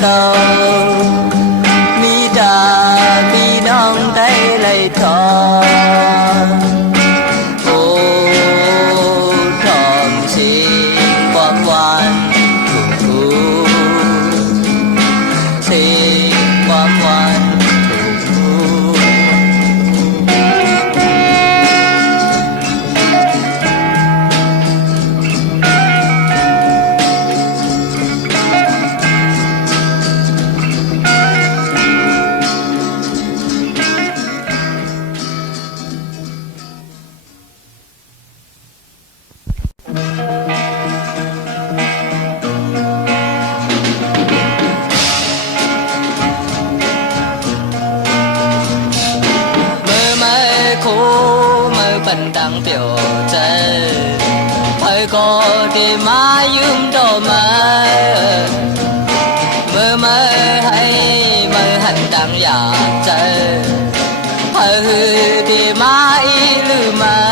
cầu mi trà mi non tay lấy thọ ô tròn xin quan quan thủ xin quan quan thủ bần đăng biểu chân thời có thì mãi yếm đồ mơ mơ mơ hay mơ hạnh đăng giả chân thời hư thì mãi lư mơ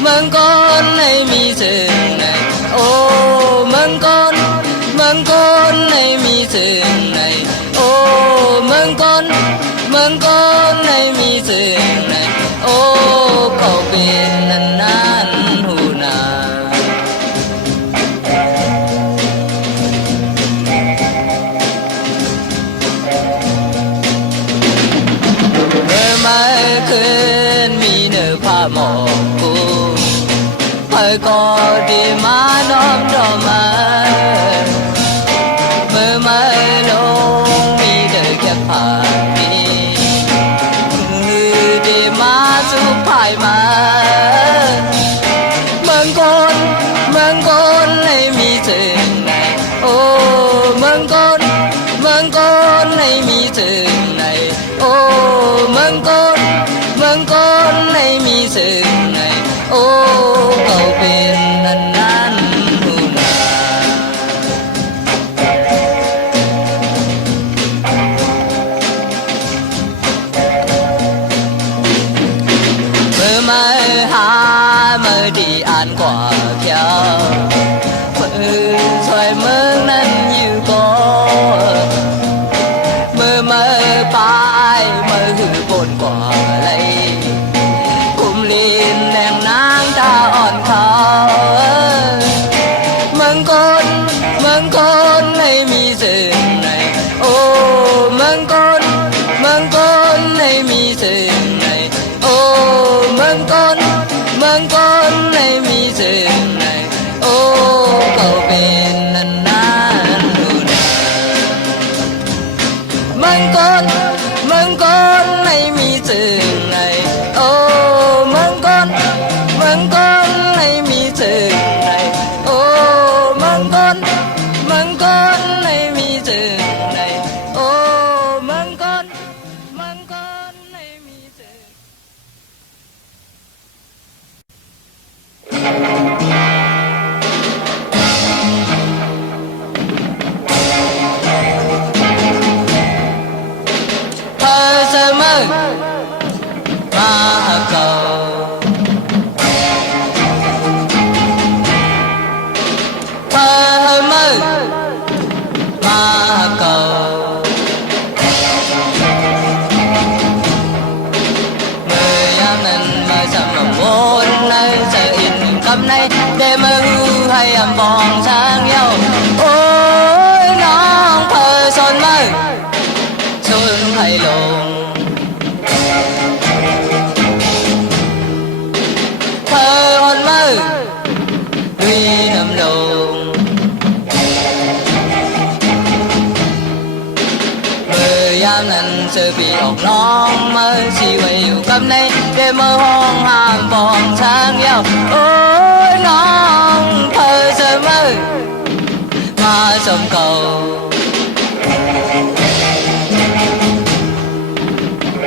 mừng con này mi rừng này ô mừng con này mi rừng này ô mừng con này mi rừng này ô cầu biển năn năn hù nà mơ mai khuyên mi nở pha mỏ cô phải có đi má đom đom mà mơ mai lâu mi đợi kẹp phà phải mà mừng con này mi rừng này ô mừng con này mi rừng này ô mừng con này mi rừng này ô cầu biển năn năn hù nà mơ mơ ha mơ đi ăn quả theo mơ xoay mơ năn như có mơ mơ bay mơ hư bồn quả lấy cùng lên nàng nang ta on khao mừng con này mi rừng này ô mừng con này mi rừng này ô mừng con này mi rừng này ô cầu biển năn năn hù nà mừng con này mi rừng này ô mừng con này mi rừng này ô mừng con này mi rừng này ô mừng con này mi rừng thơ sơ mơ ma cầu thơ mơ ma cầu người em nên mơ sầm lòng bốn nơi giờ in cấm này để mơ hư hay em vòng sang nhau ôi nắng thơ son mơ xuân hay lùng thơ hôn mơ tuy nằm lùng người em nên sự bị ọc non mơ chỉ quay yêu cấm này để mơ hoang hàm vòng sang nhau ôi non thơ sơ mơ ma sông cầu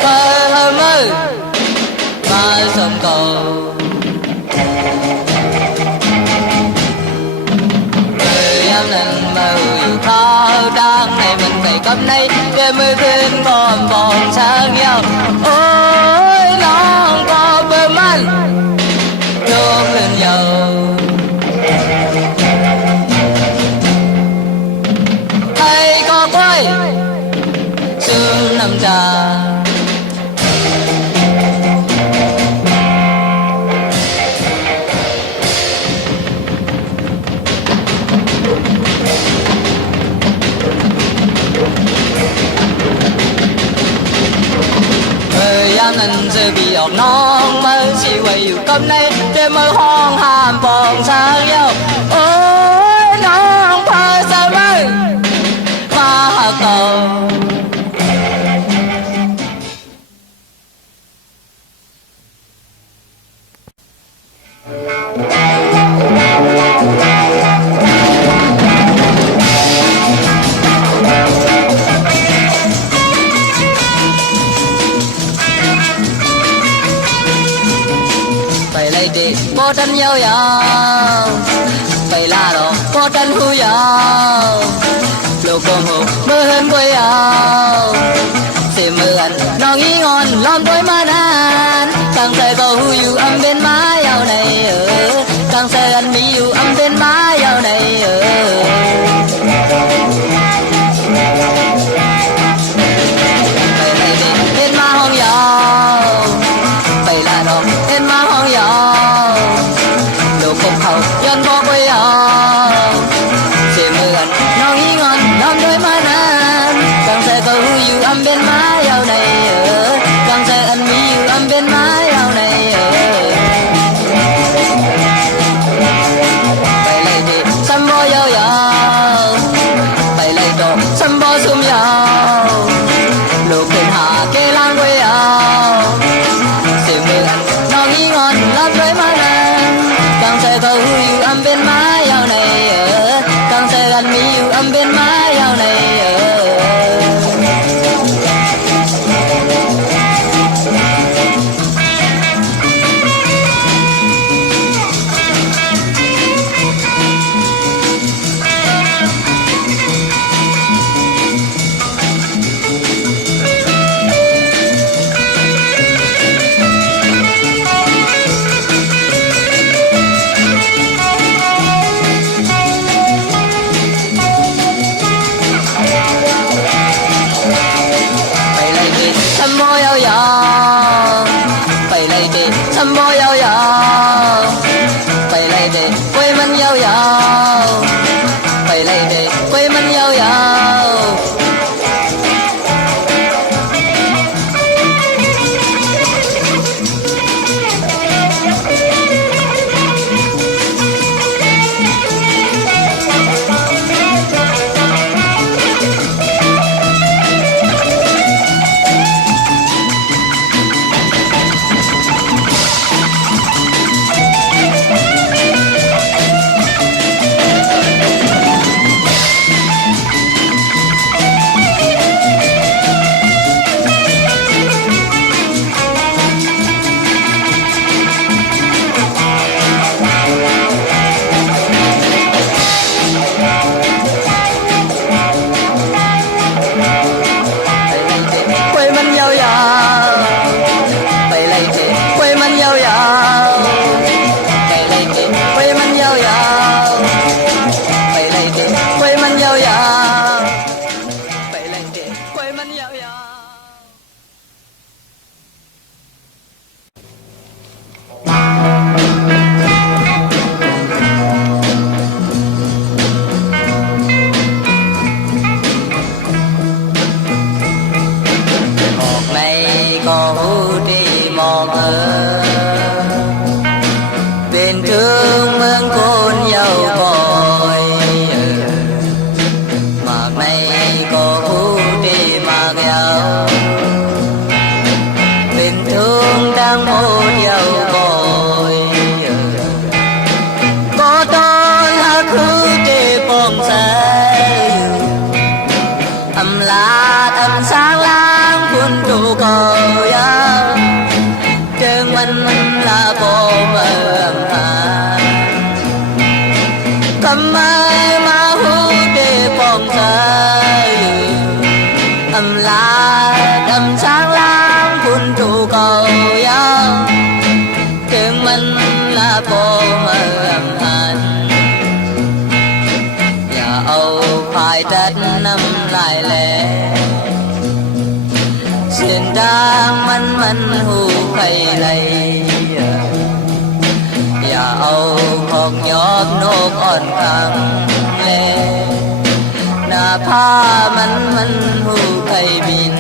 thơ mơ ma sông cầu người em nên mơ yêu thao đang này mình phải cấm này để mơ khuyên còn vòng sang nhau ôi non có bơ man luôn lên dầu มันจะบีออกน้องเมื่อสิไว้อยู่กับในเดมื่อห้องห้ามปองสางเย้าโอ้ยน้องพาสมัยมาเก่าบ่ทันยาวๆไปลาดอกบ่ทันหูยาวโลกกลมหกเมื่อเฮินบ่ยาวสิเหมือนน้องอีงอนล้อมด้วยมานานตั้งใจก็หูอยู่อำเป็นไม้ยาวในตั้งใจอันมีอยู่อำเป็นไม้ยาวในไปเลยเด็กเห็นมาห้องยาวไปลาดอกเห็นมาห้องยาวเขาย้อนบอกไว้เอาเสียเหมือนน้องอีงอนล้อมด้วยมานานตั้งใจก็หูอยู่อำเป็นไม้ยาวในตั้งใจอันมีอยู่อำเป็นไม้ยาวในไปเลยดิสัมบอยาวๆไปเลยดอกสัมบอซุ่มยาวลูกเป็นหาเกล้างไว้เอาเสียเหมือนน้องอีงอนล้อมด้วยมานานตั้งใจก็หูอยู่อำเป็นไม้ยาวในตั้งใจกันมีอยู่อำเป็นไม้ยาวในไปเลยเด็กทำโบยาวๆไปเลยเด็กกล้วยมันยาวๆไปเลยเด็กกล้วยมันยาวมันหูไปเลยอย่าเอาของยอบนกอ่อนคังเลยหน้าผ้ามันหูไปบิน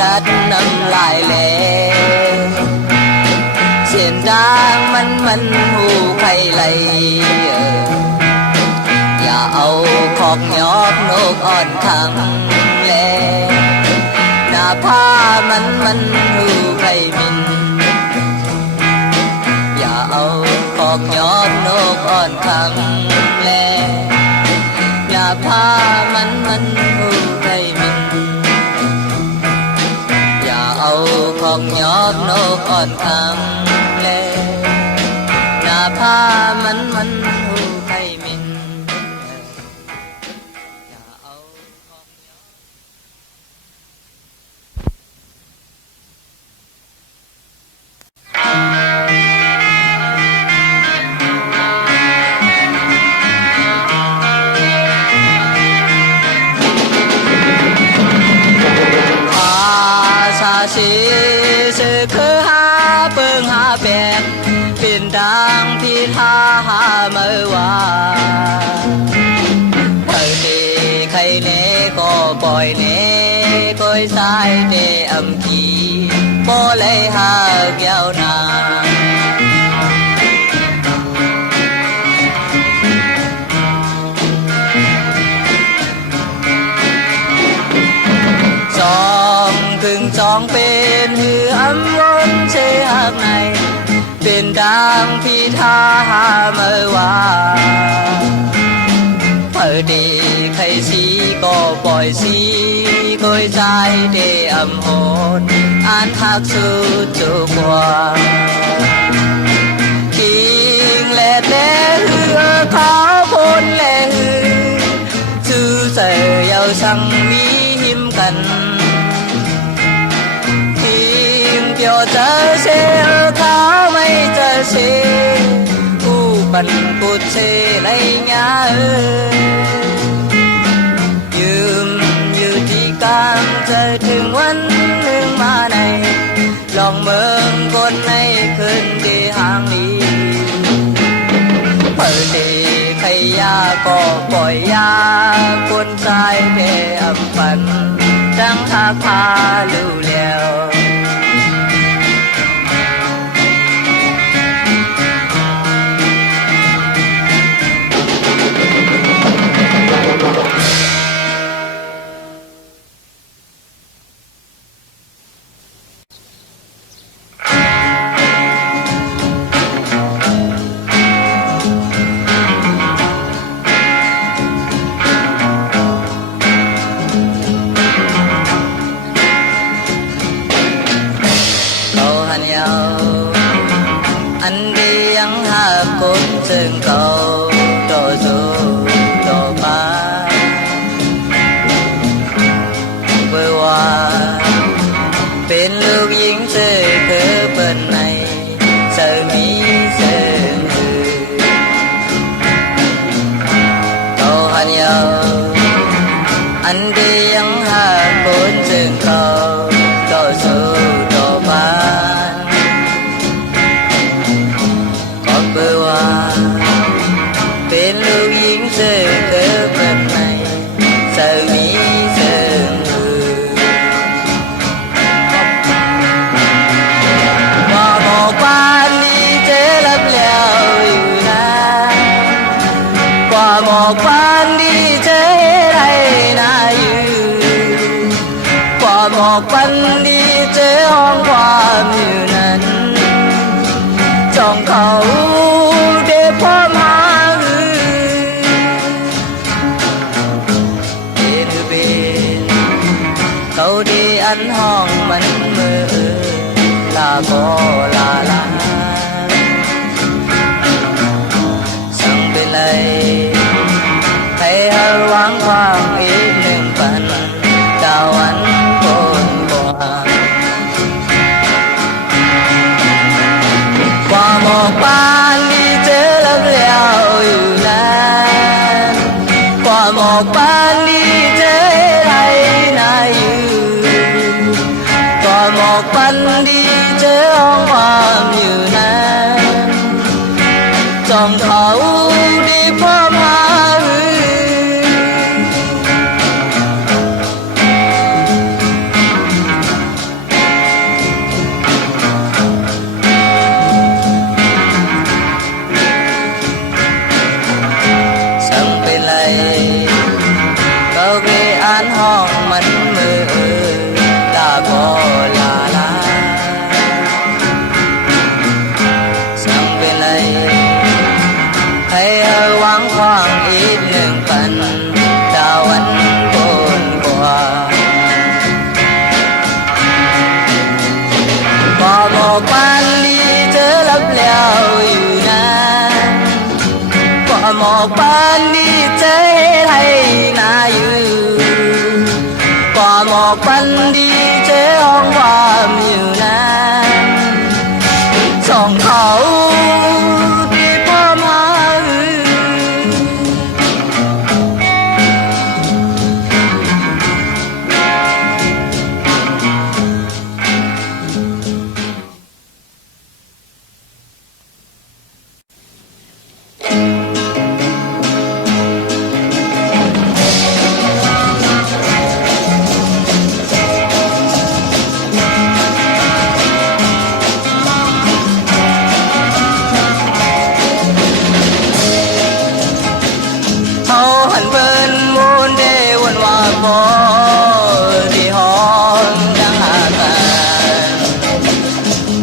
ดัดน้ำลายแหลเสียนด่างมันหูไข่ไหลอย่าเอาขอกยอบนกอ่อนขังแลหน้าผ้ามันหูไข่มินอย่าเอาขอกยอบนกอ่อนขังแลหน้าผ้ามันหูไข่มินอย่าเอาขอกยอบนกอ่อนขังแลหน้าผ้ามันหูไข่มินอย่าเอาขอกยอบสิสือคือหาเปิงหาแบกเป็นดังที่ท่าหาเมื่อวานเปิดดีใครเน่ก็ปล่อยเน่ก้อยสายเดอำกีบ่เลยหากยาวนานจองเป็นหืออำวนเชหักในเป็นดังพิธาหาเมื่อวานเปิดดีใครสีก็ปล่อยสีก้อยใจเดอำโหดอ่านหักสุดจุกว่าคิงแลดแลหือขาวพ้นแลหือชื่อเสียาวสั่งมีหิมกันเดี๋ยวเจอเสียเขาไม่เจอเสียผู้ปันกุดเสียไรเงี้ยยืมที่กลางจะถึงวันหนึ่งมาในลองเมืองคนในคืนที่ห่างนี้เปิดดีใครยาก็ปล่อยยาคนใจเดอำปันจังทาพาลู่แล้วอันเดียงหากคนซึ่งเขาต่อสู้ต่อไปเพื่อว่าเป็นลูกหญิงเสือคือเปิ้นในเสือมีเสือเขาหันยาวอันเดียงหากคนซึ่งเขาต่อสู้ต่อไปเพื่อว่าเป็นลูกหญิงเสือเกิดเป็นในเสือมีเสือมือบอกบ้านนี้เจอรับแล้วอยู่นะกว่าบอกบ้านนี้เจอไรน่าอยู่กว่าบอกบ้านนี้เจอห้องความอยู่นั้นจองเขาเดพ่อมาเป็นเขาดีอันห้องมันมือลาก็ลาสั่งไปเลยให้เฮาหวังความอีกหนึ่งปันดาวันคนบ่ความบอกบ้านที่เจอแล้วอยู่นั้นความบอกบ้านที่เจอไรน่าอยู่ความบอกบ้านที่เจอห้องความอยู่นั้นจองเขาดีพ่อมา ดีเจ้ห้องความอยู่นั้นสองเขาที่พ่อมาหันเบิ้นวนเดวันว่าพอที่ห้องดังหากัน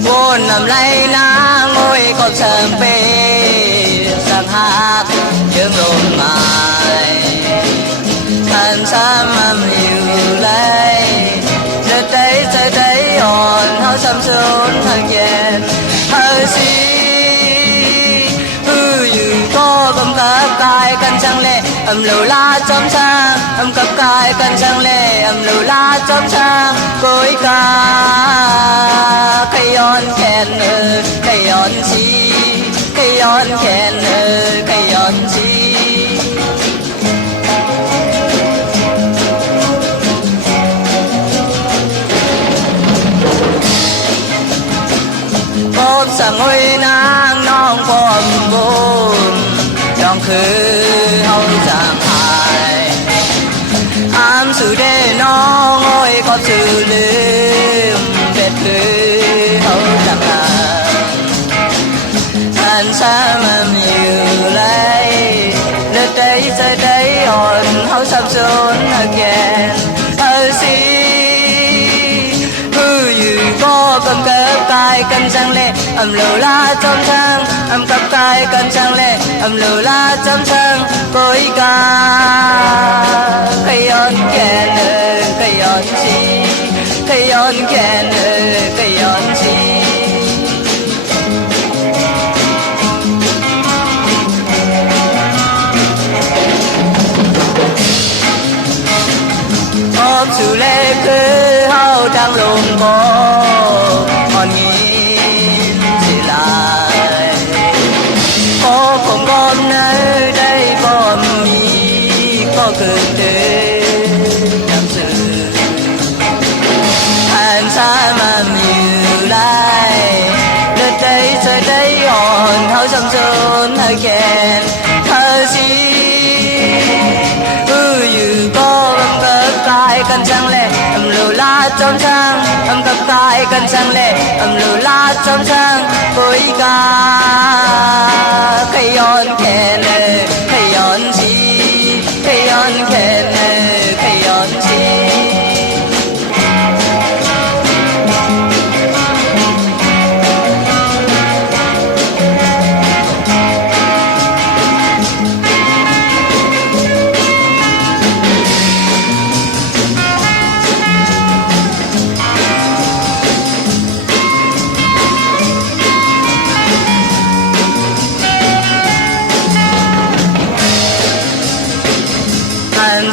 วนนำไรนางโอยก็เชิญเปสังหากเชิงลมไม้ท่านซ้ำมันอยู่เลยจะได้อ่อนเขาซ้ำซ้อนทางแยนเธอสิก็กำกับกายกันจังเล่เหล่าลาจอมช้างกับกายกันจังเล่เหล่าลาจอมช้างโกยกาขย้อนแขนขย้อนชีขย้อนแขนขย้อนชีพบสังหวยนางน้องพอมบุญน้องคือเฮาจางหายอามสื่อเด้น้องโอ้ยก็สื่อลืมเบ็ดคือเฮาจางหายท่านสามันอยู่เลยเลือดได้อ่อนเฮาสับสน again สิอยู่ก็กำกับกายกันจังเล่เหล่าลาจอมช้างกับกายกันจังเล่เหล่าลาจอมช้างโกยกาขย้อนแขนขย้อนชีขย้อนแขนขย้อนชีพบสู่เล่คือเฮาดังลมก็อ่อนหินสิลายก็คงก้มเนยได้บ่มีก็เกิดเดินนำสื่อผ่านสามันอยู่ไล่เลือดได้อ่อนเฮาจำจนให้แก่เธอสิอยู่ก็กำกับกายกันจังเล่เหล่าลาจอมช้างกับกายกันจังเล่เหล่าลาจอมช้างโกยกาขย้อนแขนขย้อนชีขย้อนแขนขย้อนชี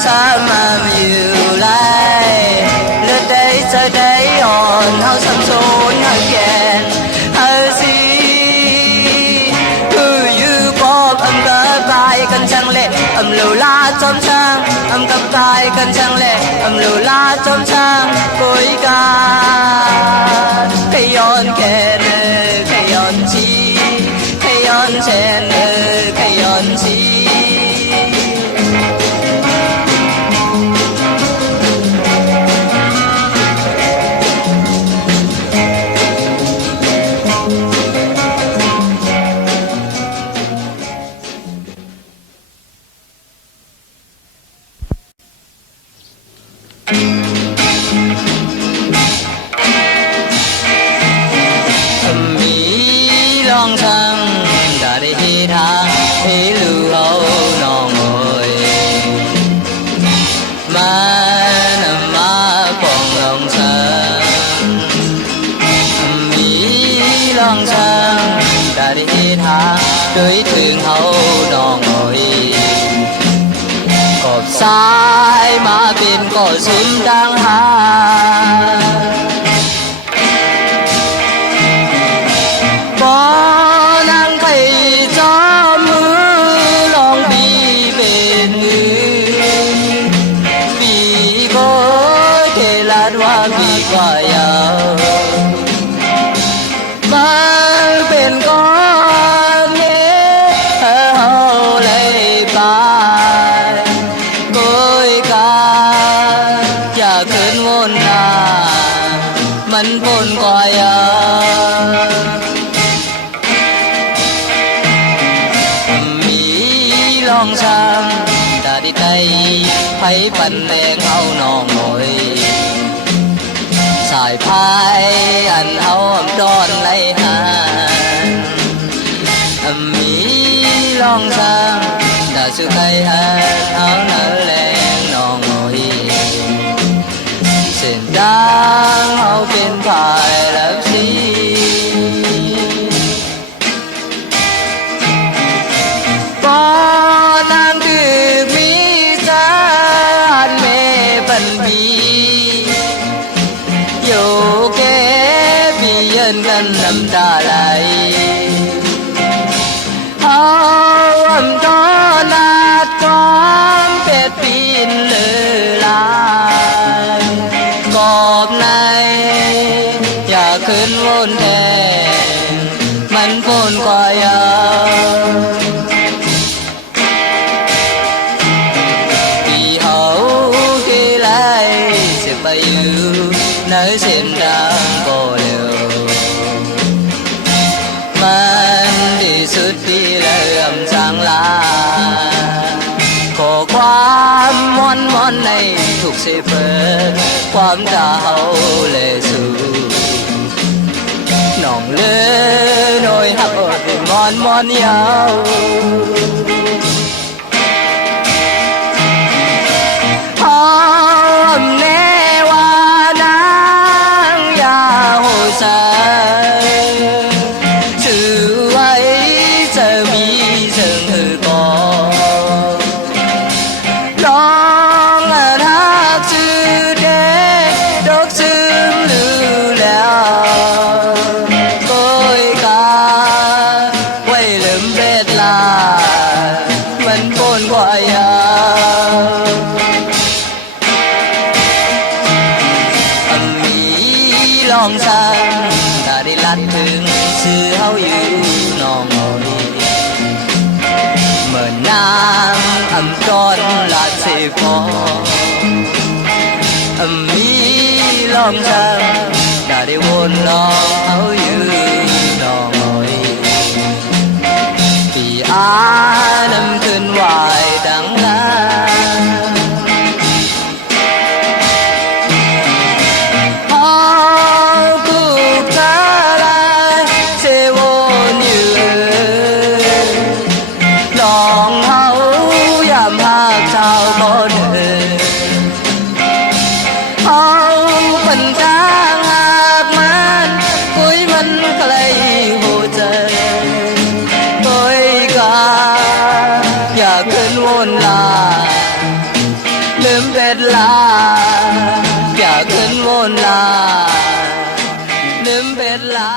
สามันอยู่ไล่เลือดได้อ่อนเฮาสับสนเฮาแก่นเฮาสิอยู่ก็กำกับกายกันจังเล่เหล่าลาจอมช้างกับกายกันจังเล่เหล่าลาจอมช้างโกยกาขย้อนแขนขย้อนชีขย้อนแขนขย้อนชีโดยถึงเฮาดองหอยกบซ้ายมาเป็นก ก็สุมดังหาบ่นางไผ่จอมือลองบีเป็นมือบีก็เทลาดว่าบีกว่ายาวมันเป็นก้อนเงี้ยเฮาเลยไปก้อยกาอย่าขึ้นวนหน้ามันปนกว่ายามีลองช่างตาดิไตไผปันแรงเอาน้องหน่อยสายพายอันเอาดอนไหลหามีลองช่างตาสุไกหันเอาเนื้อแรงน้องหน่อยเส้นดังเอาเป็นพายแล้วสิบ่นางดึกมีจานเมปันบีอยู่แก่พี่เยินกันน้ำตาไหลเอาอำตอนลาดความเป็ดปีนเลือลายกอบในอย่าขึ้นวนแทนมันโกนกว่ายาวพี่เฮากี่ไรเสียไปอยู่ในเส้นทางก็เร็วมันที่สุดที่เริ่มจางลาขอความมอนในทุกเสเพอความดาวเลยสู่น้องเลือหน่อยหักอดมอนยาวหอมแน่ว่านางยาโหใจชื่อไว้จะมีเชิงหือก่อน้องรักชื่อเด็กดอกชื่อลือแล้วก้อยกาไว้ลืมเบ็ดลามันโกนกว่ายาวมีลองสั่งตาได้ลัดถึงชื่อเฮาอยู่น้องหน่อยเมื่อน้ำจอนลาดเสฟอมีลองสั่งตาได้วนน้องเฮาอยู่น้องหน่อยพี่อาน้ำขึ้นไหวดังลาลืมเป็ดลาอย่าขึ้นวนลาลืมเป็ดลา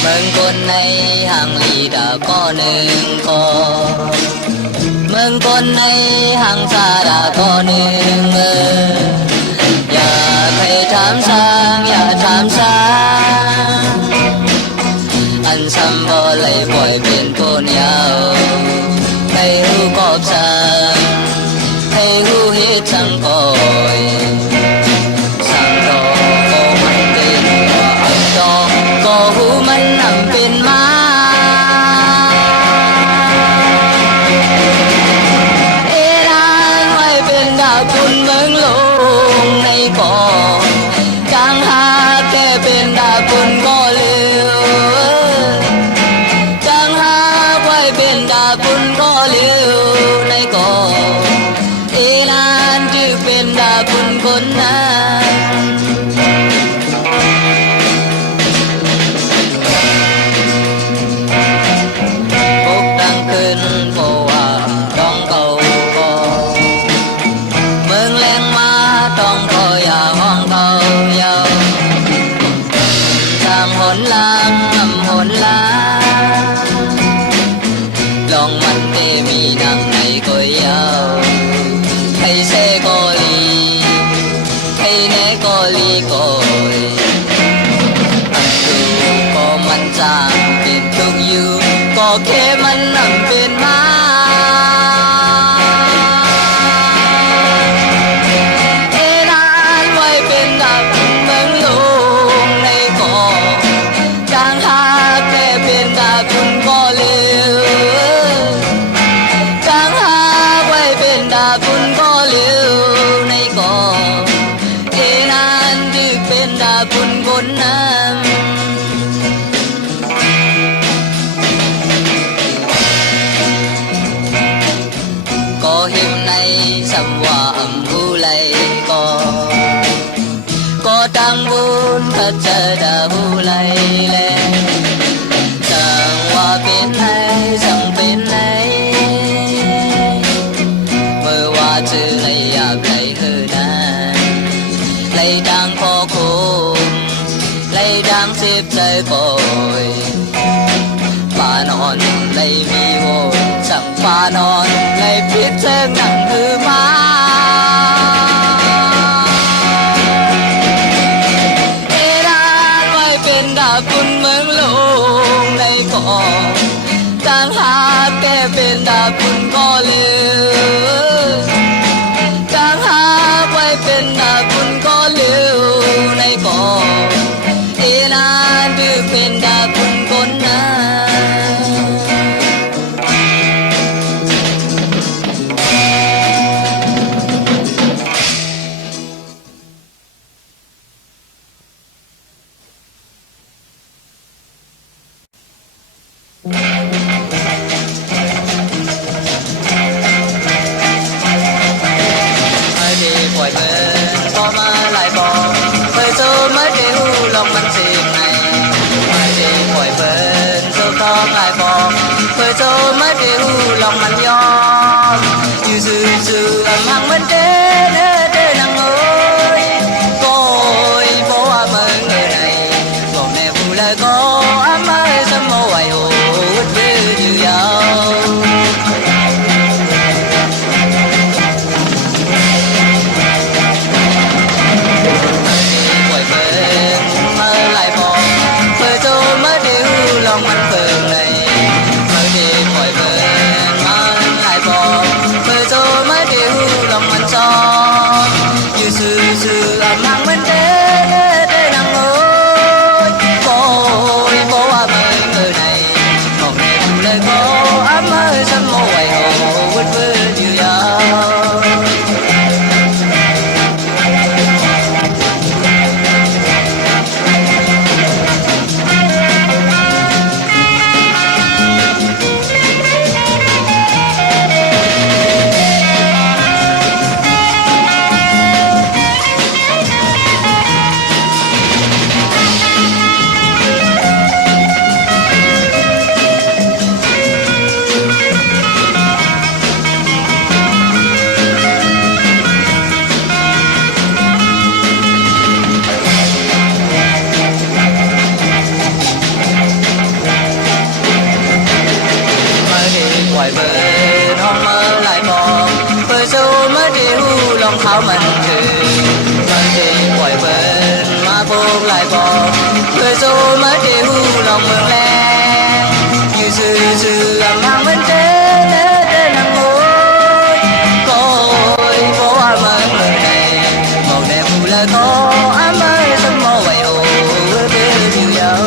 เมืองคนในห่างลีดาก็หนึ่งก็เมืองคนในห่างซาดาก็หนึ่งอย่าให้ถามสร้างอย่าถามสร้างอันซ้ำบ่เลยปล่อยเป็นคนยาวให้หูกอบสั่งให้หูเฮ็ดสั่งคอยสั่งรอก็มันเป็นว่าอันดอกก็หูมันนำเป็นมาเอรานไว้เป็นดาวคุณเมืองโลกในก่อนจางหาแค่เป็น างหนลางหนลางลองมันเตมีนำในก็ยาวให้เซก็ลีให้แนก็ลีก็ดูก็มันจางเป็นทุกอยู่ก็แค่มันนำเป็นมาđang vốn thật chờ đã vu lay lên rằng qua bên này rằng bên này mơ qua chữ này áp lại hư nan lấy đang khó khôn lấy đang xếp chơi bồi pha non lấy mi hồn chẳng pha non lấy biết chân nặng hư máคุณเมืองหลวงในก่อต่างหาแก่เป็นดาคุณก็เลือต่างหาไว้เป็นดาคุณก็เลือในก่อเอนาดื้อเป็นดาคุณคนนั้นมันสิบในไม่ได้ปล่อยเบิร์นโซ่ต้องลายบอกเคยโซ่ไม่ได้หูลองมันยอมอยู่ซื่อๆมั่งมันเด้นังเอ้ยโก้ยบอกว่ามึงเอ้ยบอกแน่ผู้เลยก็อ้ำไม่สมไหวโอ้ดเบื่ออยู่ยาวมันเปิดเลยเมื่อที่ปล่อยเบิร์นมันหายบอกเมื่อโจไม่ได้หูลองมันชอบอยู่ซื่อๆมั่งมันเด้นังโอ้ยโก้ยบอกว่ามึงเออไหนบอกแน่ผู้เลยก็อ้ำเอ้ยฉันโม่ไหวโอ้วุ่นวืดอยู่ยาวเขามันคือมันที่ปล่อยเบิร์นมาพวกหลายบอกเคยโซ่มาที่หูลองเมืองแลอยู่ซื่อๆมั่งมันเด้นังโอ้ยก็บอกว่ามึงเมืองไหนบอกแน่ผู้เลยก็อ้ำไม่สมไหวโอ้เบื่ออยู่ยาว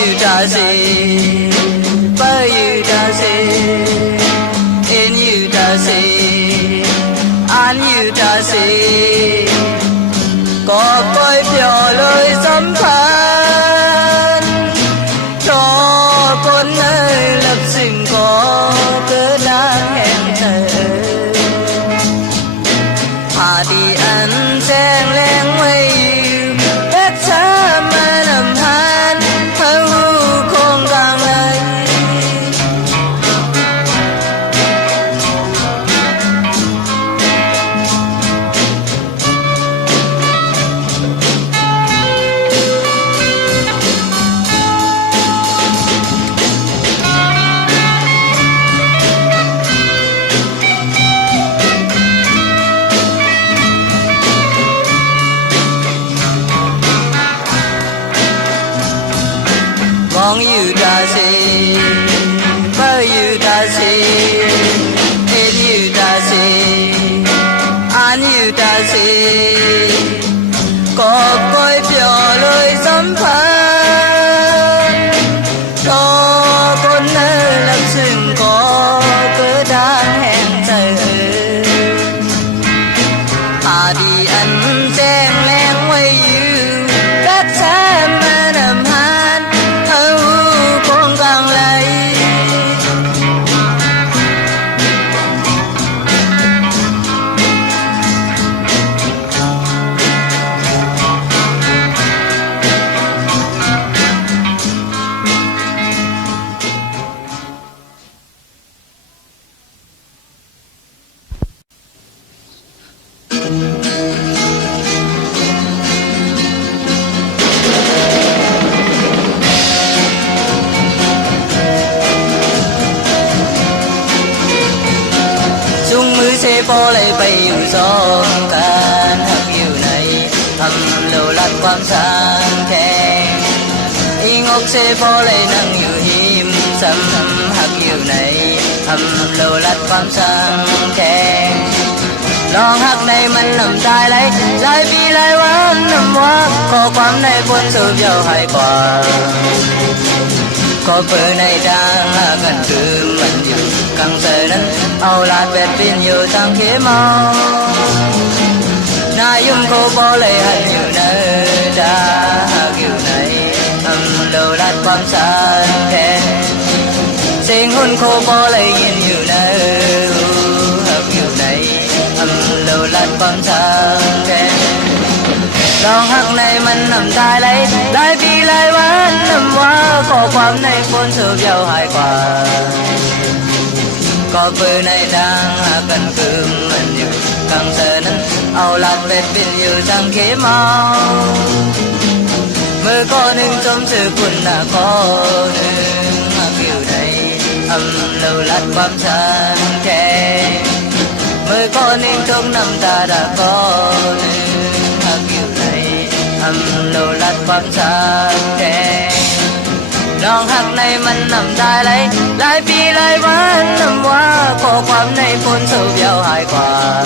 you ta si bởi you ta si in you ta si an you ta si có coi phiêu lời sấm phan cho con ơi lập sinh có cớ đáng hẹn thề hà đi ăn sen len quay đất xa mà nằm han hư không càng lời mong you ta si bởi you ta si in you ta si an you ta si có coi phiêu lời sấm phan cho con ơi làm xưng có cớ đáng hẹn thề hà đi ăn sen len quay you đất xa mà nằm han con càng lấy chung mưa xe po lại bay yêu gió tan hắc yêu này thầm lâu lát quan sang khen y ngốc xe po lại nắng yêu hiểm sầm hắc yêu này thầm lâu lát quan sang khen lòng hắc này mình nằm tai lấy lại vì lại quán nằm hoa có quán này buồn sầu vào hai quả có bữa này đang gần cứ mình yêu càng giờ đến ao lạt vẹt bên nhiều sang khía mau na yum cô bỏ lại hạt nhiều nơi đã kiểu này đầu lạt quan sát khen sinh hôn cô bỏ lại nhìn nhiều nơi kiểu này đầu lạt quan sát khen lòng hắc này mình nằm tai lấy lại vì lại quán nằm hoa có quán này cuốn sầu vào hai quả có bữa này đang cần cứ mình yêu càng giờ đến ao lạt vẹt bên yêu sang khế mau mơ có nên trong sự buồn đã có nên kiểu này lâu lát quan sát khe mơ có nên trong năm ta đã có nên kiểu này lâu lát quan sát khe lòng hắc này mình nằm tai lấy lại vì lại quán nằm hoa có quán này phun sầu vào hai quả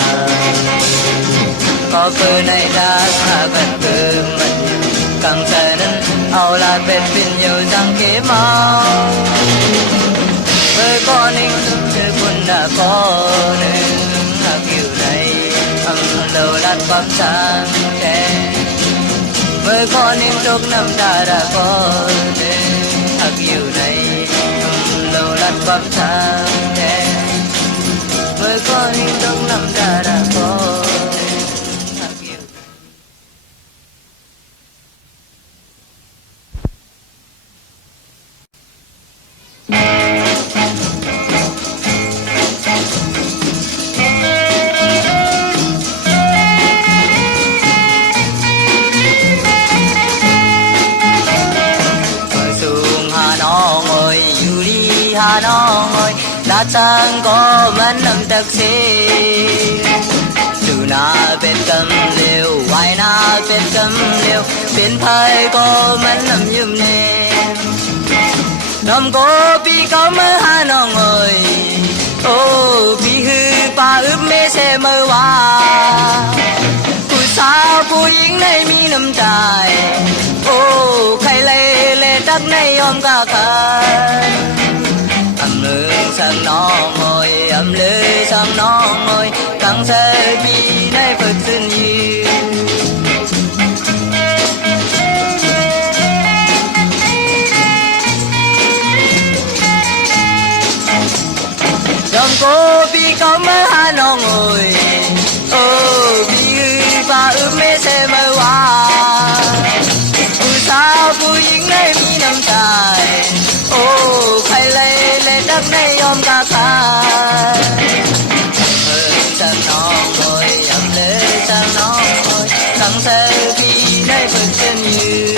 có cơ này đã gần cơ mình càng giờ đến ao là bên bên nhiều răng kế mau với con ninh chưa quân đã có nên kiểu này lâu lát quan sang khe với con ninh chốc năm ta đã có nên yêu này lâu lát quan sang khe với con ninh chốc năm ta đã có Hà Nội đã chẳng có mấy năm taxi dù na bên cầm liều vài na bên cầm liều bên phải có mấy năm nhum nè năm có bị có mơ Hà Nội ô bị hư ba ướp mê xe mơ hoaผู้สาวผู้หญิงในมีน้ำใจโอ้ใครเล่เล่ใจ đắc nay ôm cả khăn âm lương sang nó ngồi âm lư sang nó ngồi càng say bi nay phật xin yêu dòng cô bi có mơ hà nó ngồi bi và mê xe mơ hoa sao vui những nay mi năm dài khai lê lê đất này ôm cả khai sang nó ngồi ấm lê sang nó ngồi càng xe khi nay vượt chân như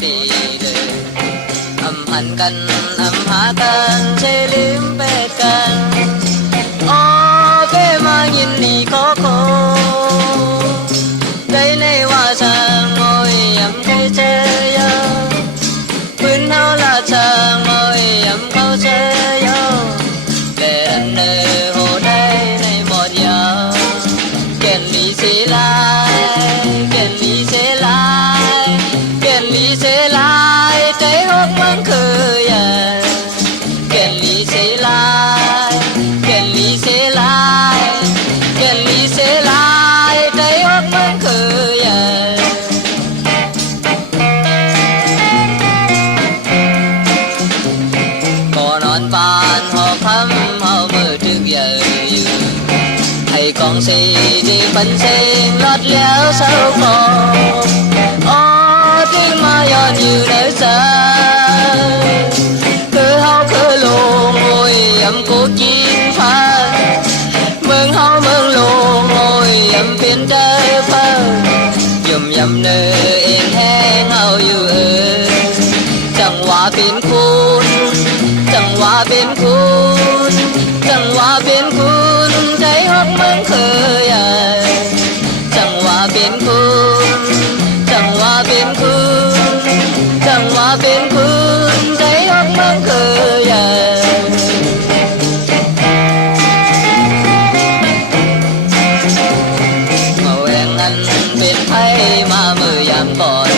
đi đời âm hẳn căn âm hạ căn chế liếm bê căn ô bê mà nhìn đi có khô đây này hoa sang ngồi ấm cây chơi yo quên hao là chàng ngồi ấm câu chơi yo để anh nơi hồ đây này một giờ kiện lý sẽ lại kiện lý sẽ lại kiện lý sẽ lại trái hốt măng khơi à kiện lý sẽ lại kiện lý sẽ lại kiện lý sẽ lại trái hốt măng khơi à có non bàn họ thăm họ mơ trước giờ thầy con xe đi bánh xe lót léo sau cổ ô tiếng mà giòn như nơi xa cứ hao cứ lô ngồi ấm cô chín pha mừng hao mừng lô ngồi ấm phiên trời pha dùm dầm nơi yên hẹn hao dù chẳng hòa bên khuôn chẳng hòa bên khuôn chẳng hòa bên khuôn trái hót măng khơi à chẳng hòa bên khuôn chẳng hòa bên khuôn chẳng hòa bên khuôn trái hót măng khơi à màu em anh bên thấy mà mười dặm còn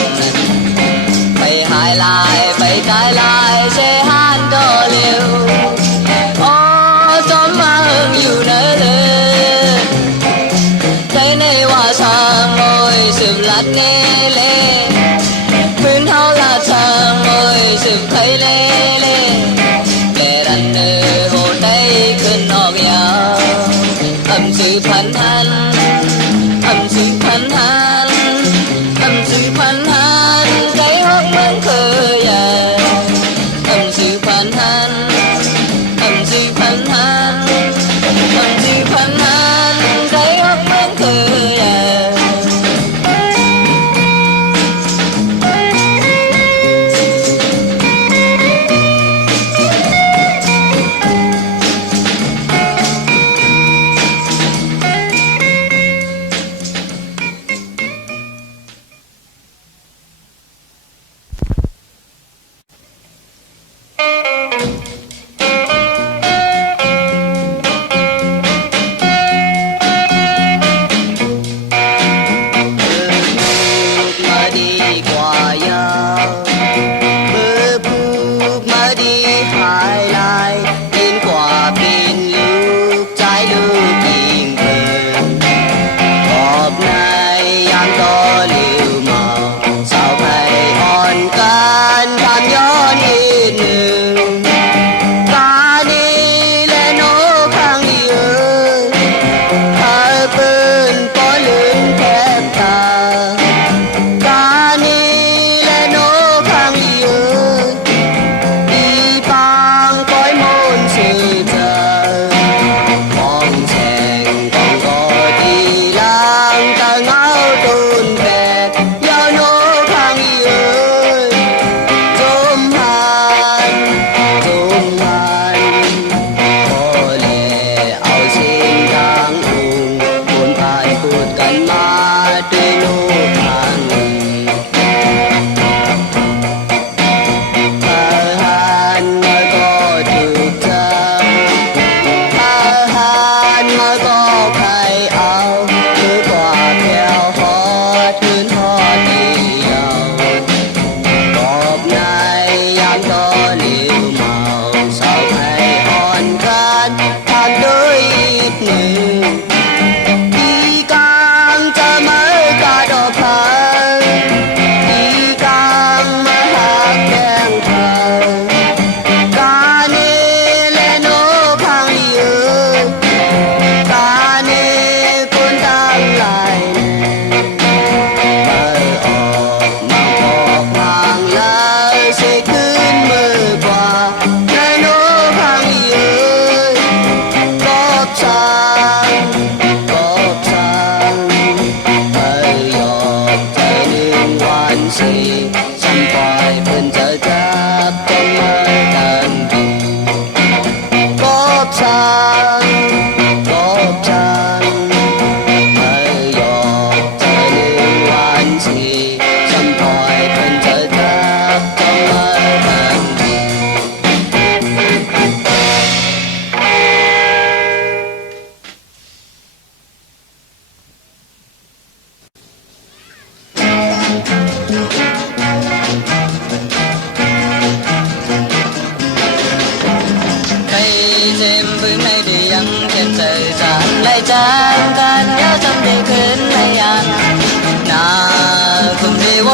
phải hai lại phải cái lại sẽ han đo liều ô tóm mà hương dù nở lên thấy này hoa sang ngồi sụp lát nghe lên khuyên hao là sang ngồi sụp thấy lê lê để đàn nơ hồ đây cơn nọ nghèo âm sự phản han âm sự phản han âm sự phản han cái hót măng khơi à âm sự phản han âm sự phản han âm sự phản han cái hót măng khơi à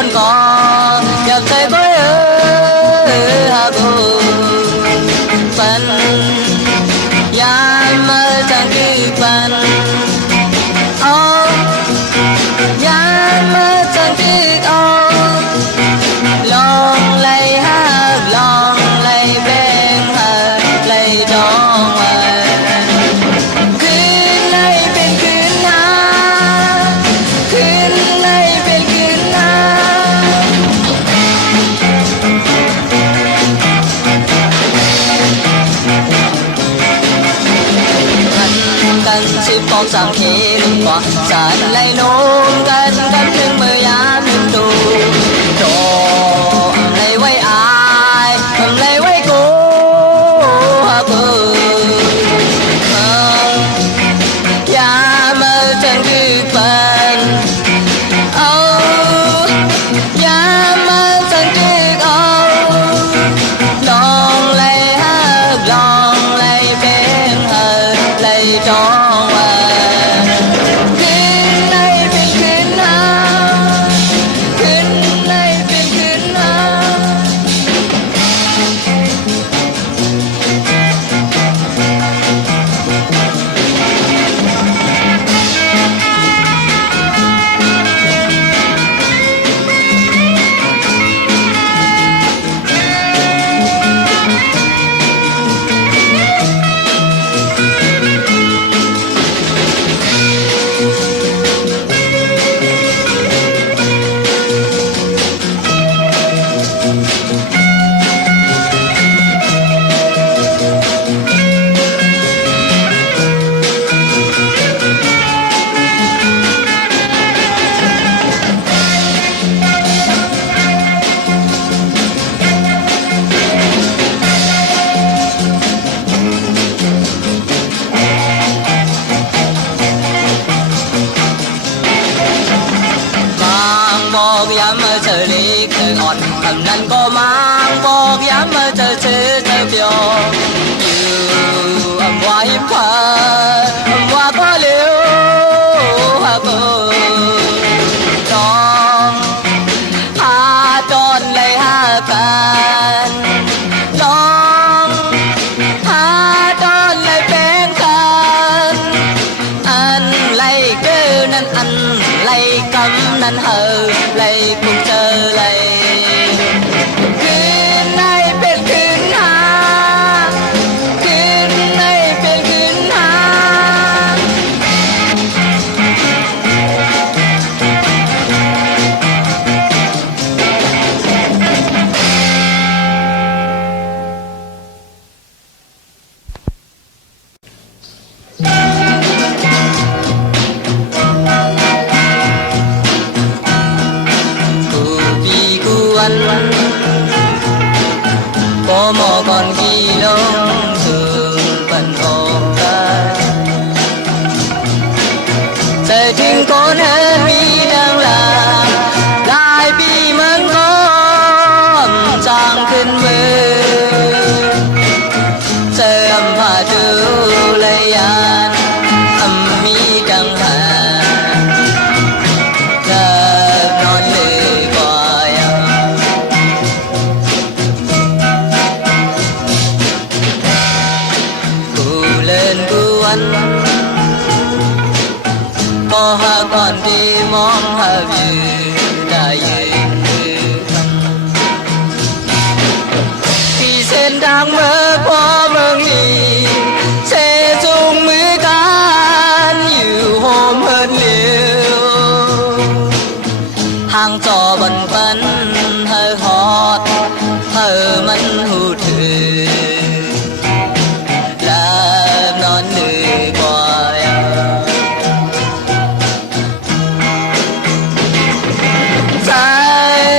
นก่อนอยากใจบ่เออหากูปันยามมาจังคือปันเอายามมาจังคือเอาลองไล่หาลองไล่แบงหาไล่ดองไว้คืนในเป็นคืนหาคืนในเป็นคืนหากันสิบปอกสั่งเขียนกว่าสารไล่โน้มกันกันหนึ่งเมื่อยามหนึ่งดูโดไล่ไว้อายไล่ไว้กูฮะกูยามาจังคือปันเอายามาจังคือเอาลองไล่หาลองไล่เป็นหาไล่จองบอกย้ำมาเจอเล็กเธออ่อนคำนั้นก็มางบอกย้ำมาเจอเธอเปียวอยู่อำว่าหิมพาอำว่าก็เลี้ยวหากูน้องหาจอนเลยหากันน้องหาจอนเลยเป็นกันอันไล่เกินนั้นอันไล่กำนั้นเฮอไล่คงเจอไล่คืนในเป็นคืนหาคืนในเป็นคืนหาcó mò còn khi lông thường vẫn ôm tay trời thiên con hết mi đang làm lại bị mắng con trangขึ้นมือtrời âm hòa trừ lấy an âm mi đang hà non lệ qua có hà còn đi mong hà vì đại khi sen đang mơ qua mơ nghỉ sẽ dùngมือกันอยู่โฮมเฮิร์นเลี้ยวห่างจอบนปันเฮอฮอดเฮอมันหูถือนอนเหนื่อยกว่าใจ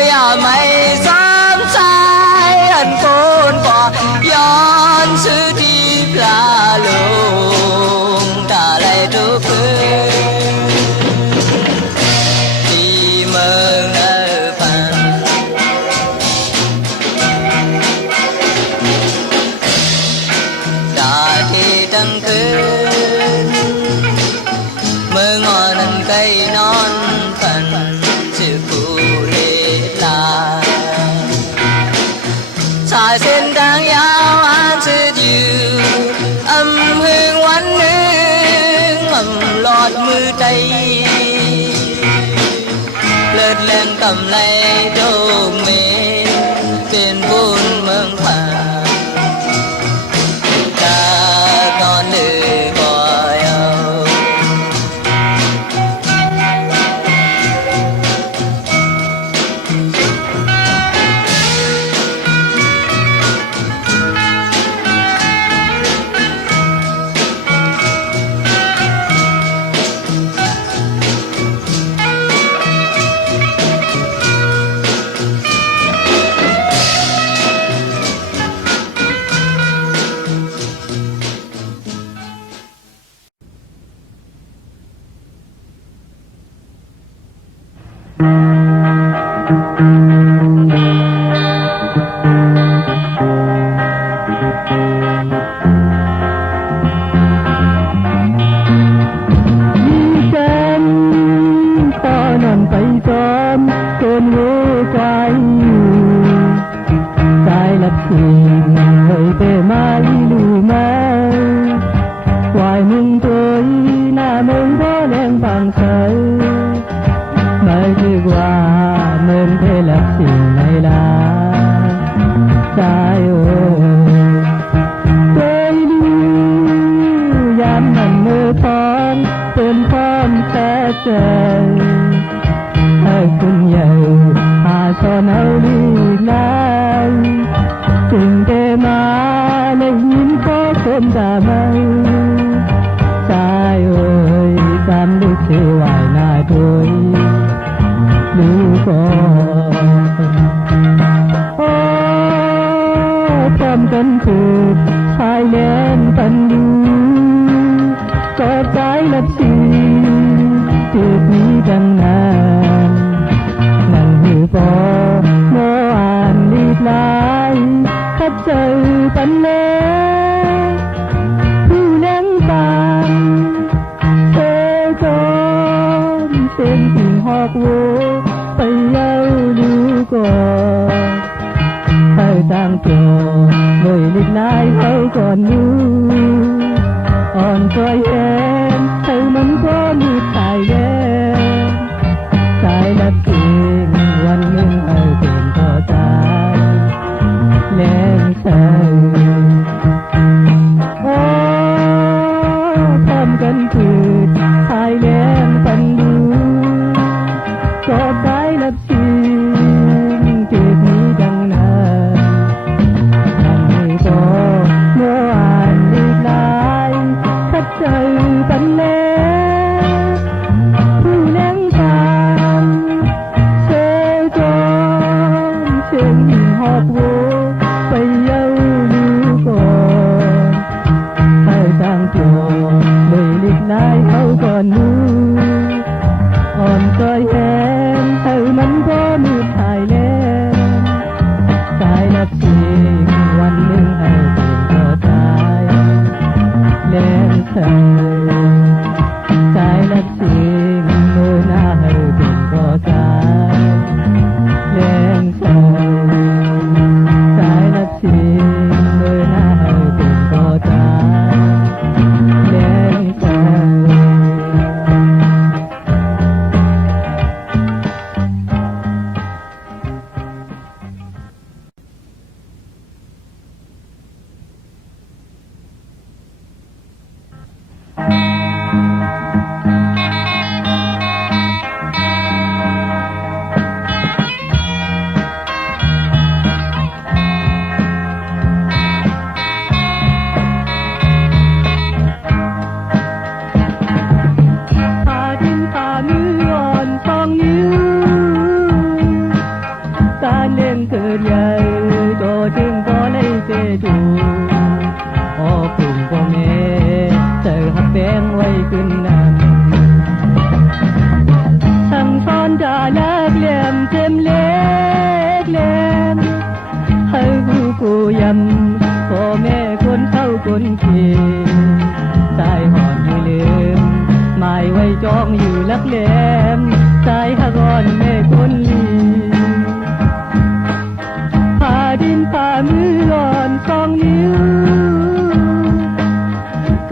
อย่าไม่ซ้ำใจอันโกนกว่าย้อนซื้อที่ปลาลงตาไหลทุกคืนที่เมืองเนปัน ดแหล่งกำไรโดเมเป็นบุญเมืองป่าตาตอนเดือก่อยเอา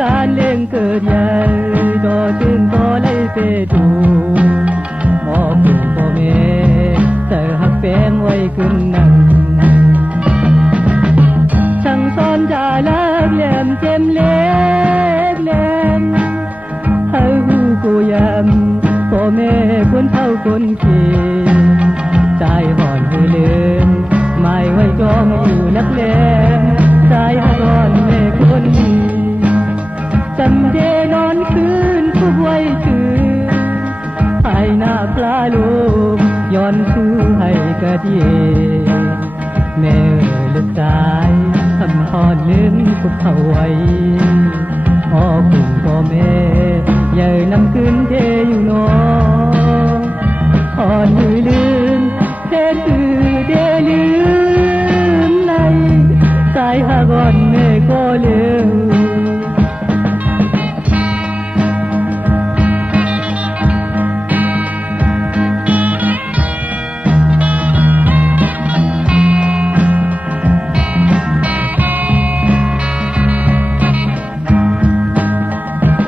การเล่งเกิดใหญ่โดจึงก็เลยไปดูมองคุณพ่อแม่ คนเขียนใจห่อนหือเลืมไม่ไว้จองอยู่นักเลงใจห่อนแม่คนจำเดนอนคืนผู้ไว้ชื่อภายหน้าปลาลูกย้อนคือให้กระเดียแม่ลูกชายทำหอนลืมกุบเขาไว้พ่อคุณพ่อแม่ใหญ่นำคืนเทอยู่นออ่อนมือลืมเทคือเดลืมในสายหากอนแม่ก็ลืม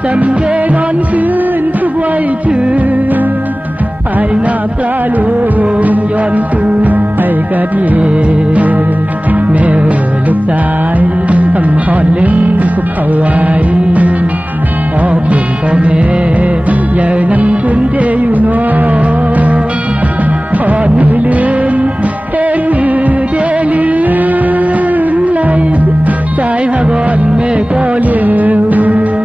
จำเดนอนคืนทุกไว้ชื่อภายหน้าปลาลูมย้อนคือให้กระดีแม่ลูกชายทำหอนลืมคุบเขาไว้พ่อคุณพ่อแม่ใหญ่นำคุณเทอยู่นอหอนลืมเทคือเดลืมไหลใจหากอนแม่ก็ลืม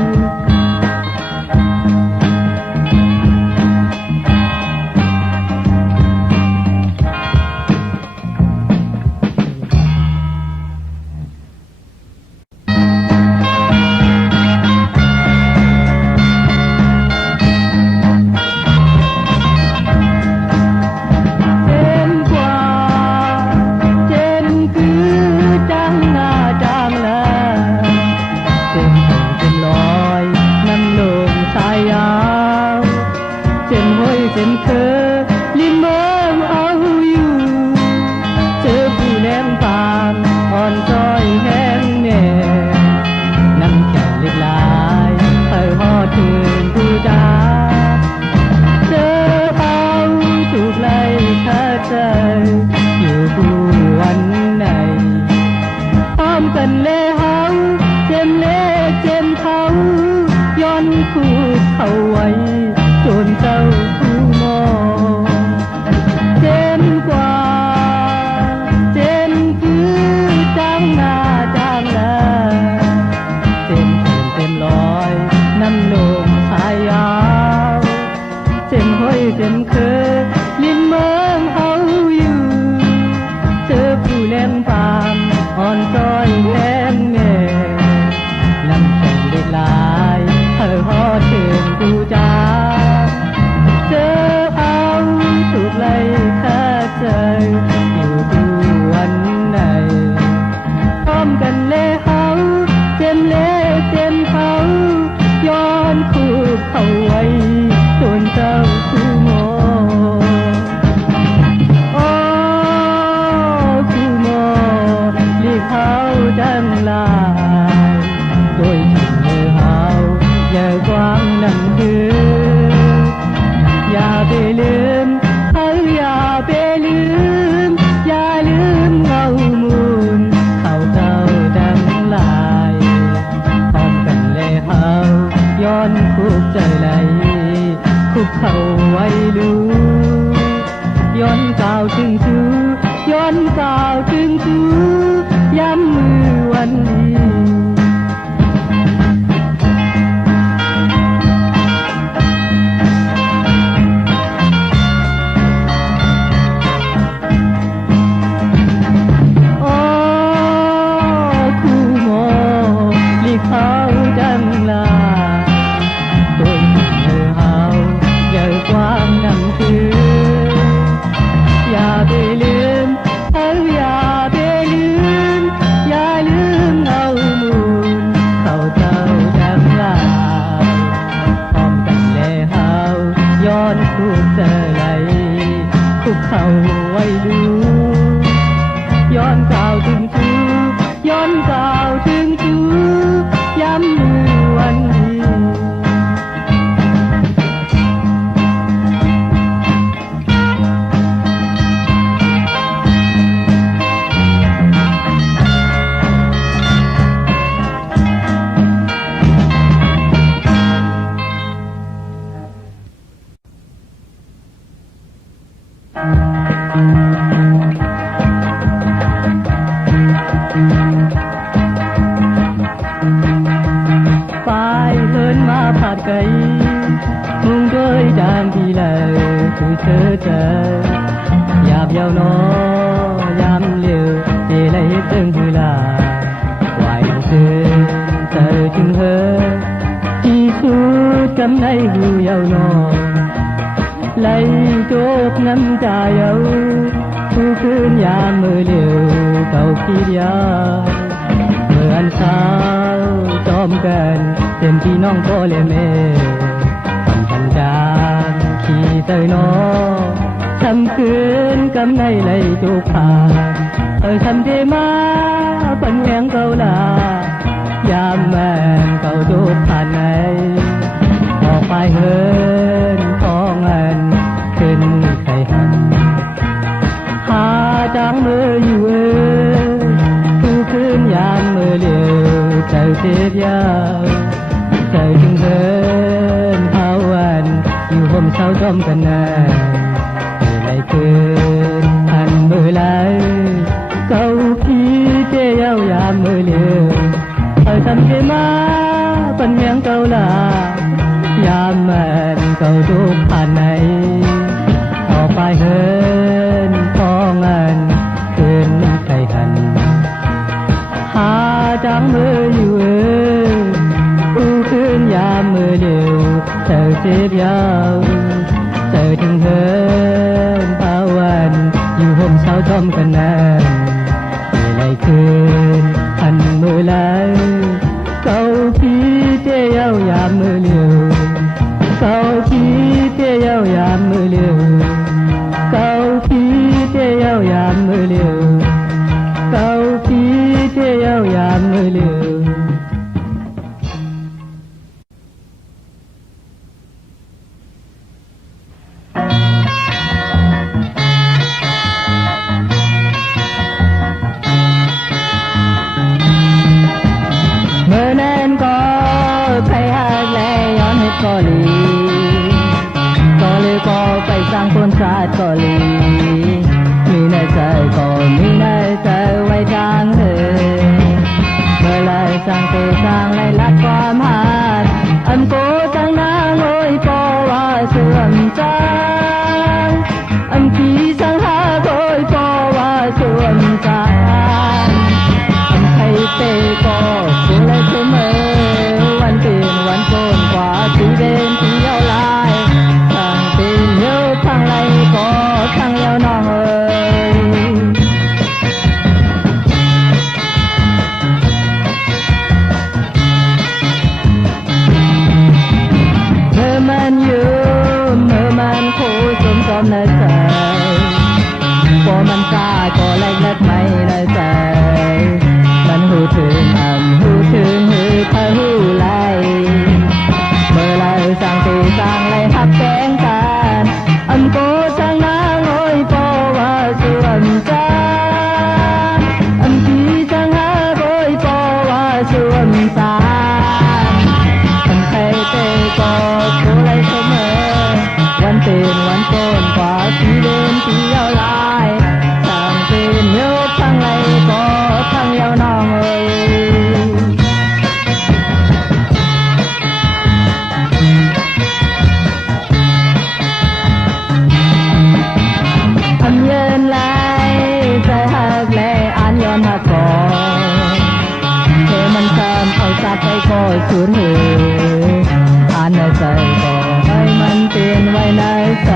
phải lớn mà phạt cây mùng đôi đàn đi lời tôi chờ chờ dạp vào nó dám liều để lấy từng vui là hoài xưa chờ chừng hơ chỉ suốt cắm nay vui vào nó lấy chốt ngắm trà dấu thu cơn nhà mơ liều cầu khi dia mơ ăn sao chomกันเต็มที่น้องก็เลยเมทำจานขี่เตยน้อทำคืนกำในไหลจุกผ่านทำได้มาปันแยงเกาลายามแม่เกาจุกผ่านไหนออกไปเฮินของเงินขึ้นไข่หันหาจังมืออยู่ทุกคืนยามมือเลี้ยวใจเสียใจจึงเฮินภาวันอยู่ห่มเศร้าจอมกันแน่ไหลคืนทันมือไหลเก่าพี่เจียวยามมือเลี้ยวทำได้มาปันเมียงเก่าลายามแม่เก่าทุกผ่านไหนออกไปเฮินของเงินคืนไข่หันหาจังมืออยู่อู้คืนยามมือเดียวเธอเสียยาวเธอถึงเฮินภาวันอยู่ห่มเศร้าจอมกันแน่ไหลคืนหันมือไหลเก่าพี่เจียวยามมือเลี้ยวเก่าพี่เจียวยามมือเลี้ยวเก่าพี่เจียวยามมือเลี้ยวเก่าพี่เจียวยามมือเลี้ยวเมื่อนั้นก็ไปหาแลย้อนเหตุก็เลยก็ไปสร้างคนศาสตร์ก็เลยมีในใจก็มีในใจไว้ทางเธอเมื่อไรสร้างเธอสร้างไรลักความหาดอันโกจังนางโอยก็ว่าเสื่อมจางอันที่สังหาโอยก็ว่าเสื่อมจางอันใครเตก็สุดเลยเสมอวันตื่นวันโกนกว่าที่เดินที่ยาวลายทั้งตื่นเยอะทั้งไรก็ทั้งยาวน้องเอ๋ยเมื่อมันยืมเมื่อมันคู่สมจอมในใจพอมันกล้าก็เล็กเล็กไม่ในใจมันหูถึงหูถึงหูพะหูไหลเมื่อไรสั่งตีสั่งไรหักแกงกันอันโกจังนางโอยปอว่าส่วนจางอันที่จังหาโอยปอว่าส่วนจางอันใครเตะก็สู้ไรเสมอวันตื่นวันโกนกว่าที่เดินที่ยาวลายทั้งตื่นเยอะทั้งไรก็ทั้งยาวน้องเอ๋ยอันเยินไหลใจหักแลอันย้อนหักก่อนเธอมันซ้ำเอาสัตว์ไปก็สูญเหตุอันในใจก็ให้มันเปลี่ยนไว้ในใจ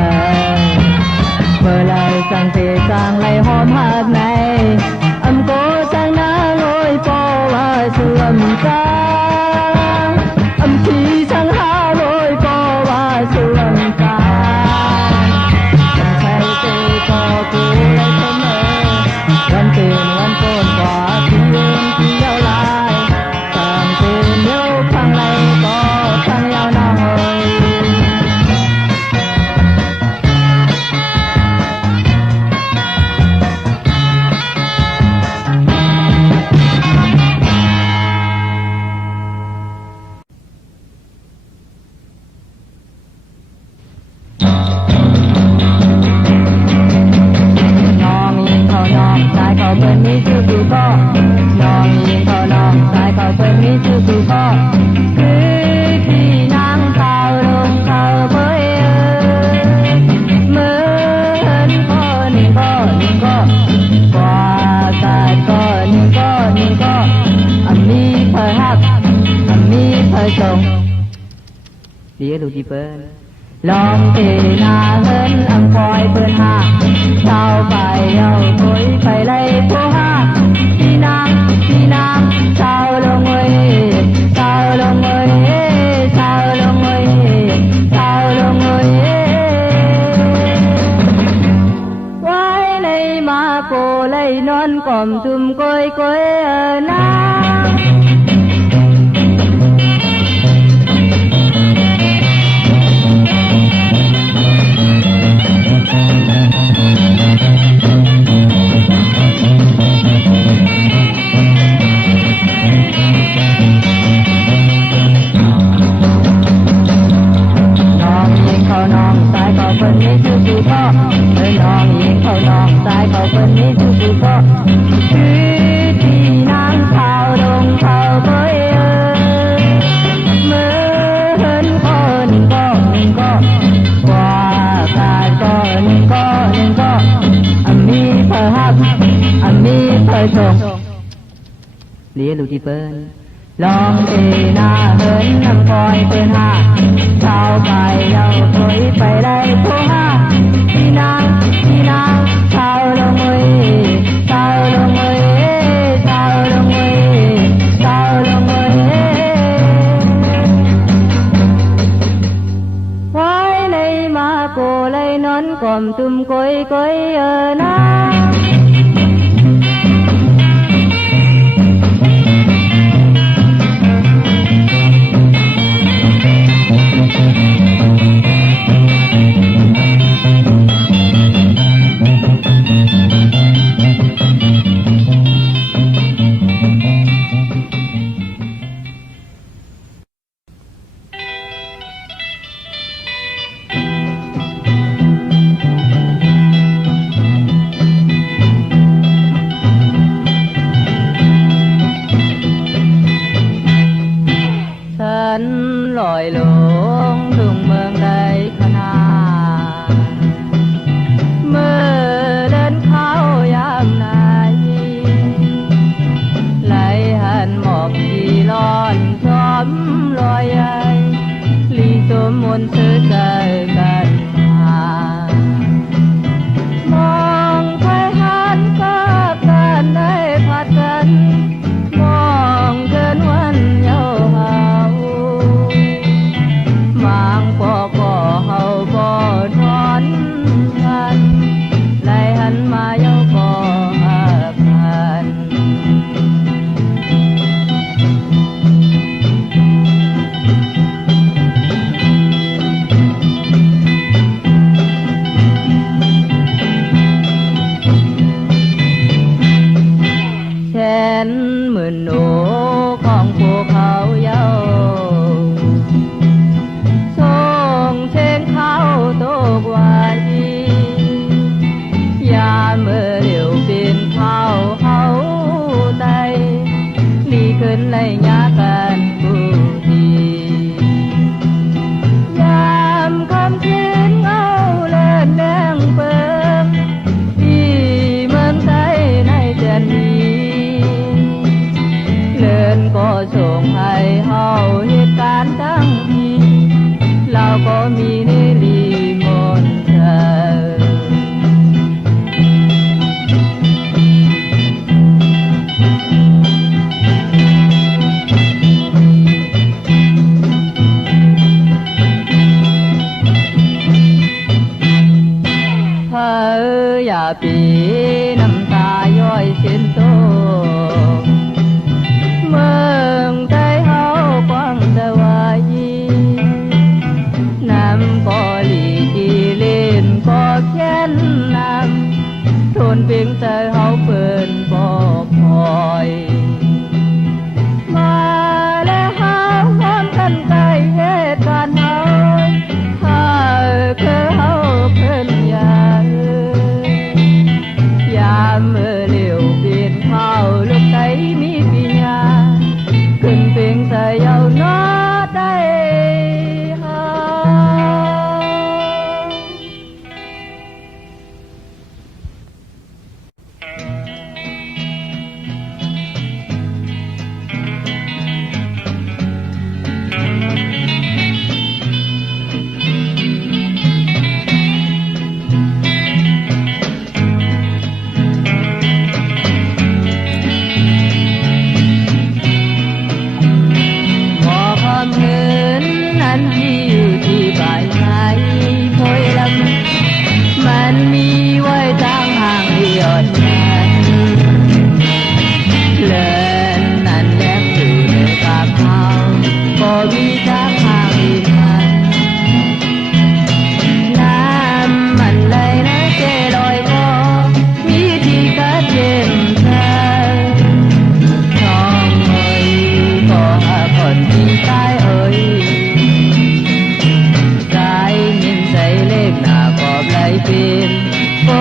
เมื่อไรจังเตจังไรหอมหักในอันโกจังนางโอยปอว่าเสื่อมจางอันที่จังหาโอยปอว่าเสื่อมจางอันใครเตก็กูไรเสมอวันตื่นวันโกนกว่าที่เย็นที่ยาวลายต่างตื่นเยอะข้างไรก็ข้างยาวน้องเอ๋ย เ Dia lu di pen Long tê na hên âm coi bên hạ Sao phải ao thôi phải lấy phố hạ Đi nam sao lòng ơi Sao lòng ơi Sao lòng ơi Sao lòng ơi Quái này mà cô lấy non còm tùm côi côi ở naคนนี้ชื่อสุพ่อเอ้ยน้องหญิงเขาน้องชายเขาคนนี้ชื่อสุพ่อคือที่นางเขาดงเขาเบยเมื่อเห็นคนก็หนึ่งก็ว่าการก็หนึ่งก็มีเพื่อฮักมีเพื่อชงเลี้ยลูกที่เปิ้นลองเทนาเหินน้ำคอยเปิ้นหาเช้าไปเยาถอยไปได้โทหาพี่นางเช้าลงเอ้ยเช้าลงเอ้ยเช้าลงเอ้ยเช้าลงเอ้ยไว้ในมาโกเลยนอนกล่อมตุ่มก้อยนะ ลอยลงทุ่งเมืองใดขนาเมื่อเดินเข้ายามนายไหลหันหมอกที่ร้อนชมลอยใหญ่ลีสมมนต์ซื้อใจกันมามองไปหันกับกันได้พัดกันมองเกินวันเยาว์หามางปอก็เฮาบ่ทอนกันไหลหันมาเยาก็หักกันแสนหมื่นโหนของภูเขาเยาส่งเชิงเขาตกวายามเมื่อเหลียวปีนเขาเฮาไตลีขึ้นไล่ยากันผู้ดียามคำคืนเงาเลื่อนแดงเปิมที่เมืองไทยในแดนนี้เลื่อนก็ส่งให้เฮาเหตุการณ์ทั้งนี้เราก็มีนิรีมนต์เธออย่าปีน้ำตาย้อยเส้นโตเมืองใจเฮากว้างสวายน้ำก็หลีจีเล่นก็แค้นน้ำทนเพียงใจเฮาเปิ่นบ่พอยมาแล้วเฮาพร้อมกันใจเหตุการณ์เฮาถ้าคือเฮาเพิ่นยามเมื่อเหลียวเปลี่ยนเข้าลูกใจมีปัญญาขึ้นเพียงใจเยาวนอได้หา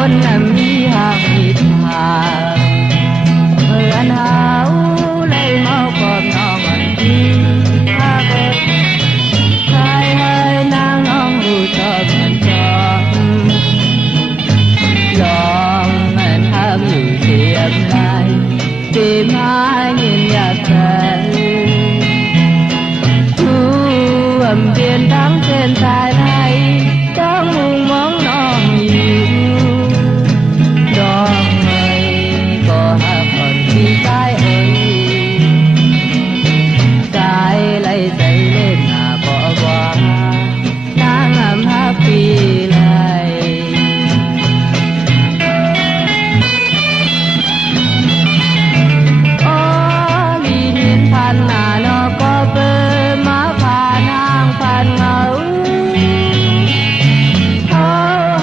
คนมีหากมีทางเมื่อหนาวเลยเมากอบน้องอันที่หากใครให้นางน้องหูชอบมันจอมลองมันทำอยู่เทียมไรตีไม้ยินอยากใส่ทุกเปลี่ยนทั้งเส้นสายไหนต้องมุ่งมองน้องอยู่ดอกไม้ก็หักอ่อนที่ใจเอ่ยใจไหลใจเล่นหน้าก็ว่านางงามหักปีไหลโอ้ลีนินพันหน้านอกก็เปิดมาพานางพันเงาเขา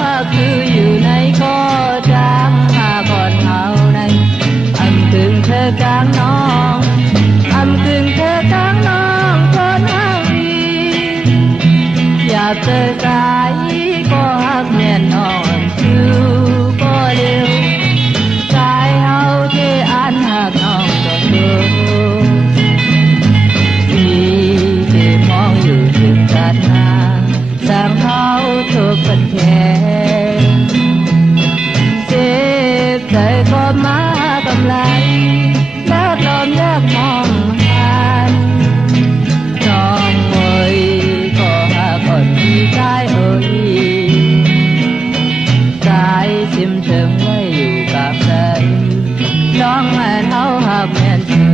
หักคืออยู่ในก็จางหาก่อนเฮาในอำถึงเธอกลางน้องอำถึงเธอกลางน้องคนเฮาดีอยากเจอใจก็หักแน่นอนคือก็เร็วใจเฮาที่อันหักน้องก็เร็วที่มองอยู่ถึงกันนาสร้างเขาทุกคนแค่เจ็บใจก็มากำไรยากลมยากมองหันน้องเอ่ยก็หาคนที่ใจเอ่ยใจซิมเชิงไว้อยู่กับใจน้องแม่นเฮาหักแม่นเธอ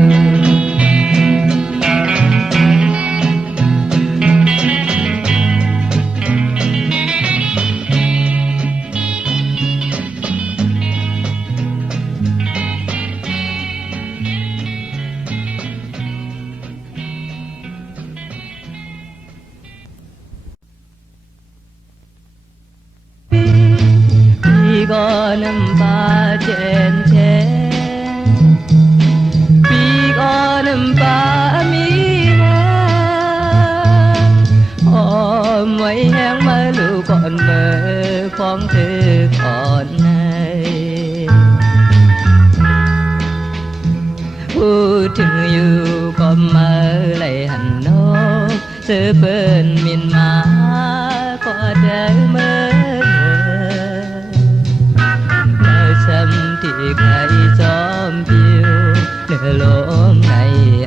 พี่ก็น้ำตาเจนแช่พี่ก็น้ำตามีแม่หอมไว้แห้งมาลูกก่อนเมื่อของเธอก่อนในพูดถึงอยู่ก็มาเลยหันนกเธอเปิ้นมินมาก็ได้เมื่อช้ำที่ใครจอมผิวเนื้อลมใน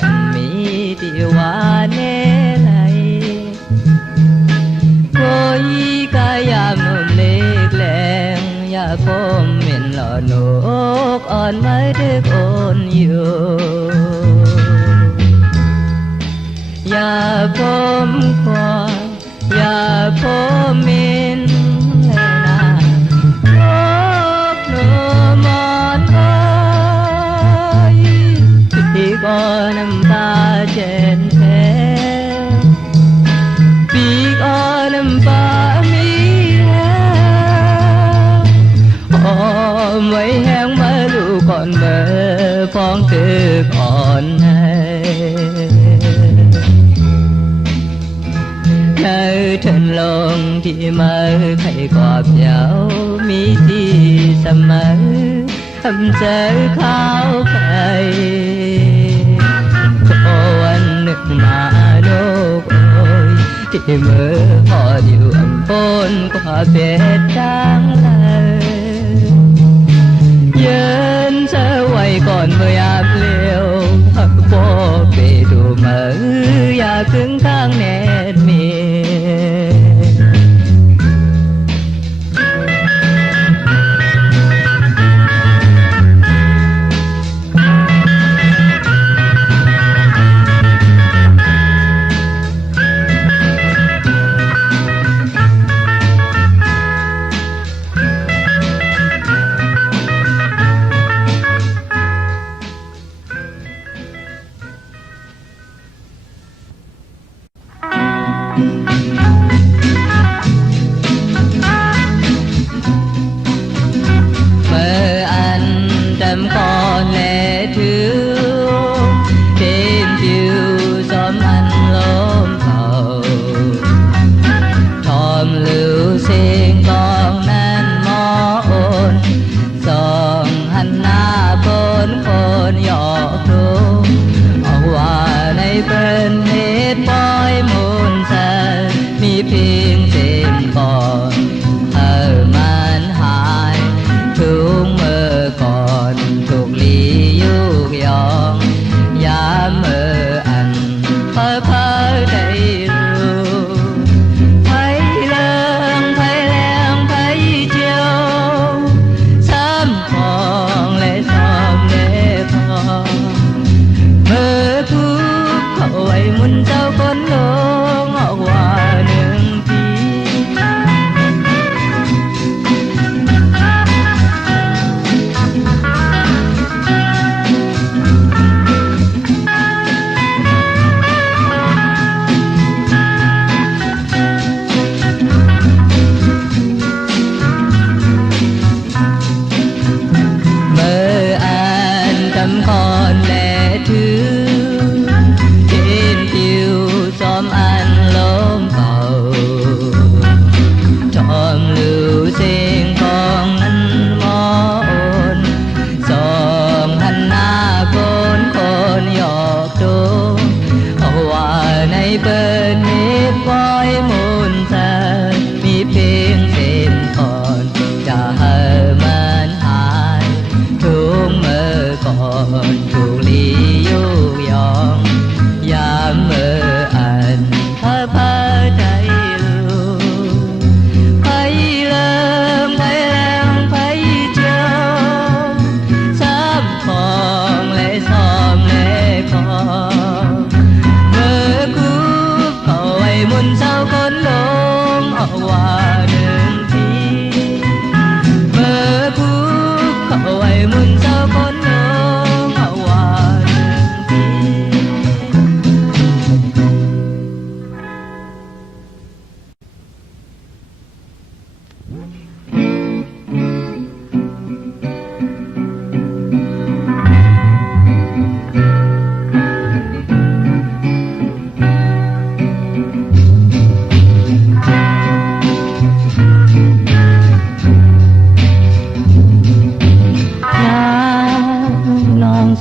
อันมีที่ว่าเนไหลโกยกายามนมเล็กแรงอยากพมเม็นหล่อนกอ่อนไม้เด็กอ่อนอยู่อย่าพมควายอย่าพมเม็นพี่ก็น้ำตาเจนแท้พี่ก็น้ำตามีแห้งหอมไว้แห้งมาลูกก่อนเมื่อฟองเธอก่อนให้ในถึงลงที่มือใครกอบเย้ามีที่เสมอทำใจเข้าไปโอ้วันหนึ่งมาโนกโอยที่มือพออยู่อันปนกว่าเป็ดดังเลยยืนเธอไว้ก่อนเมื่อยามเลี้ยวพักโบไปดูมืออยากถึงทางแนดเมี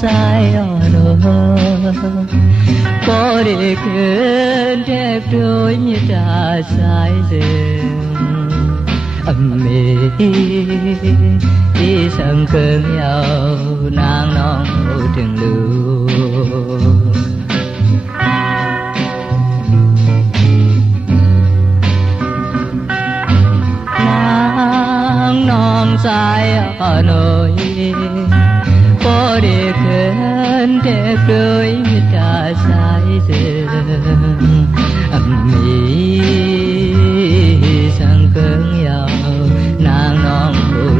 สายอ่อนก็ได้เกินแทบโดยมีตาสายเสื่อมเมที่สังเกิงยาวนางน้องถึงลูน้องสายอ่อนก็ได้เกินแทบโดยมีตาสายเสื่อมมีสังเกิงยาวนางน้อง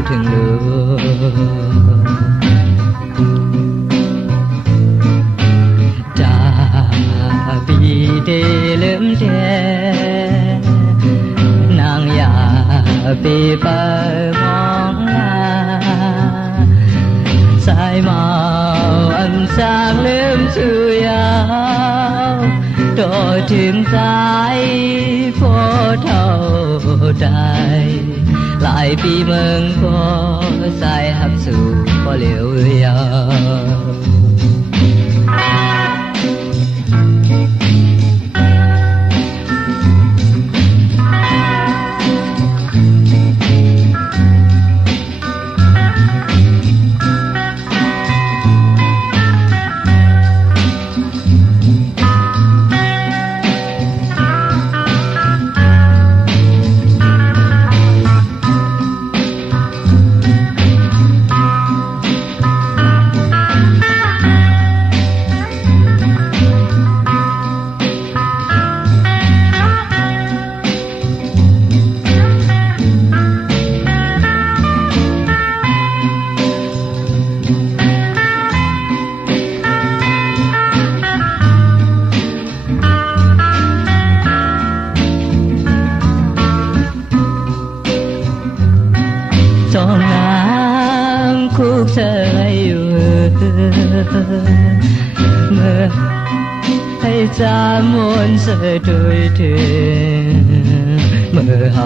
ถึงลูจากปีเดลืมแทนางอยาปีเปิดมองลาสายเมาอันสร้างลืมชื่อยาวต่อถึงสายพอเท่าใดหลายปีเมืองก็สายหักสู่ก็เหลียวยาวสองนางคุกเธออยู่เมื่อให้จามวนเสดยถึงเมื่อห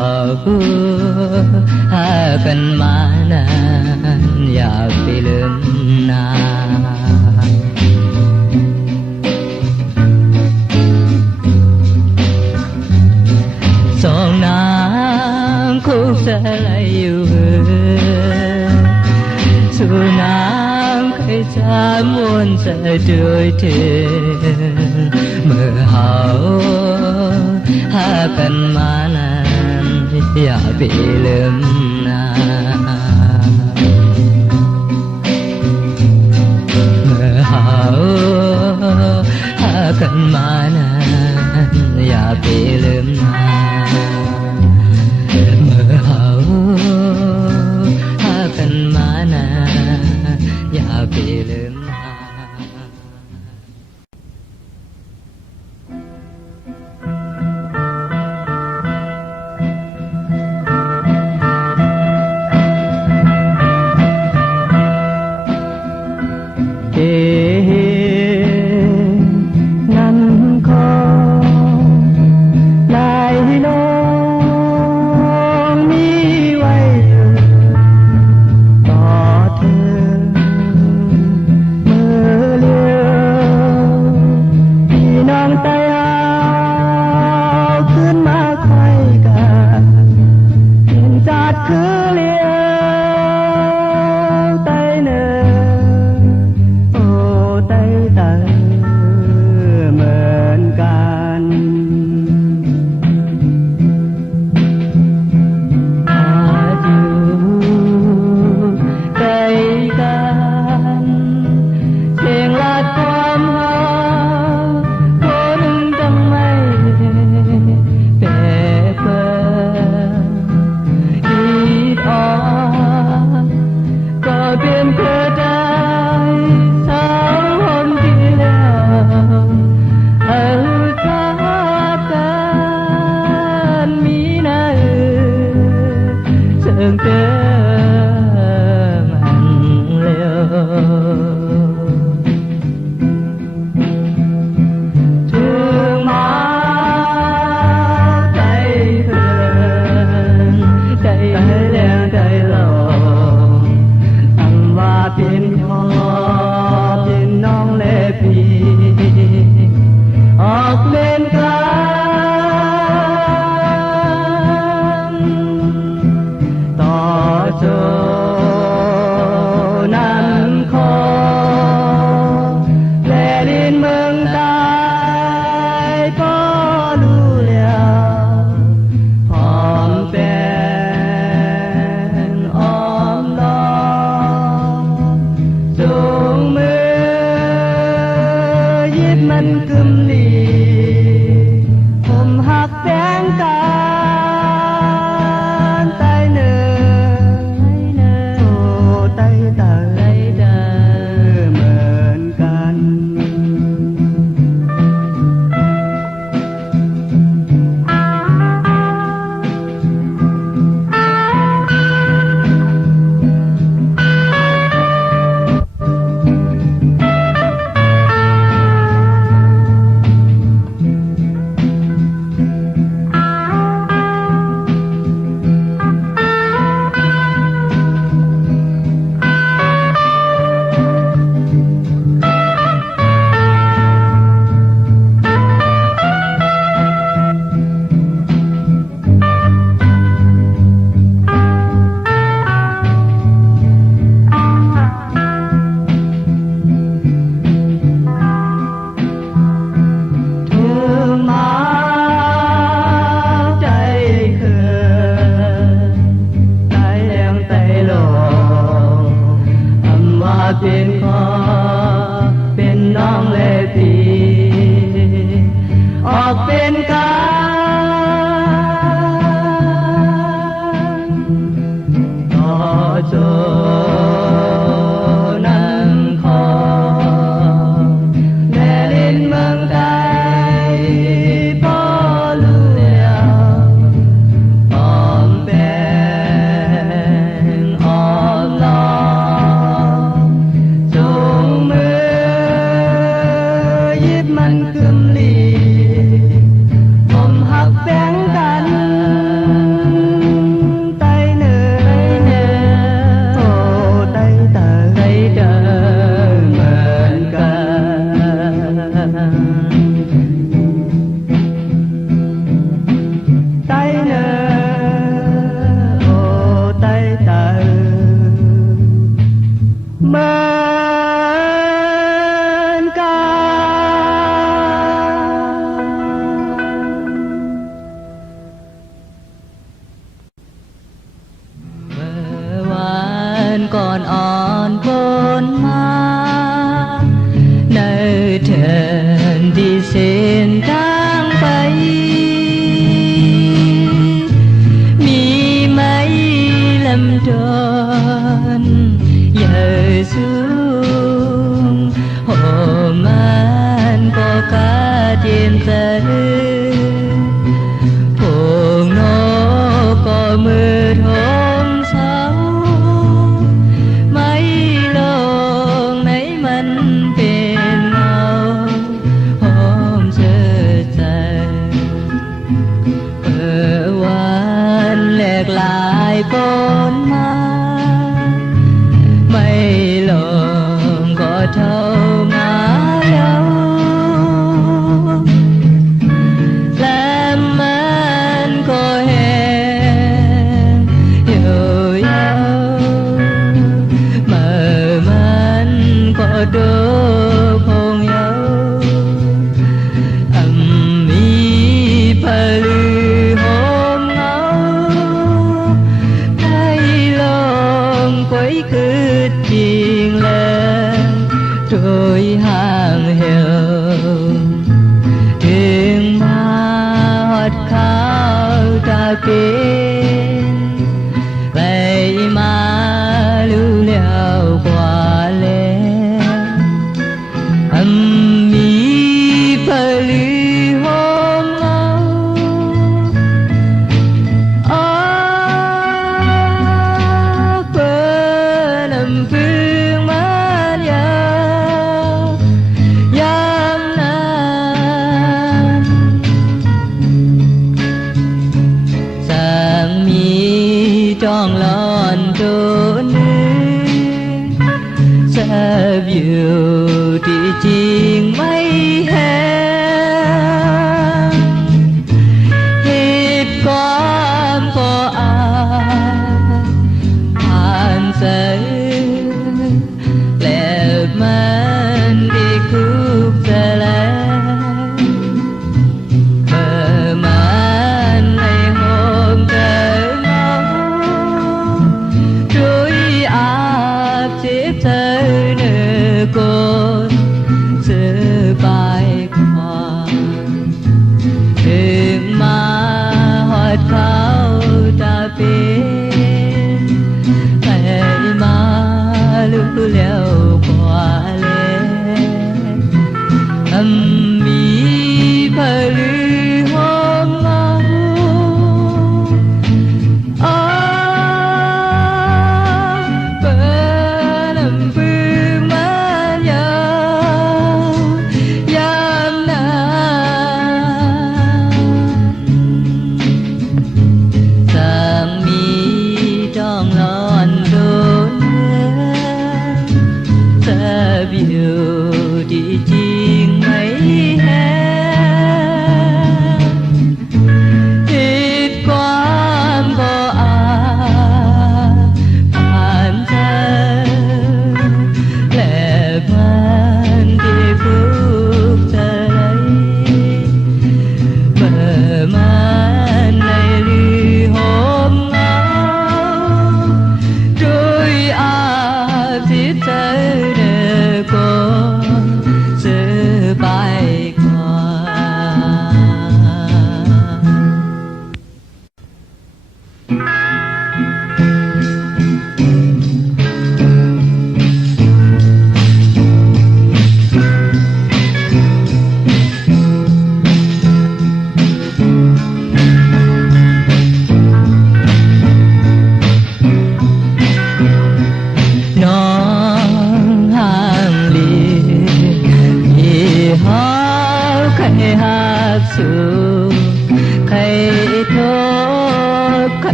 ากันมานานอยากไปลืมนานสองนางคุกเธออยู่สู่น้ำเคยจามวนเสดยถึงเมื่อหากันมานานอย่าไปลืมนาเมื่อหากันมานานอย่าไปลืมนาเมื่อหากันมานานอย่าไปลืมนานั้นขอลายน้องมีไว้ต่อเธอเมื่อเลี้ยวพี่น้องตายเอาขึ้นมาไขว้กันเห็นจัดคือเลี้ยวไตเนอโอ้ไตเหมือนกันอาจอยู่ใกล้กันเสียงลาดความหาคนจังไม่แปรเปรอีดออกก็เป็นเพื่อได้สาวคนที่แล้วถ้ากันมีหน้าเชิงเติมอันเร็วถึงมาใจเธอใจแล้วใจหลงคำว่าเป็น เป็นคอเป็นน้องเลปีออกเป็นการต่อโจนังคอแม่ลินเมืองไทยพอรู้แล้วออมแปงออมลอจงมือหยิบมันกึมลีผมหักแบงกันไตเนื้อโอ้ไตเตอเหมือนกันไตเนื้อโอ้ไตเตอเหมือนกันเมื่อวานก่อนอ่อนพ้นมาในเถินที่เส้นทางไป มีไหมลำดอนใหญ่สูงโหมันก็กาเย็นใจพวกนกก็มืดหงเศร้าไม่ลงไหนมันเป็นเงาหอมเชื่อใจวันแหลกลายปนมาไม่ลงก็เท่ามาแล้วและมันก็แห้งอยู่ยาวเมื่อมันก็ดูคงยาวมีผลือหอมเงาให้ลงไว้คือจริงแล้วโดยห่างเหี่ยวถึงมาหอดข้าวตาเป็นไปมารู้แล้วกว่าแล้วมีผลือหอมเงาเปิดน้ำพึ่งมันยาวยามนั้นสั่งมีจ้องหลอนตัวหนึ่งแสบอยู่ที่จริงไม่แห้งเหตุความก็อาจผ่านใจแล้วมันได้คุกจะแล้วเมื่อมันในห้องเธอเงาด้วยอาบเจ็บเธอเนื้อกนเสื้อปลายความถึงมาหอดเขาตาเป็นให้มารู้แล้วกว่าแล้วมีผลือหอมเงาเปิดน้ำพึ่งมันยาวยามนั้นสั่งมีจ้องหลอนโดน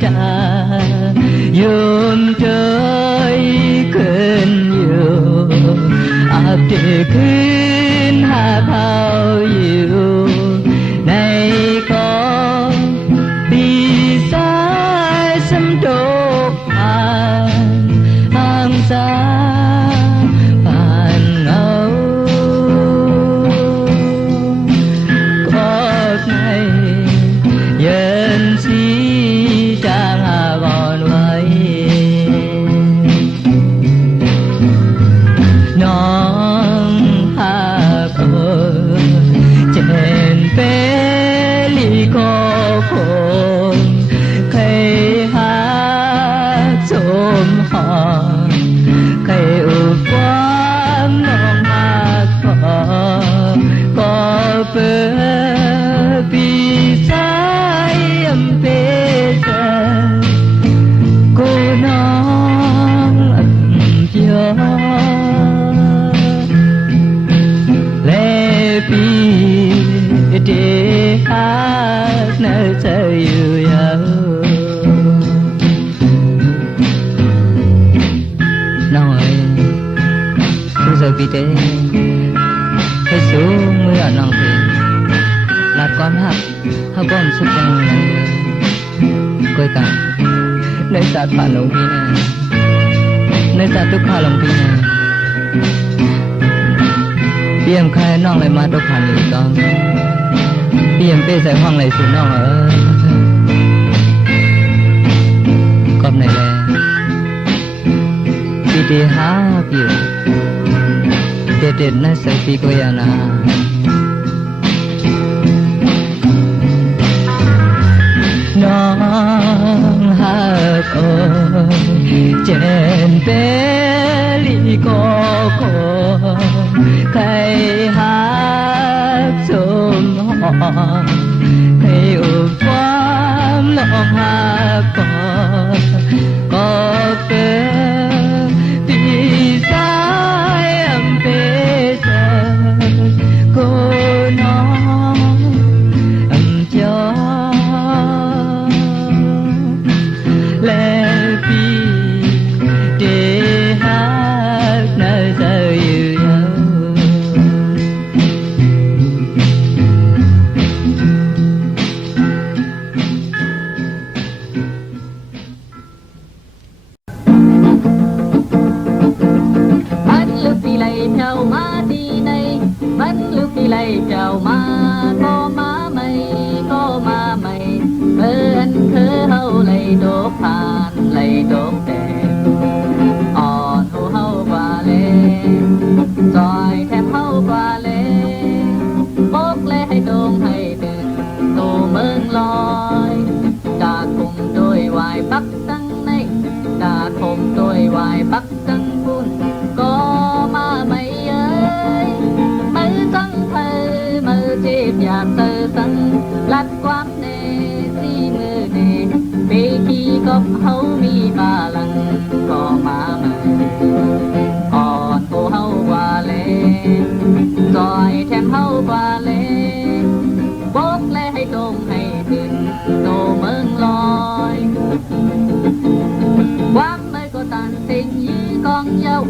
trà dùm trời khuyên nhiều áp để khuyên hạ bao nhiêu này có vì sai xâm đột hàng xa bàn ngâu có này dân si trang hà còn vậy non hà cờ trên bê ly có khôn cây hát xôm hòn cây ưu quán non hát có bê vì sai âm bê giờ cô non ẩn gió lệ vì để hát nơi trời yêu non ơi bây giờ vì thế thấy số mới ở non thì là con hát con sức tăng này coi ta nơi sát phản lòng phi này nơi sátทุกข้าlòng phi này PM khai non lại mà đâu phản lì con PM bê giải hoang lại xuống non ở con này là đi đi há biểu để đến nơi sẽ phi coi à na non hát ôi trên bê ly có con cây hát xôm hòn cây ôm quán non hát có bê vì sai âm bê giờ cô non âm cho lệ vì để hát nơi trời yêu bánh lướt đi lầy chào má đi này bánh lướt đi lầy chào má có má mày bên khứ hâu lầy đốt phan lầy đốt đèn on hô hâu qua lên rồi thèm hâu qua lên bốc lê hay đôn hay đừng tô mơn loi đã cùng đôi hoài bắc tăng này đã cùng đôi hoài bắc tăng buồn có má mày ơi mơ trăng thơ mơ chếp nhạc tơ sân lát quám nè si mơ nè bê khi góc hấu mi ba lần có má mày còn cô hấu qua lên rồi thèm hấu qua lên bốc lê hay tôm hay đừng đồ mơn loi quán mới có tàn tình như con dâu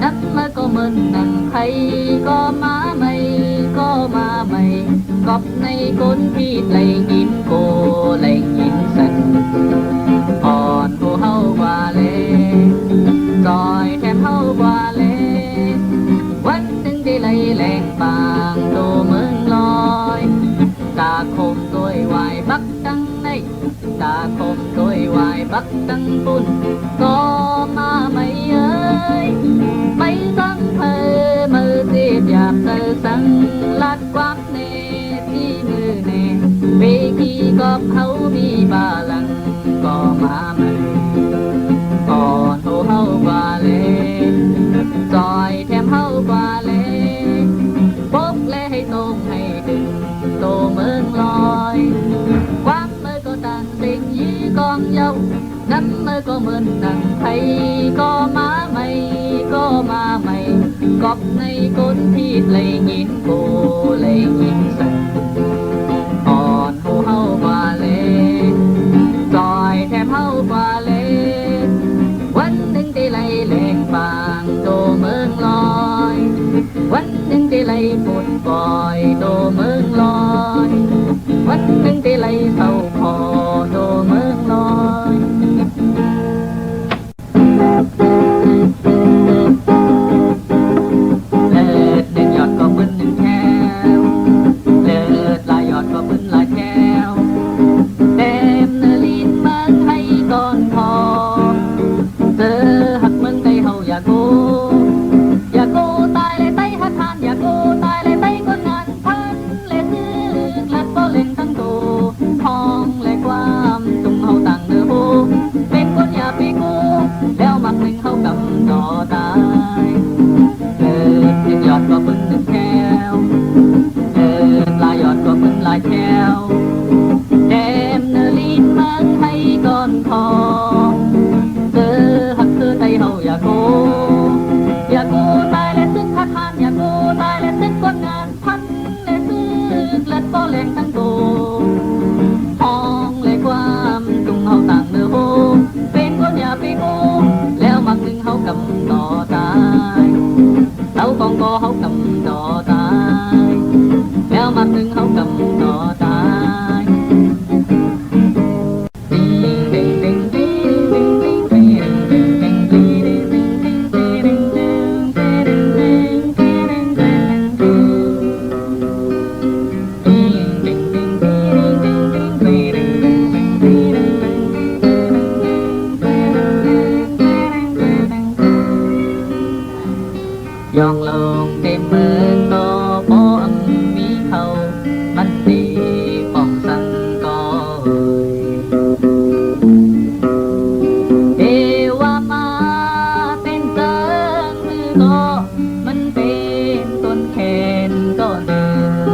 đất mới có mình nặng thấy có má mày góc này côn thịt lấy nhìn cô lấy nhìn sân còn cô hâu qua lên rồi thèm hâu qua lên quán từng đi lấy lèn vàng đồ mơn loi ta khôn tôi hoài bắc tăng này ta khôn tôi hoài bắc tăng buồn có má mày ơi mấy tháng thơ mơ tiết dạp tơ sân lát quát nè si mơ nè về khi góp hấu mi ba lần có má mày còn hô hâu qua lên rồi thèm hâu qua lên bốc lê hay tôm hay đừng tô mơn loi quán mới có tàn tình với con dâu năm mới có mình đằng thấy có má mày góc này côn thịt lấy nhìn cô lấy nhìn sân còn hô hâu qua lên rồi thèm nghèo em nơ linh mang hay con thò tơ hắc tơ tay hầu ya cô tai lên sức hát han ya cô tai lên sức con ngànพันlên sức lật có lẹnทั้งโกห้องเลยความตุงเฮาต่างเนื้อโฮเป็นคนอย่าไปโง่แล้วมักหนึ่งเฮากำต่อตายเต้ากองก็เฮากำต่อตายแล้วมักหนึ่งเฮากำต่อตายยองลงเต็มเมืองก็พออังมีเขามันดีป้องสังก็เอว่ามาเป็นเติงมือก็มันเป็นต้นแขนก็หนึ่ง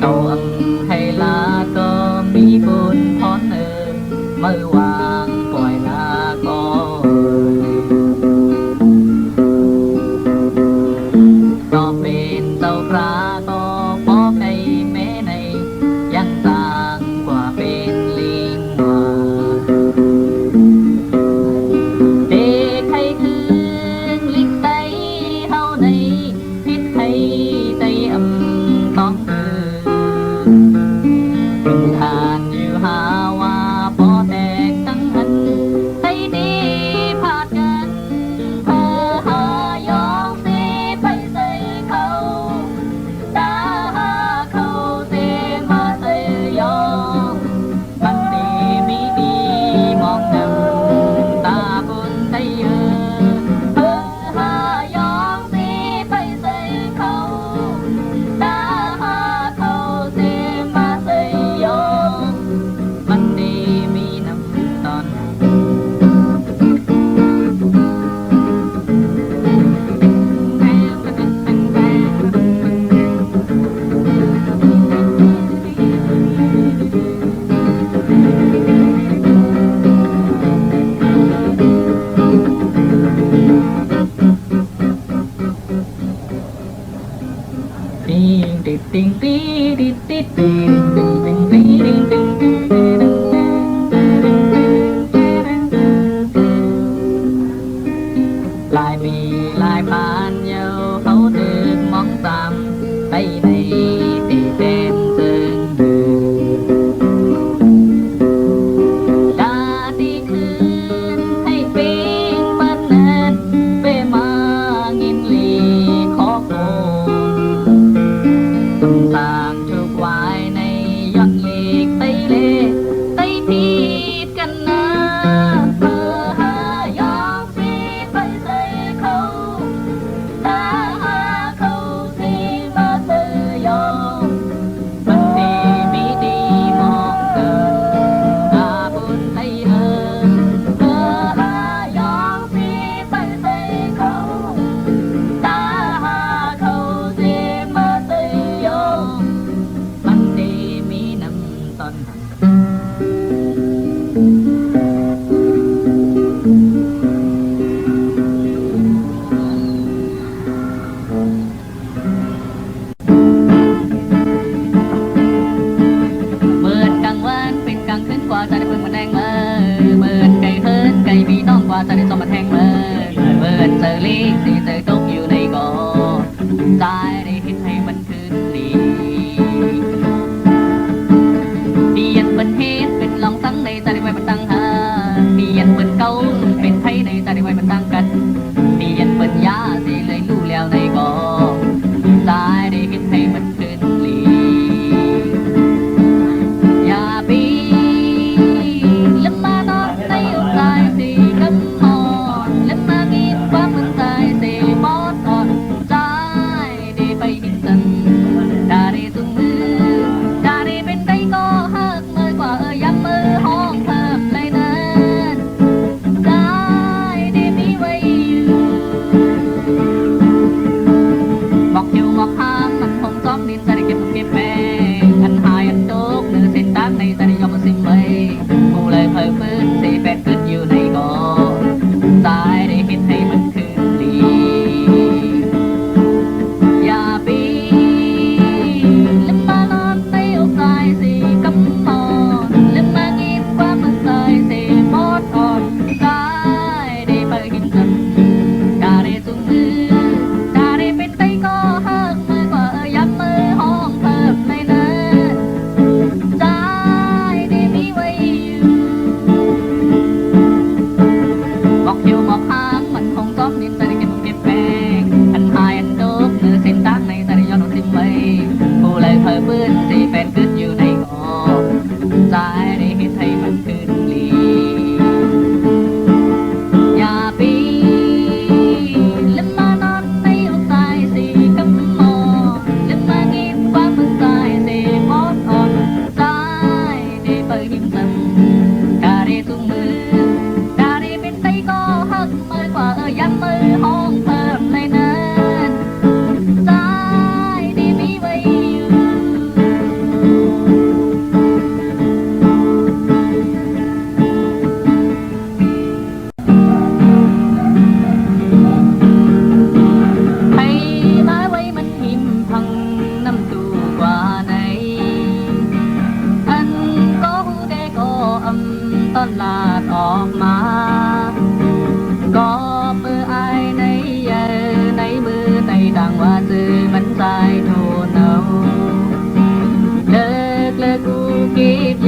เต่าอังให้ลาก็มีบุญพรเอิญเมื่อวางปล่อยลาก็ก็เป็นเต่าพระก็พอในแม่ในยังต่างกว่าเป็นลิงว่าเด็กให้คืนลิกไตเฮาในพิษให้ไตต้องเป็นทานอยู่หาว่าพอแตกตั้งหันให้ดีพาดกันเธอหายองสิไปใส่เขาตาหาเขาสิมาใส่ยองมันดีมีดีมองนำตาบนไตเธอหายองสิไปใส่เขาตาหาเขาสิมาใส่ยองมันดีมีน้ำตอนติงติงติงติงติงติงติงติงติงติงติงติงลายมีลายผ่านเยาเขาดึงมองซ้ำไปในตีเต้นซึ่งดาดีคืนให้ปิงมันเนินเปมางินลีขอโกนสร้างชุกไว้ในยักษ์อีกไปเล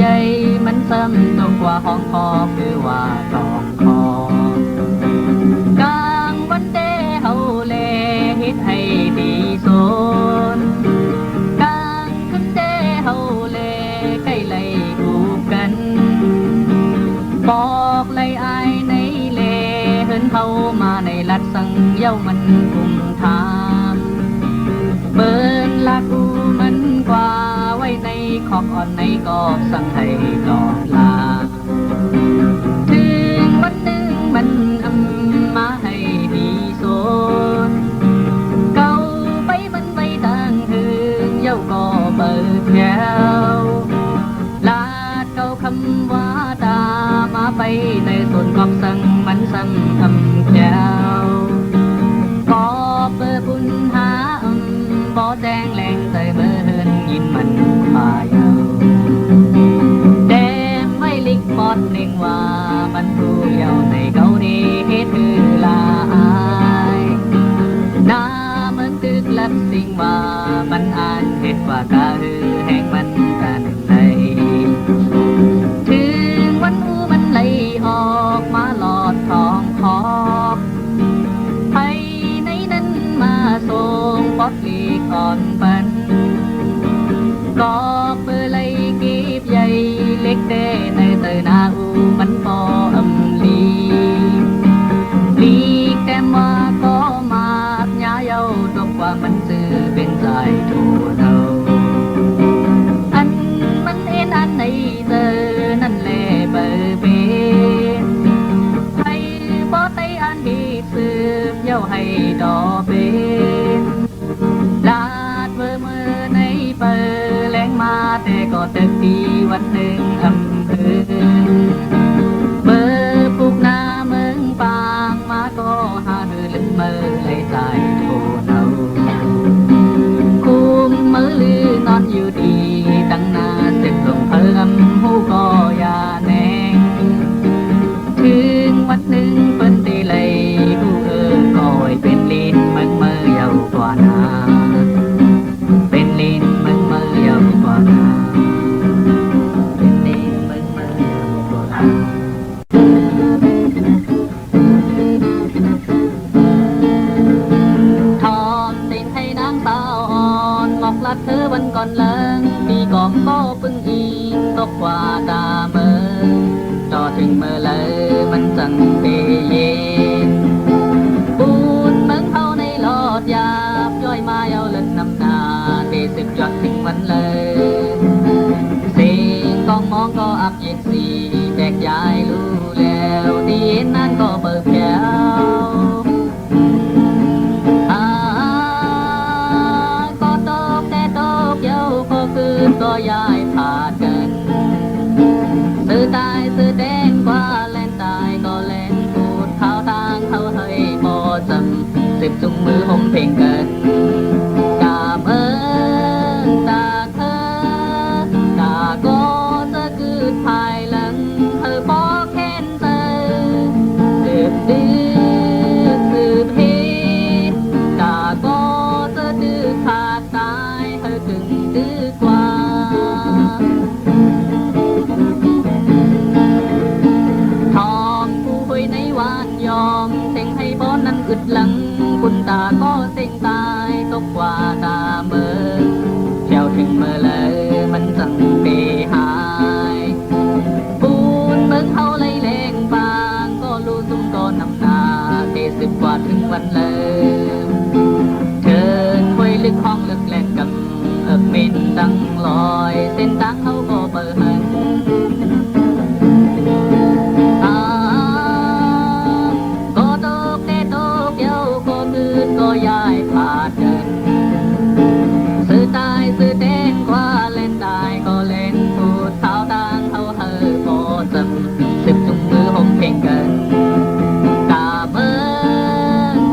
ญ่มันซ้ำตกว่าห้องคอคือว่าต้องคอกลางวันเดเฮาแลเฮ็ดให้ดีโซนกลางคืนเดเฮาแลใกล้ไล่กูกันบอกไล่อายในเลเฮินเฮามาในลัดสังเย้ามันกุมทามเบิ่นลักอูมันกว่าไว้ในขอบอ่อนในกอบสั่งให้ดอกลาถึงวันหนึ่งมันมาให้ดีโซนเก่าไปมันไปทางอื่นเย้าก็เปิดแก้วลาดเก่าคำว่าตามาไปในส่วนกอบสั่งมันซ้ำแก้วก็เปิดบุญหาบ่แดงแรงใจเมื่อเฮินยินมันพายเอาแดมไม่ลิกปอดเน่งว่ามันผู้เยาในเกาดีเฮ็ดคือลาอายน้ามันตึกลับสิ่งว่ามันอ่านเฮ็ดว่ากะฮือแห่งมันกันในถึงวันอูมันไหลออกมาหลอดทองขอบไปในนั้นมาส่งปอดลีก่อนปันก็เปิดไหลกีบใหญ่เล็กเด้ในเตยนาอูมันพอลีลีกแต่มาก็มาหญ้าเย้าตกว่ามันซื้อเป็นใจทั่วเราอันมันเอ็นอันไหนเตอนั่นแหละเปิดเป็นให้บ่ไตอันดีซื้อเย้าให้ดอเป็นลาดเมื่อในเปิดแรงมาแต่ก็ตึกดีวันหนึ่งเบอร์ปลูกนาเมืองปางมาก็หาดือลึกเมื่อเลยใจโทเนาคุมมือลือนอนอยู่ดีตั้งนาเสร็จลงเพิ่มหูก็อย่าแนงถึงวันหนึ่งเปิ้นตีเลยผู้ก็เป็นลิ้นเมืองเมื่อเยาวกว่านาเป็นลิ้นเมืองเมื่อเยาวกว่านาเป็นลิ้นเมืองเมื่อเยาวกว่านาทอมติดให้นางสาวอ่อนบอกลัดเธอวันก่อนเลิงปีก่อนก็ปึ้งอีตกกว่าตาเมื่อจอถึงเมื่อเลยมันจังเปเย็นปูนเมืองเขาในหลอดยาบย่อยมาเอาเลิศนำนาเตสึกยอดถึงวันเลยเสียงกองมองก็อับเย็นสีแตกยายรู้แล้วดีนั้นก็เปิดแก้วก็ตกแต่ตกเย้าก็คืนก็ย้ายผ่านกันซื้อตายซื้อแดงกว่าแลนตายก็แลนพูดข่าวทางเขาให้พอจำสิบจุงมือห่มเพลงกันกาเมินตาเธอตาก็จะคืดภายหลังเธอพอแค้นเธอสืบดื้อสืบเหตุตาก็จะดื้อขาดตายเธอถึงดื้อกว่าทอมผู้คุยในวานยอมเซ็งให้บอนนั้นอึดหลังคุณตาก็เซ็งตายตกกว่าตาเมื่อแถวถึงเมื่อเลยมันจังเปหายปูนเมืองเขาเลยแรงบางก็รู้ซุ่มก็นำนาเทสิบกว่าถึงวันเลยเชิญคุยลึกห้องลึกแหลกกับเมินดังลอยเส้นทางเขาก็เปิดหันก็ตกแต่ตกเย้าก็คืนก็ย้ายผ่านกันซื้อตายซื้อแดงกว่าเล่นตายก็เล่นพูดเท้าทางเขาเฮอพอจำสิบจุงมือห่มเพลงกันตาเมื่อ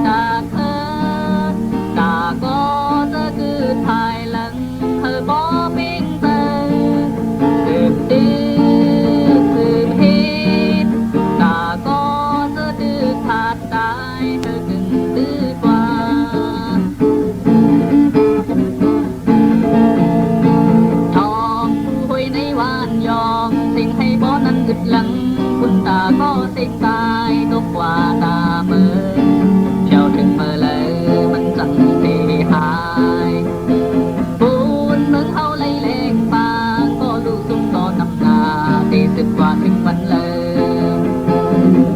ตาเธอตาก็จะคืนภายหลังเธอบ่เพ่งเธอ lăng quân ta có sinh tai tốt qua ta mơ treoถึง mơ lệ mình chẳng thể hại buồn mừng hao lấy lên ba có lưu sung có nằm nà thìสึก qua ถึง วันเลย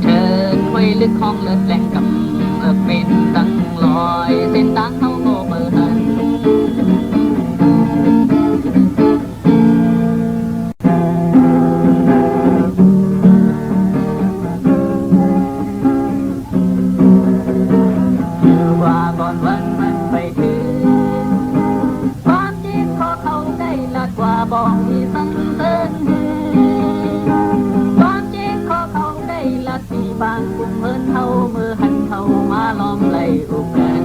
เชิญไว้ลึกห้องเลิศแหลงกำเป็นตั้งลอยเส้นทางเขาก็เปิดหันว่าก่อนวันมันไปถึงความจริงขอเขาได้ละกว่าบอกที่สังเสริญความจริงขอเขาได้ละที่บางกลุ่มเฮินเฮาเมื่อหันเขามาล้อมไล่อุกกัน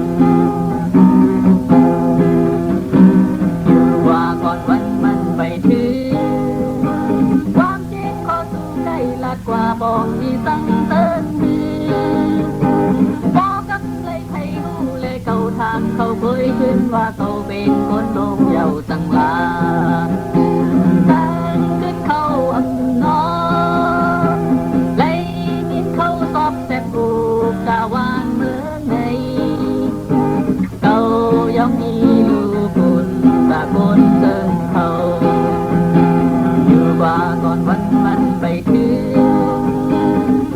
ว่าก่อนวันมันไปถึงความจริงขอสู้ได้ละกว่าบอกที่สังเสริญเขาทางเขาเคยขึ้นว่าเขาเป็นคนโลกเยาสังลาตั้งขึ้นเขาอังนอเลยมินเขาสอบแสบกูกะวานเมื่อไงเขายังมีลูกคนตะโกนเซิงเขาอยู่ว่าก่อนวันมันไปถึง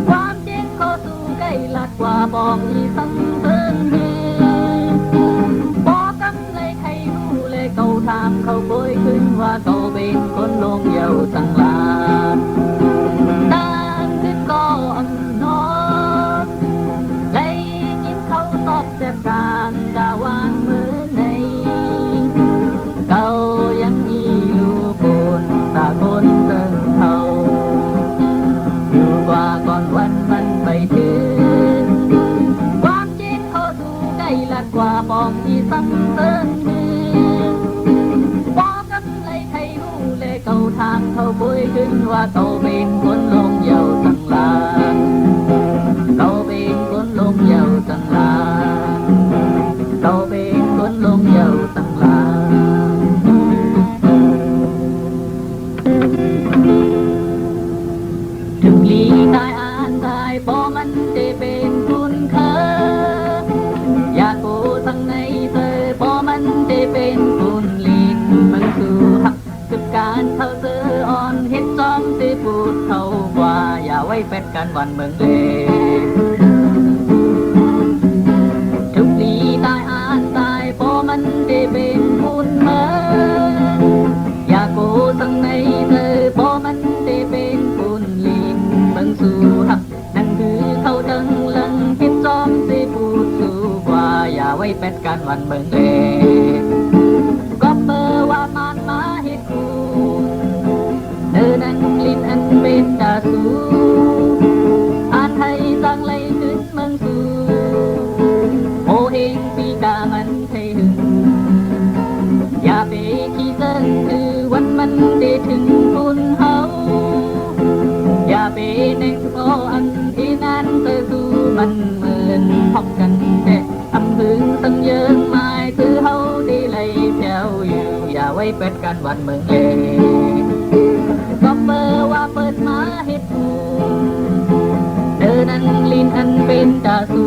ความจริงเขาสู้ใกล้ลัดกว่าบอกอีสังเซิงเขาถามเขาโบยขึ้นว่าเขาเป็นคนลงเยาสังลาตั้งขึ้นก็อ่อนน้อมได้ยินเขาตอบแสบกลางกะวานเมื่อไงเขายังมีลูกคนตาคนเติงเขาอยู่ว่าก่อนวันมันไปถึงความจริงเขาดูได้ลัดกว่าบอกที่สังเสริญเขาทางเขาโบยขึ้นว่าเขาเป็นคนลงเยาสังลาเขาเป็นคนลงเยาสังลาเขาเป็นคนลงเยาสังลาถึงลีตายอ่านตายพอมันจะเป็นคุณเคยอยากโกทั้งในเธอพอมันจะเป็นคุณลีนมันคือหักการเขาเสืออ่อนเห็ดจอมสิพูดเขากว่าอย่าไว้เป็ดกันวันเมืองเลทุกลีตายอ่านตายพอมันได้เป็นคุณเมื่ออย่าโกสังในเธอพอมันได้เป็นคุณลินเมืองสู่หักนั่นคือเขาดังลังเห็ดจอมสิพูดสู่กว่าอย่าไว้เป็ดกันวันเมืองเลก็เบอร์ว่ามันมาเห็ดกูเดินนั่งลิ้นอันเป็นตาสูอ่านให้สังเลยขึ้นเมืองสู่โอเฮงปีกามันไทยหึงอย่าไปขี้เส้นคือวันมันได้ถึงคุณเฮาอย่าไปในสุขอันที่นั้นเธอสู่มันเหมือนพบกันแต่ทำหึงตั้งเยอะไม่คือเฮาได้เลยเจ้าอยู่อย่าไว้เป็ดกันวันเมืองเลก็เบอร์ว่าเปิดมาเฮ็ดกูเดินนั่งลิ้นอันเป็นตาสู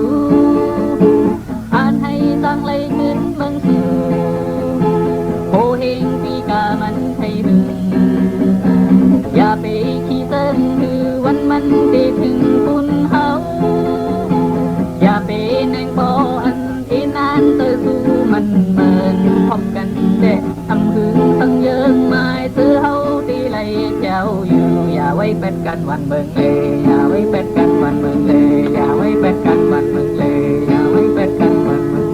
อ่านให้สังเลยขึ้นเมืองสู่โอเฮงปีกามันไทยหึงอย่าไปขี้เส้นคือวันมันได้ถึงคุณเฮาอย่าไปนั่งพออันที่นั้นเธอสู่มันเหมือนพบกันแต่ทำหึงตั้งเยอะไม่เธอเฮาดีเลยเจ้าอยู่อย่าไว้เป็ดกันวันเมืองเลอย่าไว้เป็ดกันวันเมืองเลอย่าไว้เป็ดกันวันเมืองเลอย่าไว้เป็ดกันวันเมือง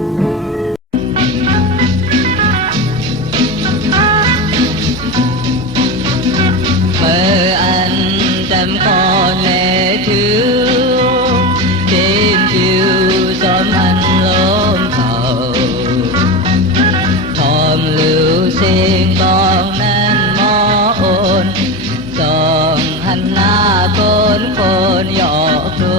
เมื่ออันจำก่อนแลถือเต็มผิวจอมอันล้มเขาทอมลือเสียงกองนั้นมอโอนส่องหันหน้าคนหยอกดู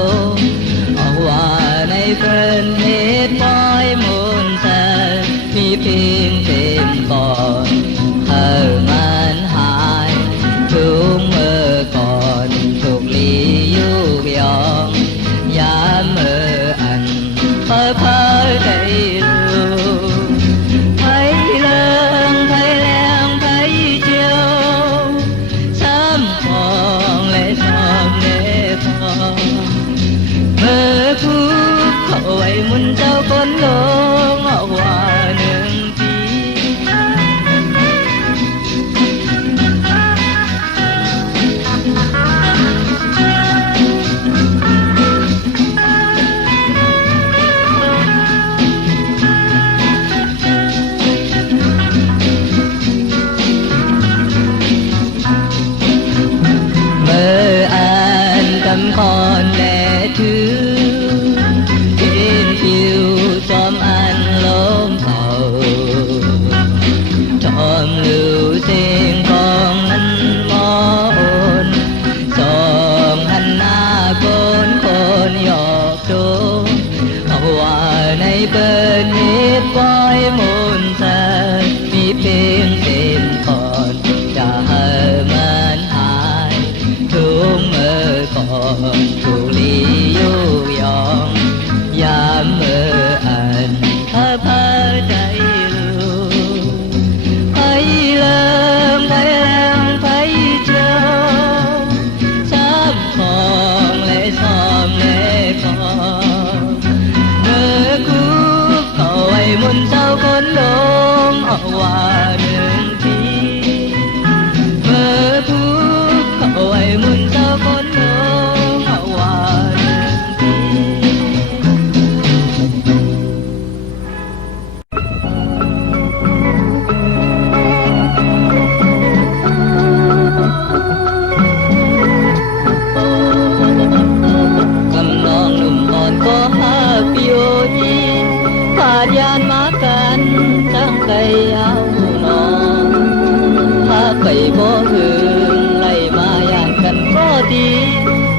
ดี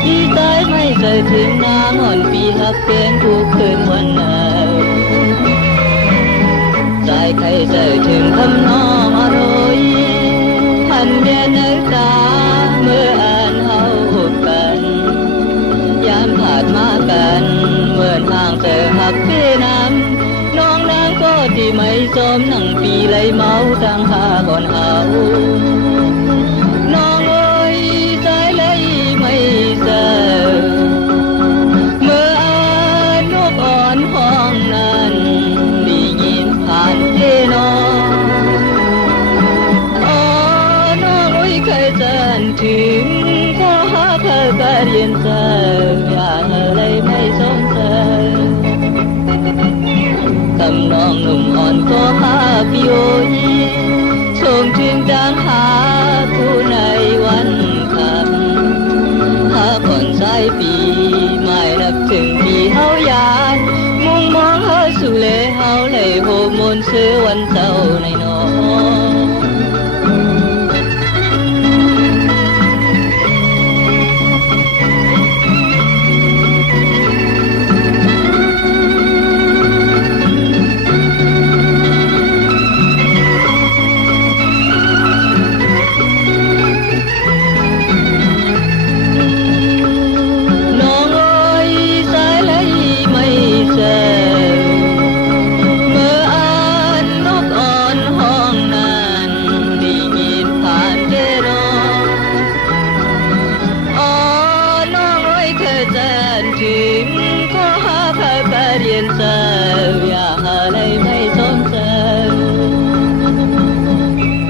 ที่สายไม่เคยถึงนางอ่อนปีหักเพียงทุกคืนวันไหนสายใครใจถึงคำน้องอร่อยพันเบียนในตาเมื่ออ่านเฮาพบกันยามผ่านมากันเหมือนห่างเจอหักเพี่น้ำน้องนางก็ที่ไม่สมหนังปีไหลเมาดังหาก่อนเฮาน้องเอ้ยใจเลยไม่เจอเมื่ออ่านนกอ่อนห้องนั้นได้ยินผ่านเจน้องอ๋อน้องเอ้ยเคยเจอถึงก็หาเธอก็เรียนเจออย่าอะไรไม่สนใจคำน้องหนุ่มอ่อนก็หาพี่โอ้ยส่งถึงดังหาผู้ในวันคำหาผ่อนสายปีไม่นับถึงปีเฮายานมุ่งมองเฮาสู่เลเฮาเลยโหมนซื้อวันเจ้าในน้อง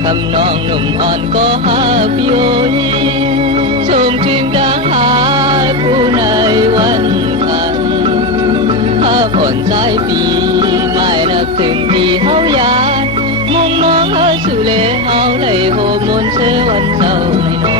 คำน้องหนุ่มอ่อนก็หาพี่โอ้ยส่งถึงดังหาผู้ในวันคันหาผ่อนสายปีไม่นับถึงปีเฮายานมุ่งมองเฮาสู่เลเฮาเลยโหมนเชื่อวันเจ้าในน้อง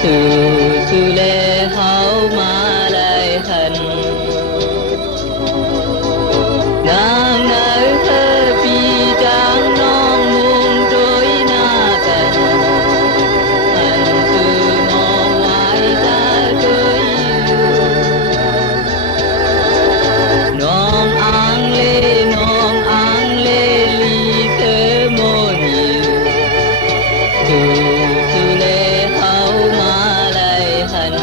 สู่สู่แลเฮามาหลายหันนางนายเธอปีจางน้องมุงโดยหน้ากันหันสู่น้องไว้ตาเคยอยู่น้องอ่างเลน้องอ่างเลลีเธอโมนอยู่สู่สู่แลเฮามาหลายหัน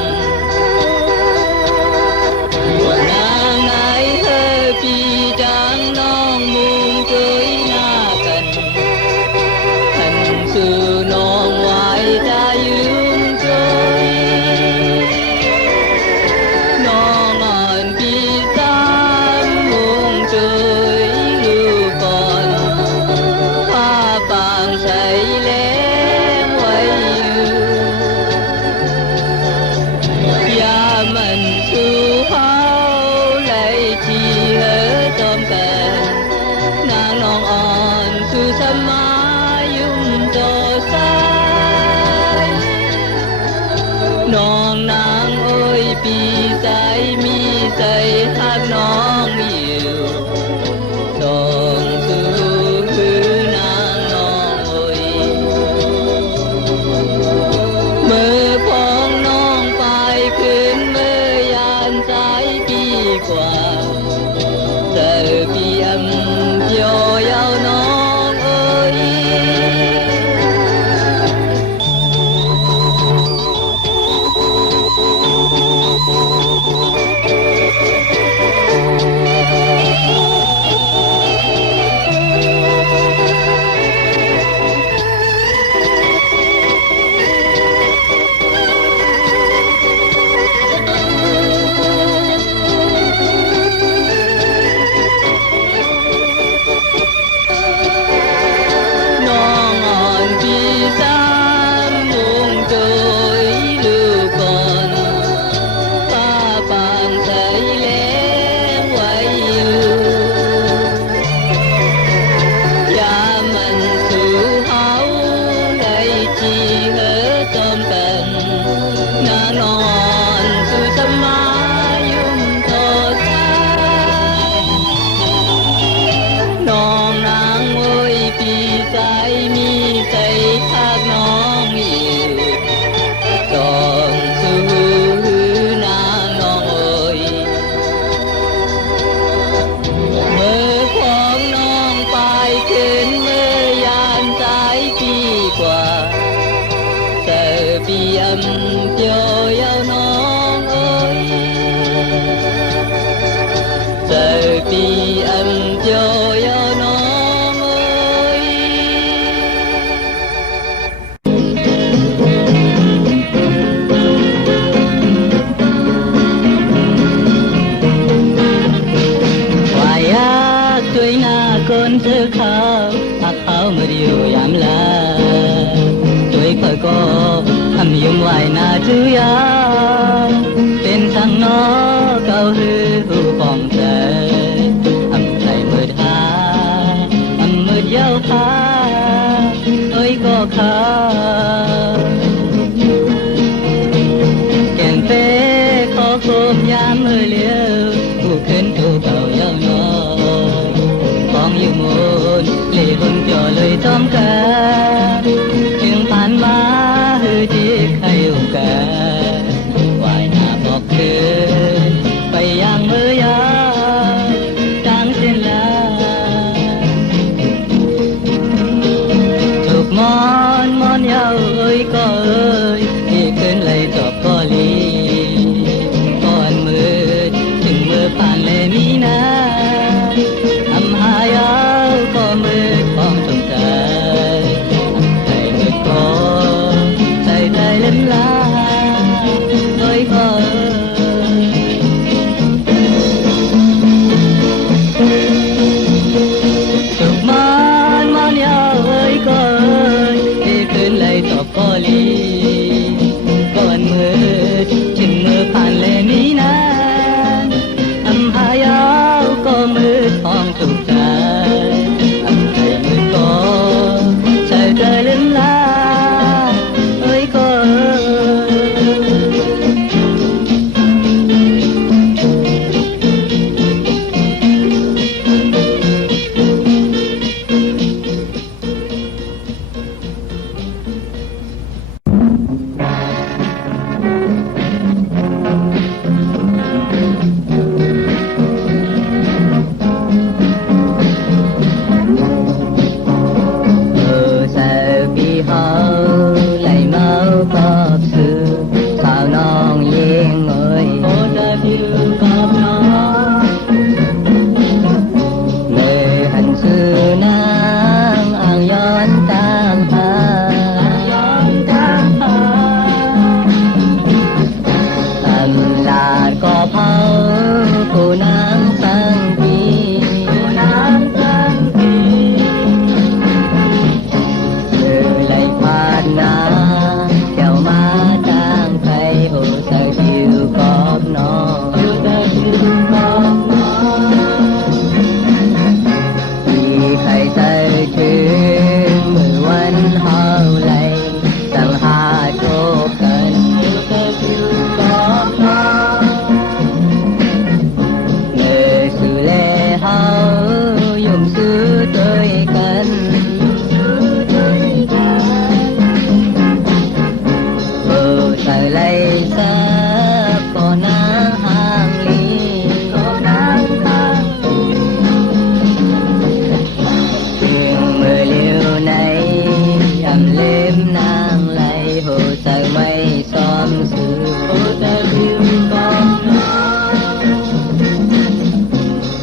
นางนายเธอปีจางน้องมุงเคยหน้ากันหันสู่น้องไว้ตายืมเคยน้องอ่อนปีสามมุงเคยลูกก่อนผ้าปางใส่แลงไว้อยู่ยามันสู่เฮาไหลที่เฮอจอมกันนางน้องอ่อนสู่สมายุ่มต่อสายน้องนางโอ้ยปีใจมีใจหักน้องอยู่ต้องสู่คือนางน้องโอ้ยมือพองน้องไปขึ้นมือยานใจปีกว่าเจอเปียมเดียวยาวน้องเอ้ยน้องอ่อนปีสามมุงโดยลูกก่อนป้าปางใส่แลงไว้อยู่ยามันสู่เฮาได้ที่เฮอจอมกันนางนอนสู่สมายุ่มทอสายน้องนางโอ้ยปีใจมีใจทักน้องอยู่ต้องสู่นางน้องโอ้ยมือของน้องไปขึ้นมือยานใจปีกว่าเจอเปียมเดียวยาวน้องเอ้ยเจอเปียมเดียวยาวน้องเอ้ยว่าอยากด้วยหน้าคนเสื้อขาวหักเขาเมื่อเดียวยามลาด้วยคอยก็ทำยุ่งไหวหน้าจื้อยาเป็นทางนอเก่าหรือผู้ปองใจอำใจมืดหาอำมืดเย้าพาเอ้ยก็ขาแก่นเต้ขอโคมยามมือเลี้ยวผู้ขึ้นตัวเก่าเย้าน้อยฟองอยู่มูลเล่หุ่นจ่อเลยจอมกันจึงผ่านมาหือที่ใครอุกาวายหน้าบอกคืนไปยังมือยากลางเส้นลาถูกมอนเย้าเอ้ยก็เอ้ยที่ขึ้นเลยจบก็ลีก่อนมืดถึงมือผ่านเลยมีนาอำหายาวก็มืดปองจงใจ Thời lấy sắc có nắng hàng ly có nắng hàng trường mười liều này âm đêm nàng lại hồ trời mây xóm sự hồ trời phiêu con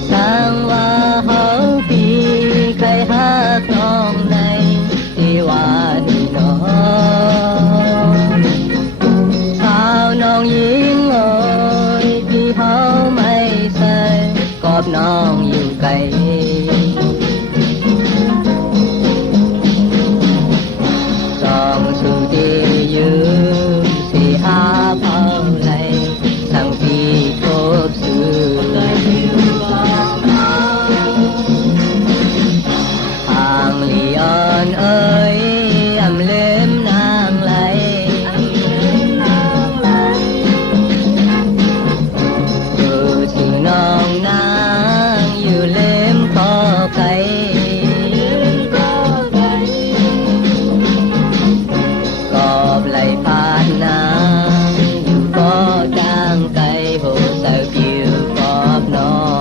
sang hoa hậu phi khai hát non này thì hoa đi nó sao non yên ơi thì hậu mây say cọp non nhiều cây còn sự đi dương thì áp hậu này sang phi thốt sự hàng lion ơi âm lên nàng lại từ sự non nàng yêu lên có cây cọp lại phát nàng yêu có trang cây hồ sao chiều cọp non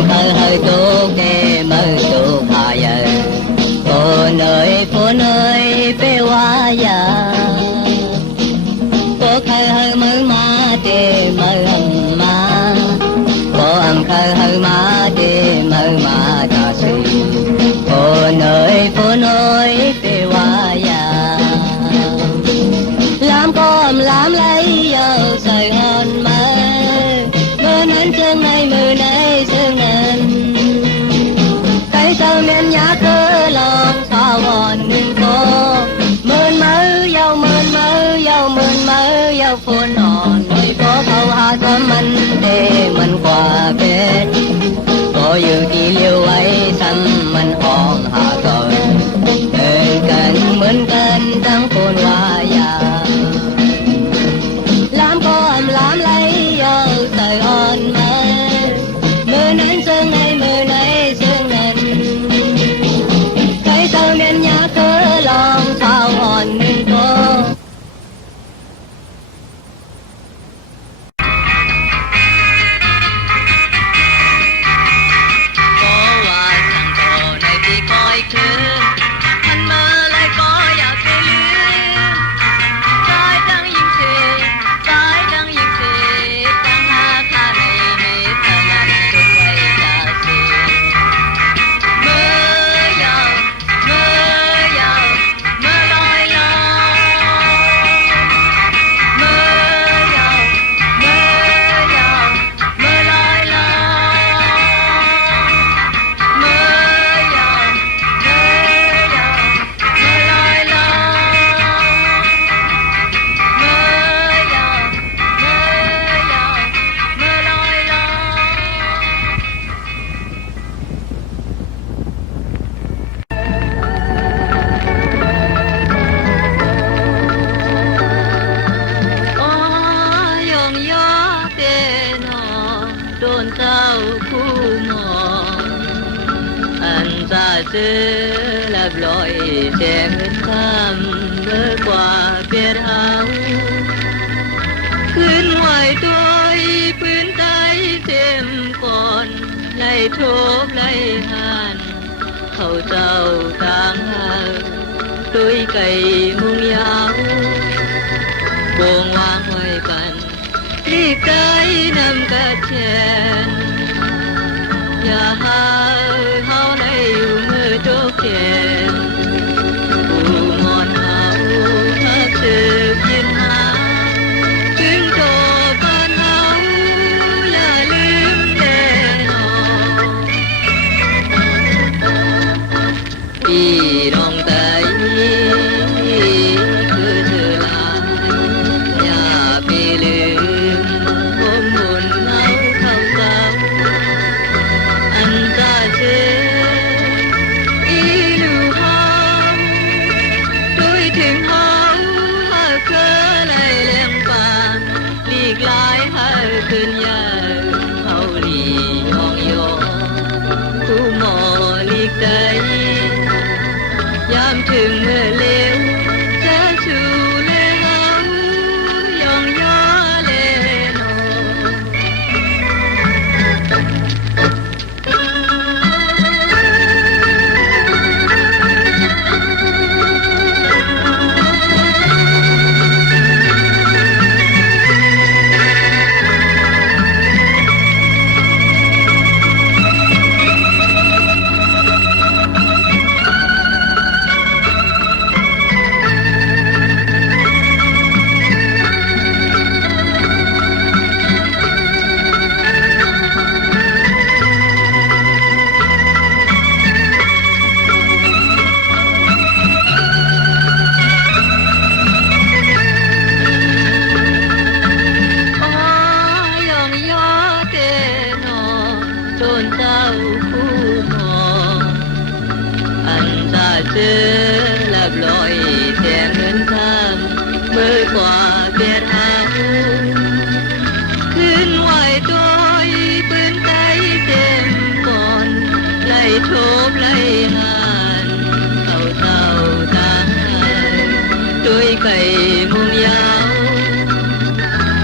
em khơi hơi tu kê mơ tu hà giờ phụ nơi bê hoa ya cô khơi hơi mơ ma tê mơ âm ma cô âm khơi hơi ma tê mơ ma ta si phụ nơi bê hoa ya làm cô làm lấy yêu sài hòn mơ mơ nên chân này mơ này sương nên cái sao men nhá cơ lòng sao còn nên cô mơn mơ yêu phun hòn nơi có câu hát mình để mình qua bên có yêu thì liêu ấy xăm mình hòn hạ rồi đời cần mơn cần đang phun hoa ya làm con làm lấy yêu sài hòn mơ mơ nên sương này sương nên cái sao nên nhá cơ lòng sao hòn nên cô lập lội sẽ ngân tham bước qua biệt hàoขึ้นไหวtôiพื้นใต้เต็มก่อนไล่ทบไล่หันเข้าเจ้าทางหาด้วยไก่มุงยาววงวางไว้ปันรีบไก่นำกระเชนอย่าหาเขาในอยู่มือทุกเย็นผู้งอนเขาทักสืบยินหาถึงโตบ้านเขาอย่าลืมเด่นอพี่น้องใจคือเธอลาอย่าไปลืมผมบุญเขาเขาเก่าอันตาเชื่ออีลูกเขาด้วยถึงเขาหากเคยเลยเลี้ยงปานหลีกลายหาขึ้นยาเขาหลีห้องโยผู้หมอหลีกใจยามถึงเมื่อเลวจะชูเลหายองย้อเลโน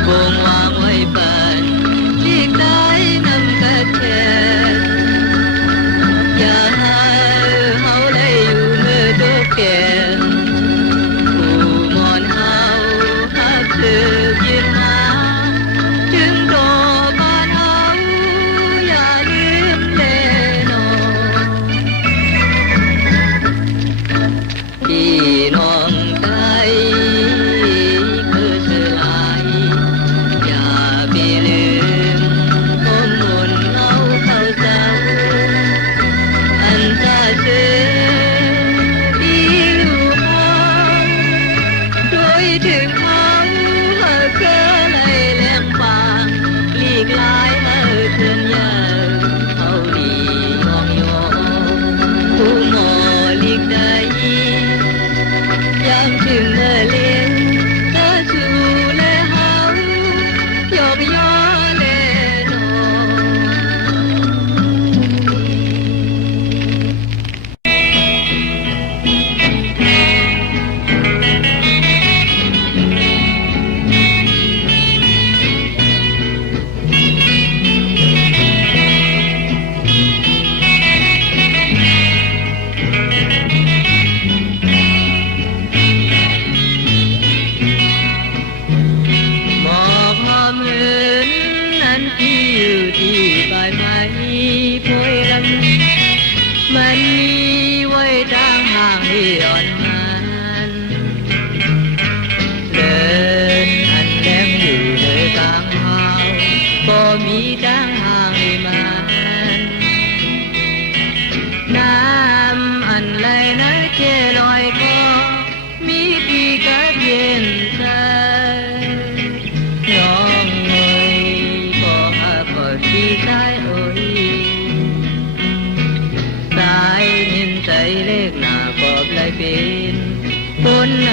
buông hoa ngoài bàn chiếc đáy nằm cất khe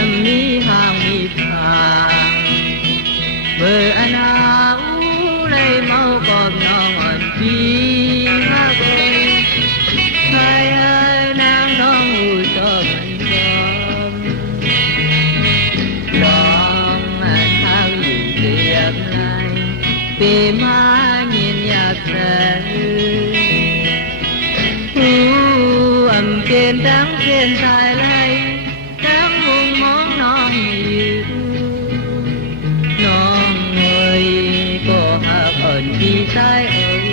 นมีห่างมีทางเบอร์อนาวเลยเมากอบน้องอ่อนพีมาบอยใครนางน้องหูชอบมันชมลองอันทางอยู่เตียบไหลปีมาเงียนหยาบใสเกณฑ์ดังเกณฑ์สายไหลดังมุงมองน้องอยู่น้องเอ่ยก็หาอ่อนที่สายเอ่ย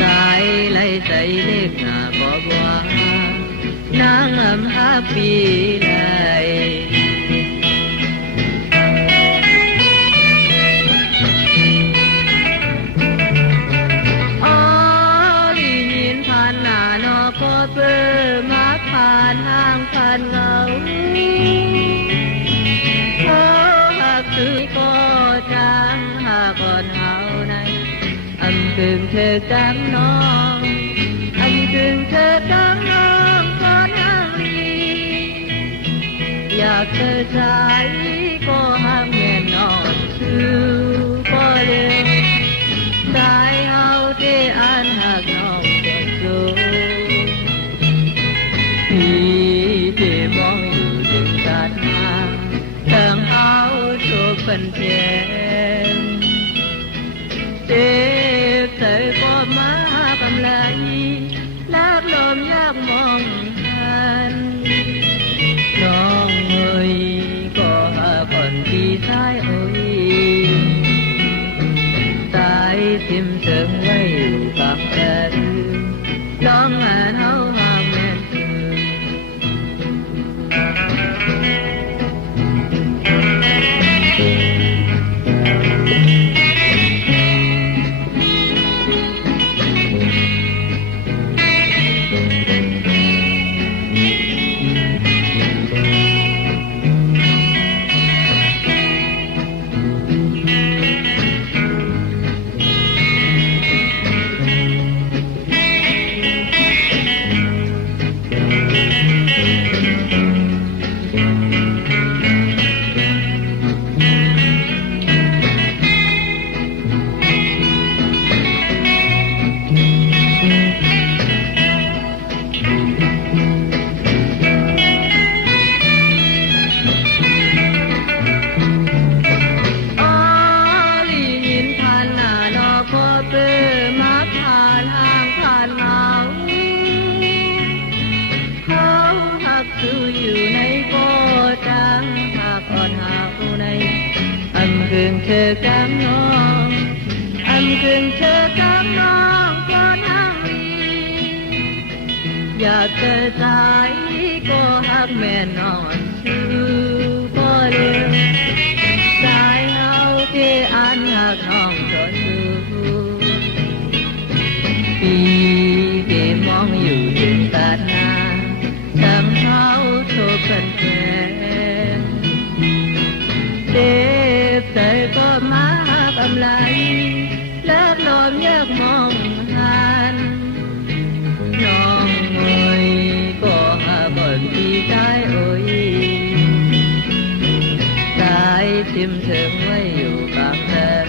สายไหลใส่เล็กหน้าบอกว่านางหาปีไหลผ่านเงาหากซื้อก็จางหากก่อนเฮาในอำถึงเธอจังน้องอำถึงเธอจังน้องก่อนนางลีอยากเธอใจก็ห้ามแม่นอนชื่อก็เร็วได้เฮาที่อันหากน้องก็สู้ที่มองอยู่ถึงตาหน้าเติมเอาโชคเป็นเพียงเจ็บใจก็มากำไรลากลมยากมองหันน้องเอ่ยก็หาก่อนที่สายเอ่ยตายทิมเชิงไว้อยู่กับแผ่นน้องอ่านเฮาเธอกับน้องอำถึงเธอกับน้องก็นั่งลีอยากเจอสายก็หักแม่นอนชื่อก็เร็วสายเฮาที่อันหักน้องจนดูปีที่มองอยู่ถึงตาหน้าทำเขาโชคกันแค่เจ็บใจก็มากำไรเลิกลมเยกมองหันน้องเอ่ยก็หาบ่อนที่ใจเอ่ยสายทิมถึงไว้อยู่กลางเธอ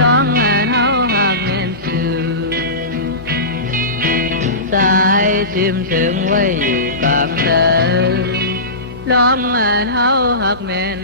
น้องงานเฮาหากแม่นชื่อสายทิมถึงไว้อยู่กลางเธอน้องงานเฮาหากแม่น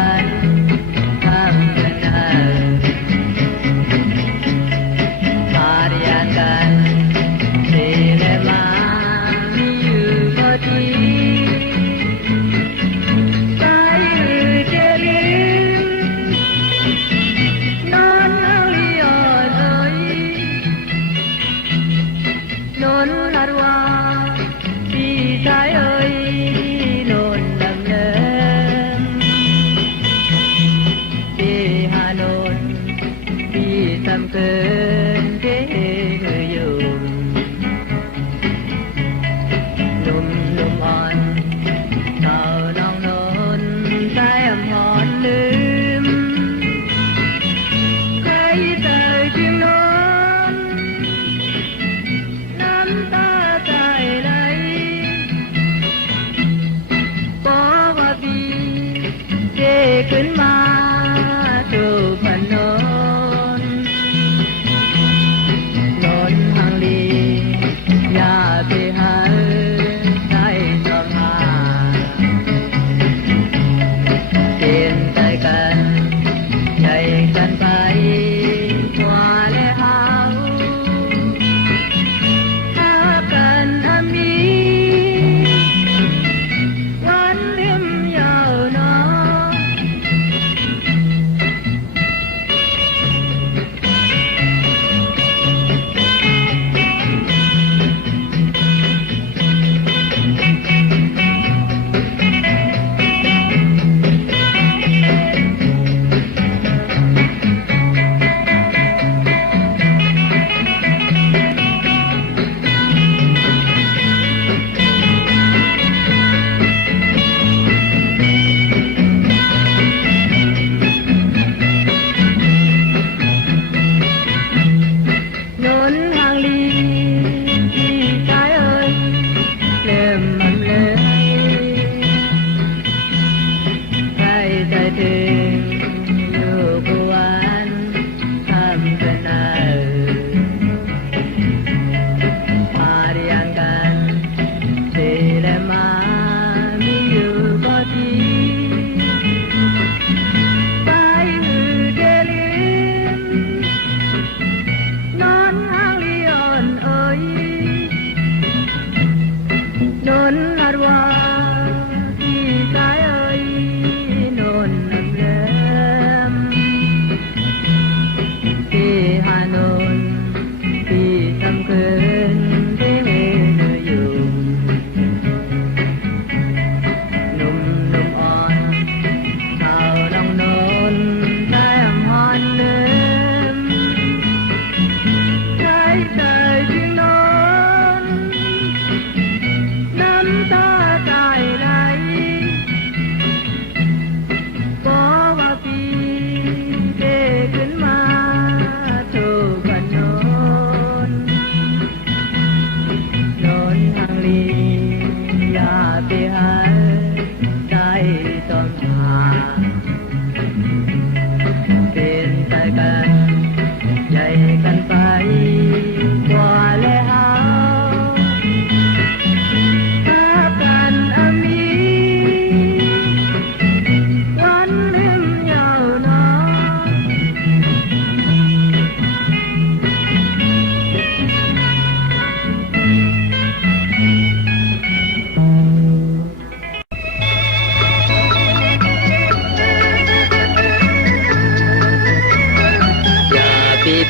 ว ขึ้นมาสู่พนนนนทางลีอย่าไปหาใจจอมหาเปลี่ยนใจกันใจกันไปว่าและหาถ้ากันมีวันเรียมยาวนาน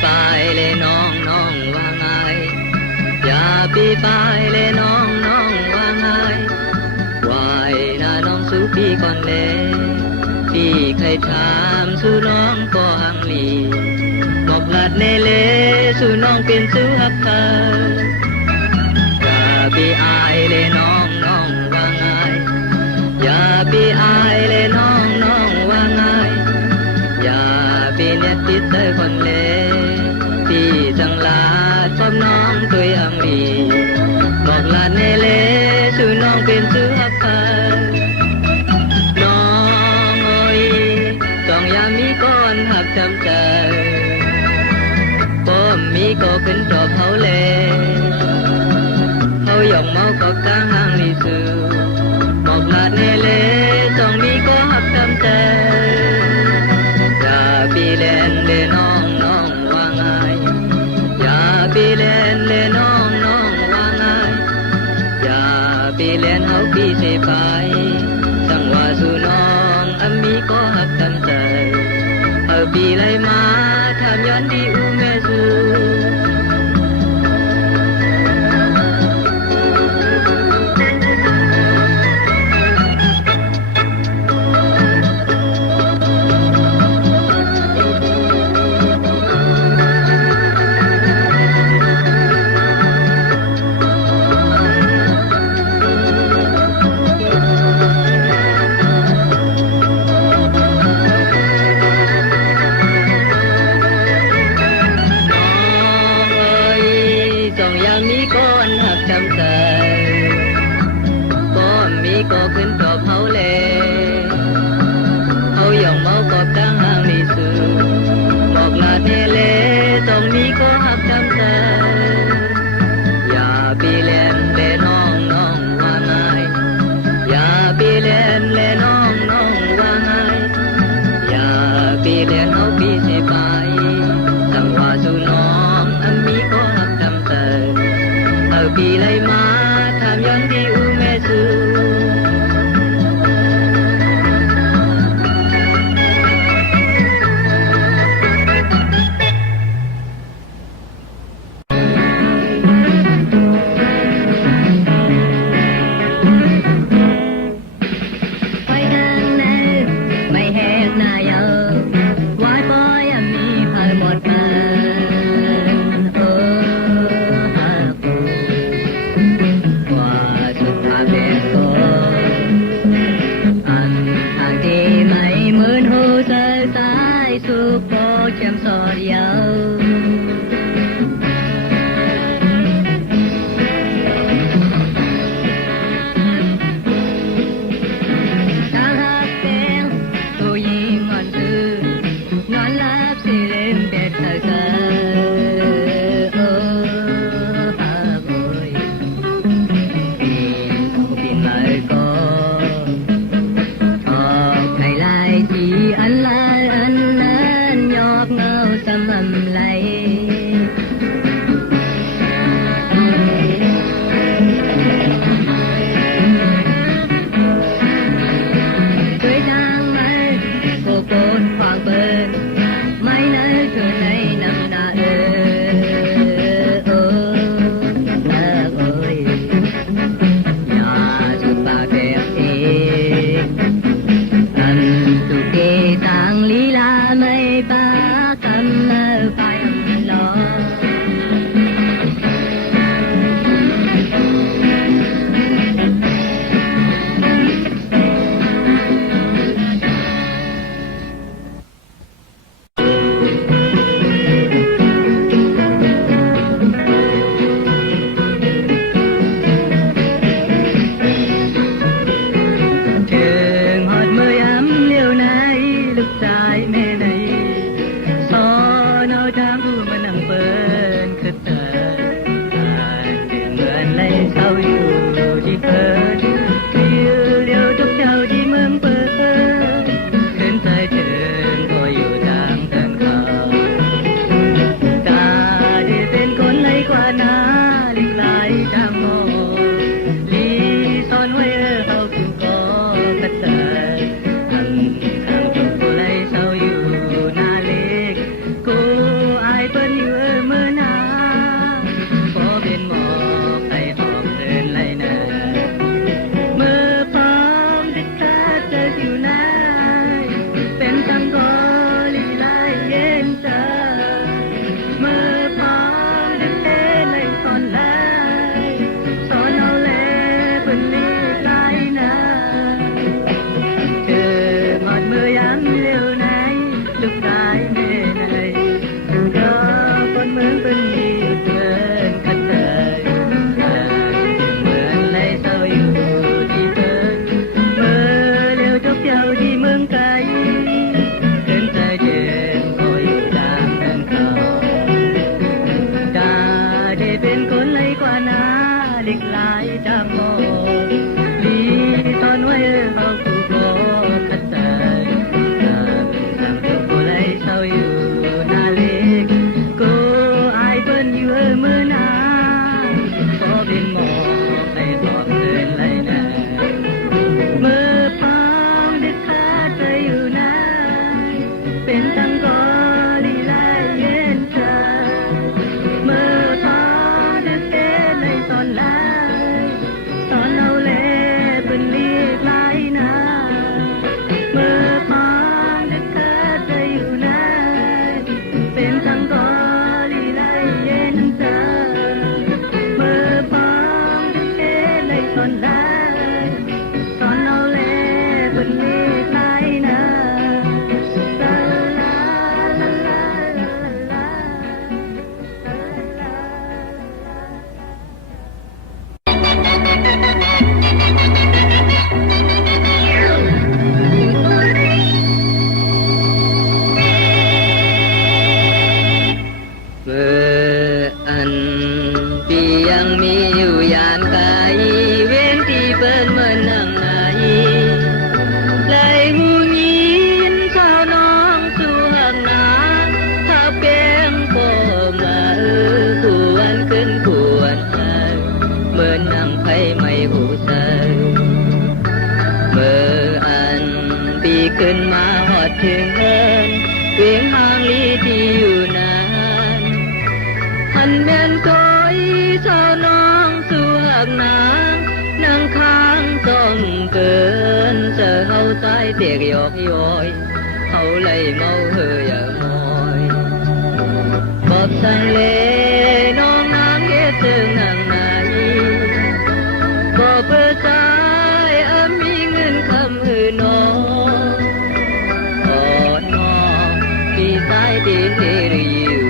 ไปเลยน้องน้องว่าไงอย่าปีไปเลยน้องน้องว่าไงวายนะน้องสู้พี่ก่อนเลยพี่เคยถามสู้น้องก็หังลีบอกลาดเนเลสู้น้องเป็นสู้ฮักเธออย่าปีอายเลยน้องน้องว่าไงอย่าปีอายเลยน้องน้องว่าไงอย่าปีเนียติดเธอคนเลพี่จังลาชอบน้องตัวอังลีบอกลาเนเลสู้น้องเป็นสู้ฮักเธอน้องเอ้ยต้องอย่ามีก้อนหักจำใจป้อมมีก็ขึ้นจอบเขาเลยเขาหยองเมาก็กลางห้างลีสู้บอกลาเนเลต้องมีก็หักจำใจอย่าปีแลนเลน้องน้องว่าไงอย่าปีแลนเลน้องน้องว่าไงอย่าปีแลนเอาพี่เสไปสังว่าสู่น้องอันมีก็หักจำใจเอาปีไรมาทำย้อนดีอูแม่สู่จำใจก็มีก็ขึ้นจอบเขาเลยเขาหยอง kỳ lấy má tham yon đi u mê su ขึ้นมาหอดถึงเอินเวียงห่างลีที่อยู่นานหันแม่นก้อยเจ้าน้องสู่หักนางนั่งค้างต้องเกินเจอเฮาใจเตียกหยอกย้อยเฮาเลยเมาเฮออย่ามอยบอกสั่งเลน้องนางเฮ็ดถึงนางไหนบอกเปิดใจมีเงินคำหือน้องอ่อนมองที่สายดีเฮริอยู่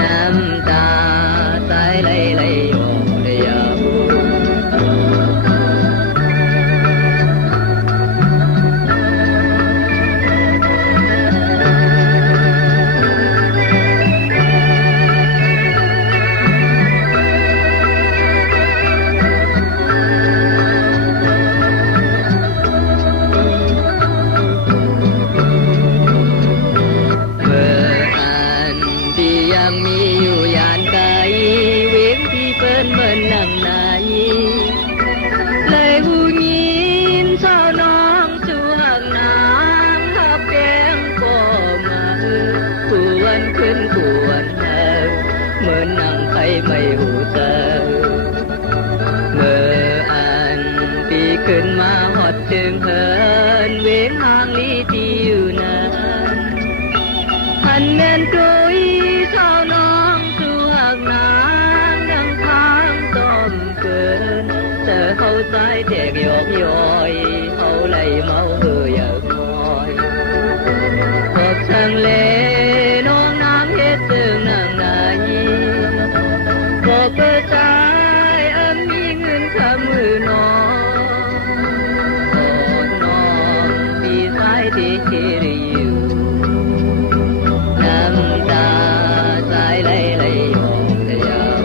น้ำตาสายไหลไหลออกได้ยาวมีอยู่ยานไกลเวียงที่เปิ้นเบิ่นนั่งไหนเลยหูยินเจ้าน้องสู่หักนางทับแก้มก็มาควนขึ้นควนเฮาเหมือนนั่งไผไม่หูเจอเมื่ออันปีขึ้นมาหอดถึงเฮินเวียงห่างลีที่อยู่นานหันแม่นกุยเจ้าน้องสู่หักนางนั่งค้างต้มเกินเธอเข้าใจแจกหยอกย้อยเขาไล่เมาเฮออยากมอยบอกสั่งเลน้องนางเฮ็ดถึงนางไหนบอกเปิดใจมีเงินคำมือน้องอ่อนน้องที่สายที่เฮริอยู่น้ำตาสายไหลไหลออกได้ยาว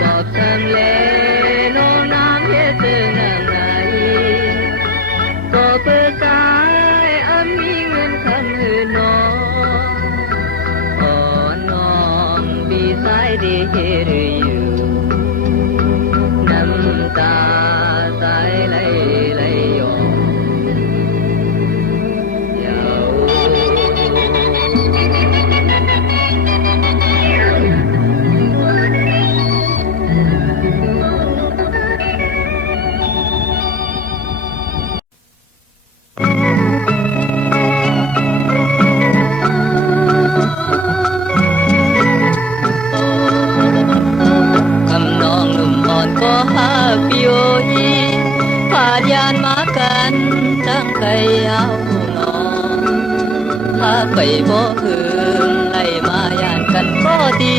บอกฉันเลน้องน้ำเฮ็ดถึงนางไหนก็เปิดใจมีเงินคำหือน้องอ่อนน้องปีสายดีเฮริอยู่น้ำตาสายไหลไหลออกยาว คำน้องหนุ่มอ่อนก็หาปิโยฮีผาดยานมากันทั้งไก่ยาวนองพาไปบ่หึงไล่มายานกันก็ดี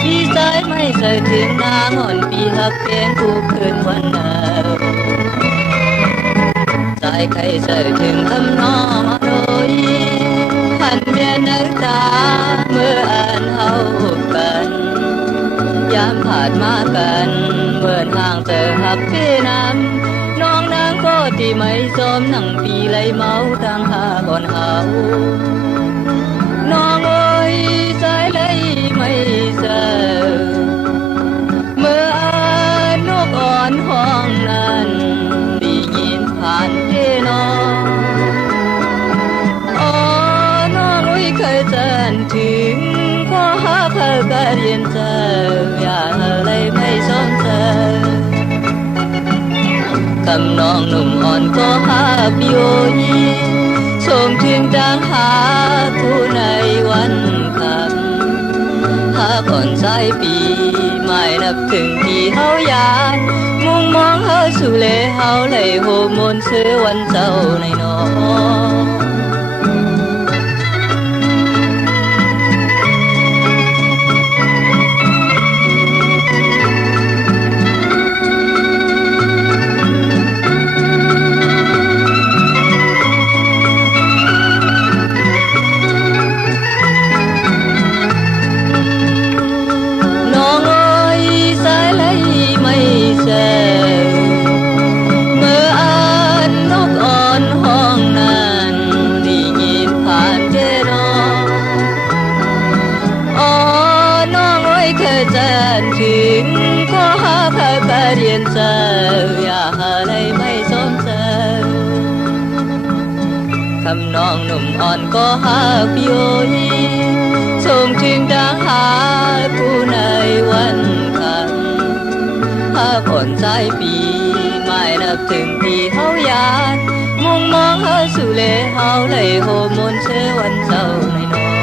พี่สายไม่ใส่ถึงนางอ่อนปีหักเพียงผู้คืนวันหนาวสายใครใส่ถึงคำน้องโดยพันเมียนักตาเมื่ออ่านเฮากันยามผ่านมากันเหมือนห่างเจอหับพี่น้ำน้องนางก็ที่ไม่สมนั่งปีไหลเมาทางหาก่อนเฮาน้องเอ้ยสายไหลไม่เจอเมื่ออ่านนกอ่อนห้องนั้นได้ยินผ่านพี่น้องอ๋อน้องอุ้ยเคยเจอถึงก็หาเพื่อเรียนเจออย่าอะไรไม่สนใจคำน้องหนุ่มอ่อนก็หาปิโยฮีส่งถึงดังหาผู้ในวันคำหาก่อนสายปีไม่นับถึงที่เฮายานมุ่งมองเฮาสู่เลเฮาเลยโหมนซื้อวันเจ้าในน้อง เรียนเจออย่าอะไรไม่สนใจ ำนองหนุ่มอ่อนก็หาบโยยส่งถึงดังหาผู้ในวันคันหาผ่อนใจปีไม่นับถึงปีเฮายานมุ่งมองเฮาสู่เลเฮาเลยโฮมนเชวันเศร้าในน้อง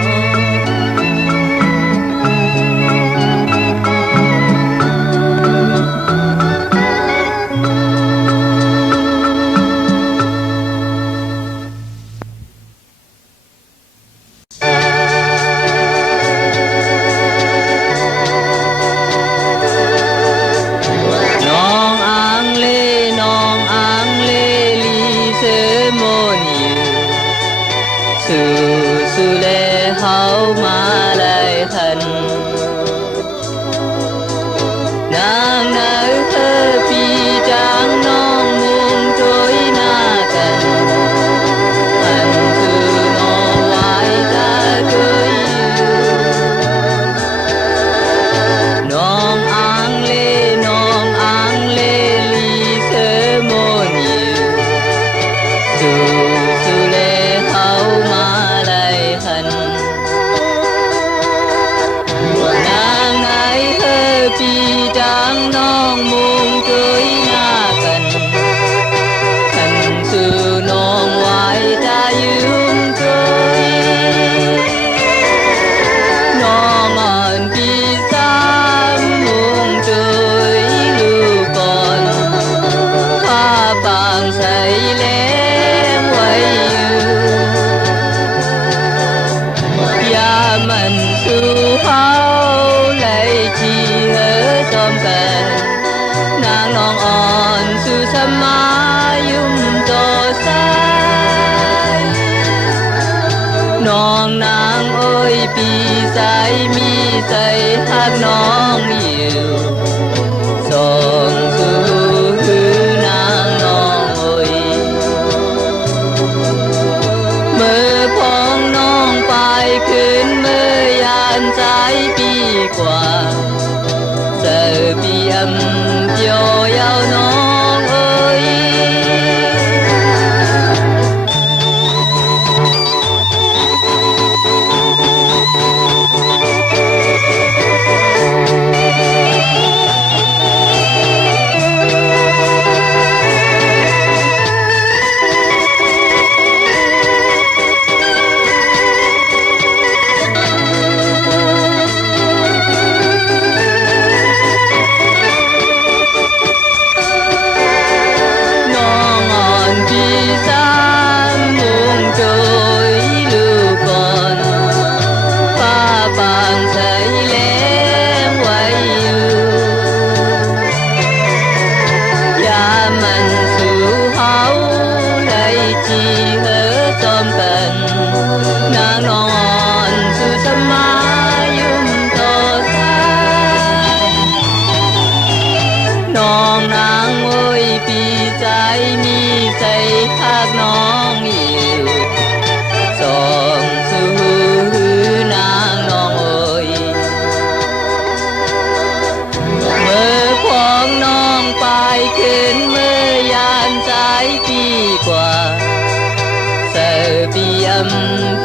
ปีใจมีใจหักน้องอยู่ส่งสู่คือนางน้องโอยเมื่อพองน้องไปขึ้นเมื่อยานใจปีกว่าเจอเปียมเกี่ยวยาวน้องเอ้ย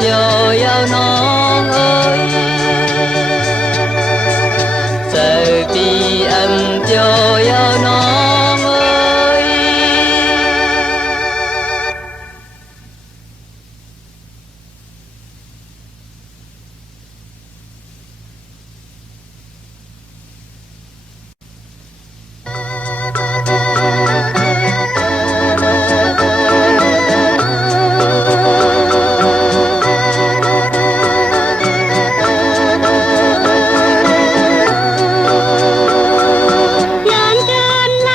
Yo yêuน้องเอ้ยใจปีyo yêuน้องเอ้ยยามเดิน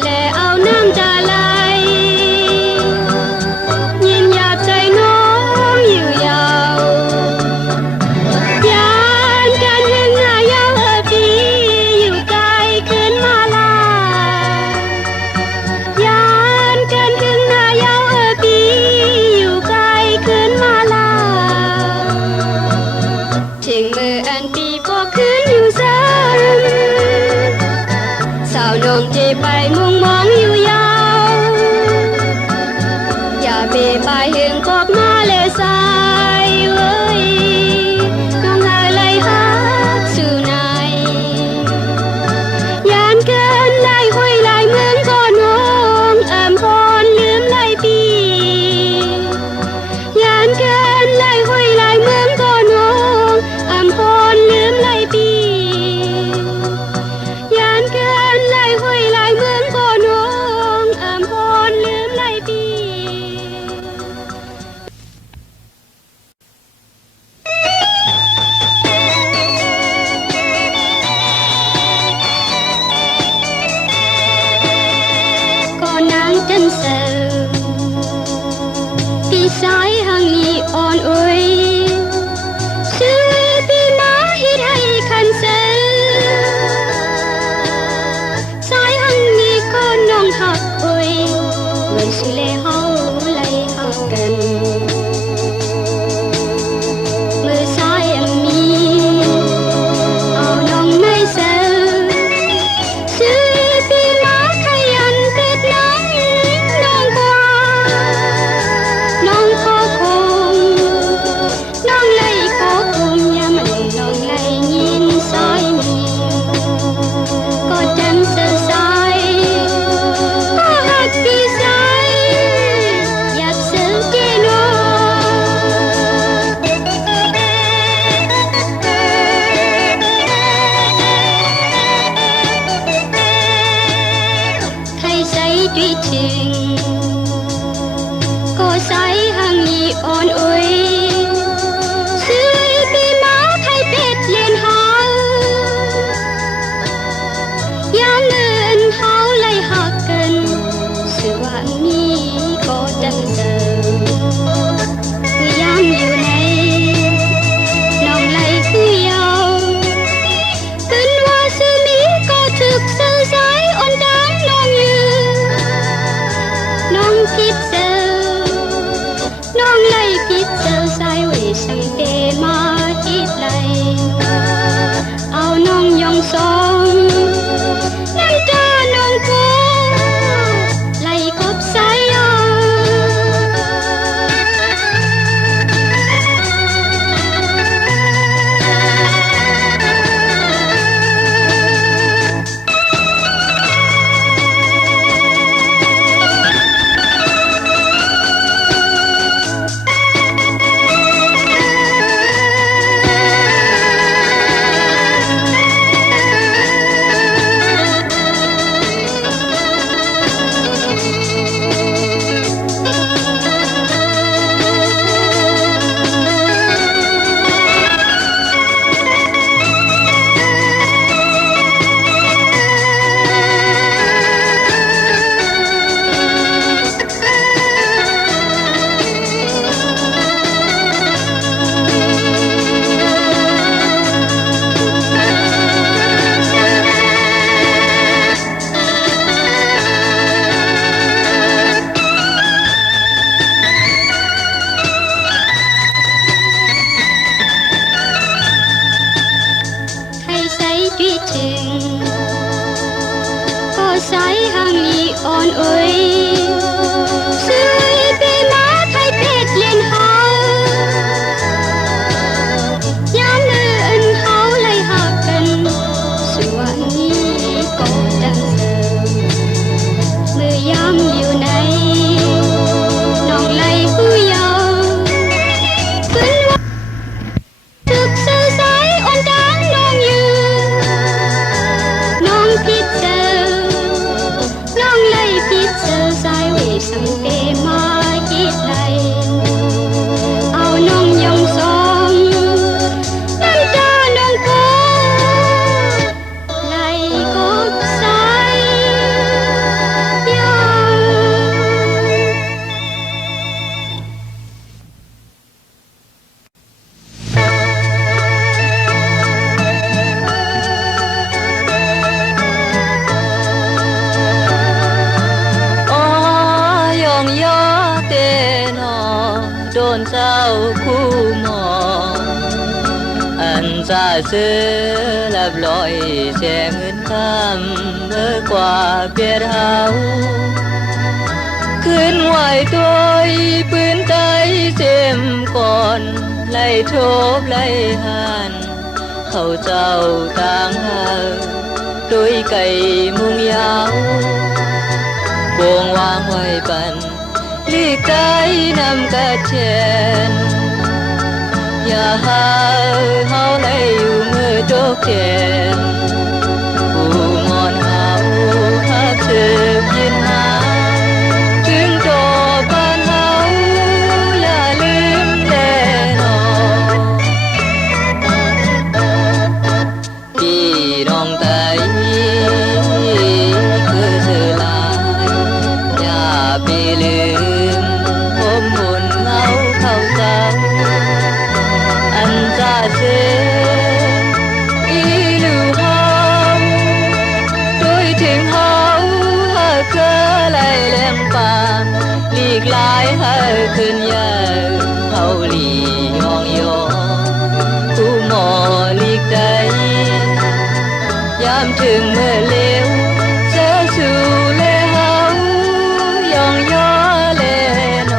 แลเอาน้ำตาไหลยินหยาบใจน้องอยู่ยาวยานการหึงหน้ายาวปีอยู่ไกลคืนมาลายานการหึงหน้ายาวปีอยู่ไกลคืนมาลาถึงมืออันปีพอคืนอยู่ซ้ำสาวน้องเจไปมุ่งมองอยู่ยาวอย่าเปไปหึงกอกมาเลสายเว้ยน้องอะไรฮักสู่ไหนยานเกินไล่ห้อยไล่เมืองก่อนน้องอำพรลืมไล่ปียานเกินไล่ห้อยไล่เมืองก่อนน้องอำพรลืมไล่ปียานเกินไล่ห้อยไล่เมืองก่อนน้องอำพรลืมไล่ปี ก็นางจันเสาปีสายหังนี้อ่อนอุ้ยชื่อปีมาฮิตให้คันเสาสายหังนี้ก็น้องหักอุ้ยเหมือนสุเลเฮาไล่หักกันมือซ้ายยังมีเอาน้องในเสาชื่อปีมาขยันเป็ดน้องน้องกว่าน้องขอคงน้องไล่ขอคงอย่ามันน้องไล่ยินสายมีก็จันเสอสายก็หักปีสายอยากเสือเกโนใครใส่ด้วยถึงก็ใส่หังนี้อ่อนอุ้ยซื้อปีมาใครเป็ดเลียนเฮายามเดินเฮาไล่หักกันสว่างนี้ก็จังเดิมคือยามอยู่ในน้องไล่คือยาวเป็นว่าซื้อนี้ก็ถึกซื้อสายอ่อนดังน้องอยู่น้องผิดเจอน้องไล่ผิดเจอสายไว้สังเกมาทิดไล่เอาน้องยองสองน้ำตาน้องกูไล่กบสายยาวใครใส่ด้วยถึงก็ใส่หังนี้อ่อนอุ้ยซื้อปีมาใครเป็ดเลียนเฮายามเดินเฮาไล่หักกันสว่างนี้ก็ดังเดิมเมื่อยามอยู่ในน้องไล่ผู้เยาว์เป็นว่าถึกซื้อสายอ่อนดังน้องอยู่น้องผิดเจอน้องไล่ผิดเจอ đồn sao khu mò anh ra xưa lập lội xe ngân kham mới qua biệt hàoขึ้นไหวtôiปืนไกเจมก่อนไล่ทบไล่หันเขาเจ้าต่างหาด้วยไก่มุงยาวบวงวางไว้ปันลีกไก่นำกระเชนอย่าหาเฮาไล่อยู่มือจกเทียนผู้งอนเฮาหักสืบยินหาถึงโตบ้านเฮาอย่าลืมแน่นอนพี่น้องไตคือเสือลายอย่าไปลืมผมบุญเงาเข้าเศร้าอันจะเสืออีลูกเฮาโดยถึงเฮาหากเธอไล่แหลมปางหลีกลายให้ขึ้นยาวเฮาหลียองยองผู้หมอหลีกใดยามถึงเมื่อเลวเจอสู่เลเฮายองยอเลน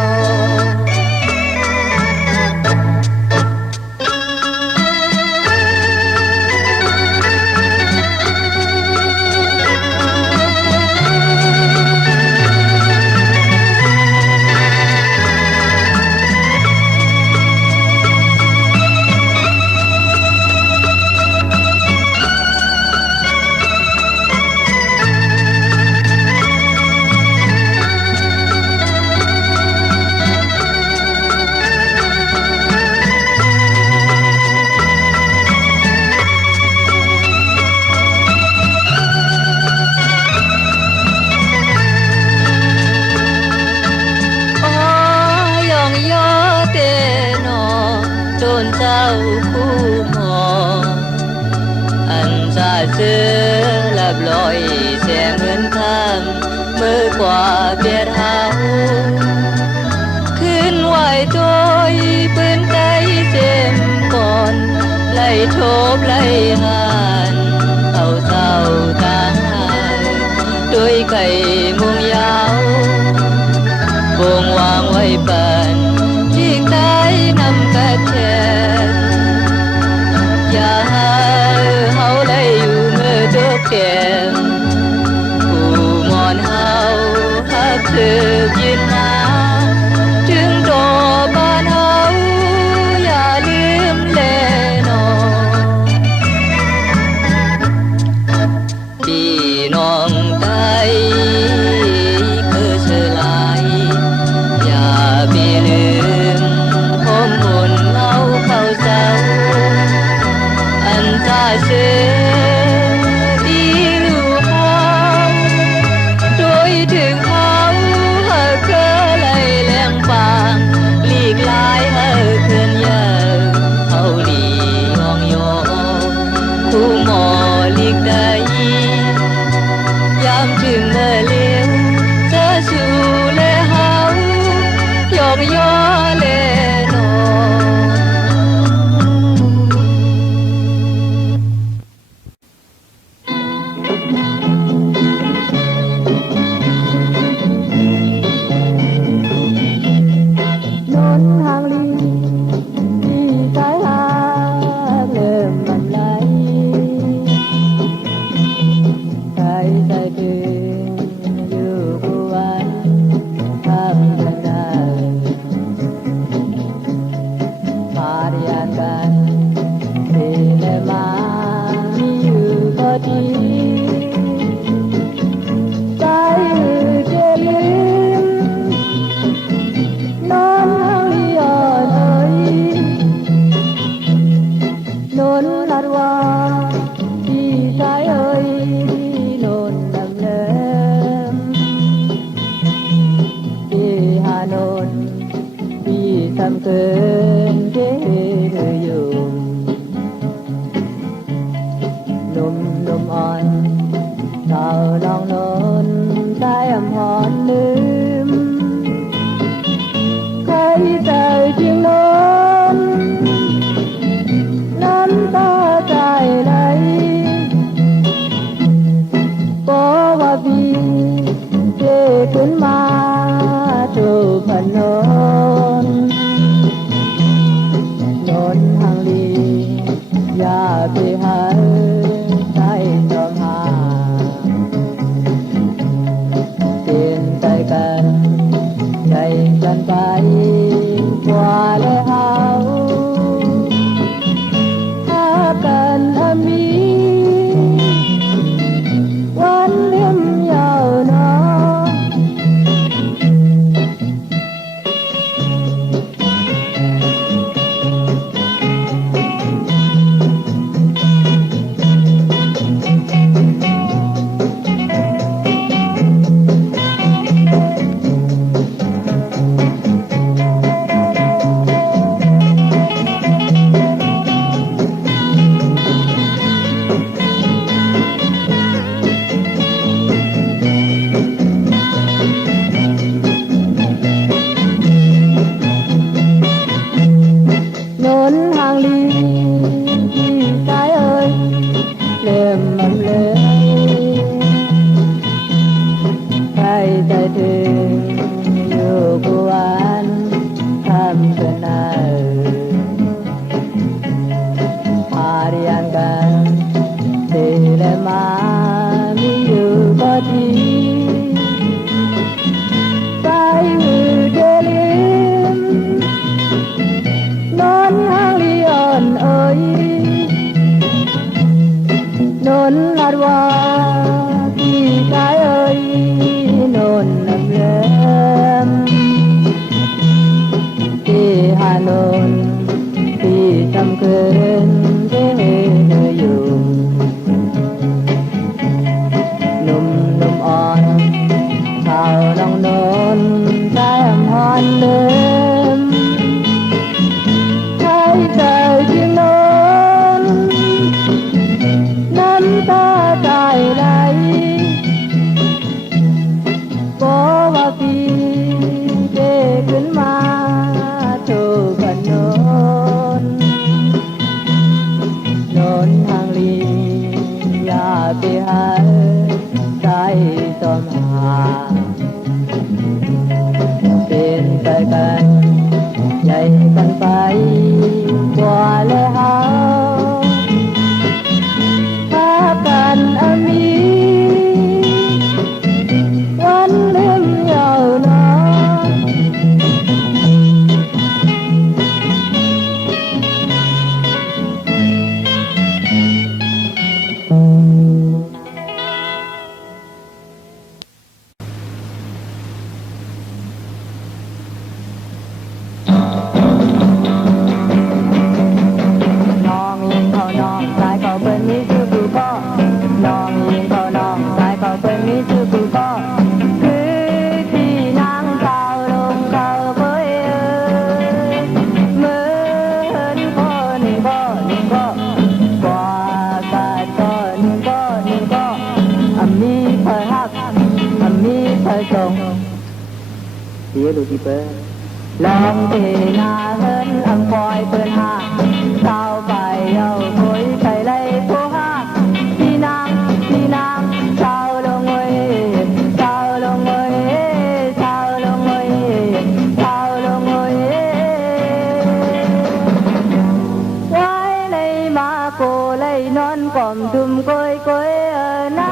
อโดนเจ้าคู่หมออันสาเสือลับลอยเสียเงินทางเมื่อกว่าเบียดเฮาขึ้นไหวตัวปืนไกเจมก่อนไล่ทบไล่หันเอาเจ้าต่างหายด้วยไก่มุงยาววงวางไว้ปันที่ใต้นำกระเทนอย่าหาเฮาไล่อยู่เมื่อจบเกมผู้มอนเฮาหักสืบยินมาถึงโตบ้านเฮาอย่าลืมแลนอพี่น้องไตคือเสือลายอย่าไปลืมผมบุญเงาเข้าเศร้าอันตาเสืออีลูกเฮาโดยถึงเฮาหากเธอไล่แหลงปางหลีกลายให้เคลื่อนยาวเฮาหลียองยองผู้หมอหลีกใดยามถึงเมื่อเลี้ยวเธอสู่เลเฮายองยอเลนอนนทางลีที่สายหาเริ่มลำไหลใจใจถึงอยู่ผู้วันทำกระจายพาเรียนกันที่และมามีอยู่ก็ดีใจมือเจริญนอนทางลีอ่อนเอ่ยนนลัดว่าที่สายเอ่ยนนลำเลิมที่หานนที่สำเกินเจเธออยู่หนุ่มหนุ่มอ่อนสาวน้องนนสายอำพรลืมเคยเจอเจี ขึ้นมาสู่พนนนนทางลีอย่าไปหาใจจองหาเปลี่ยนใจกันใจกันไปกว่าเลยเฮาถ้ากันมีวันเลี่ยมยาวนานนนทางลีที่สายเอ่ยเล่มมันเลยใครใจถึงอยู่กวนทำกันนาพาเรียนกันที่และมามีอยู่ก็ดีใจมือเดลิมนนทางลีอ่อนเอ่ยนนลาดว่าที่กายเอ่ยนนน้ำเลิมที่หานนที่ทำเกินเธออยู่หนุ่มอ่อนชาวน้องนนใจหอนเดิมใครใจเพียงนนน้ำตาใจไหลบอกว่าพี่เด็กขึ้นมาถูกกันนนทางลีอย่าไปหาใจจอมหาเป็นใจกันใหญ่กันไปกว่าเลยเฮาพากันมีวันเลื่อมยาวนาน ดูที่เปิ้ลลองเทนาเฮินอังคอยเปิ้นหาเท้าไปเอาคุยไปไล่ผู้หาพี่นางเท้าลงเว้ยเท้าลงเว้ยเท้าลงเว้ยเท้าลงเว้ยไว้ในมาโกไล่นอนก่อมดุมก้อยนา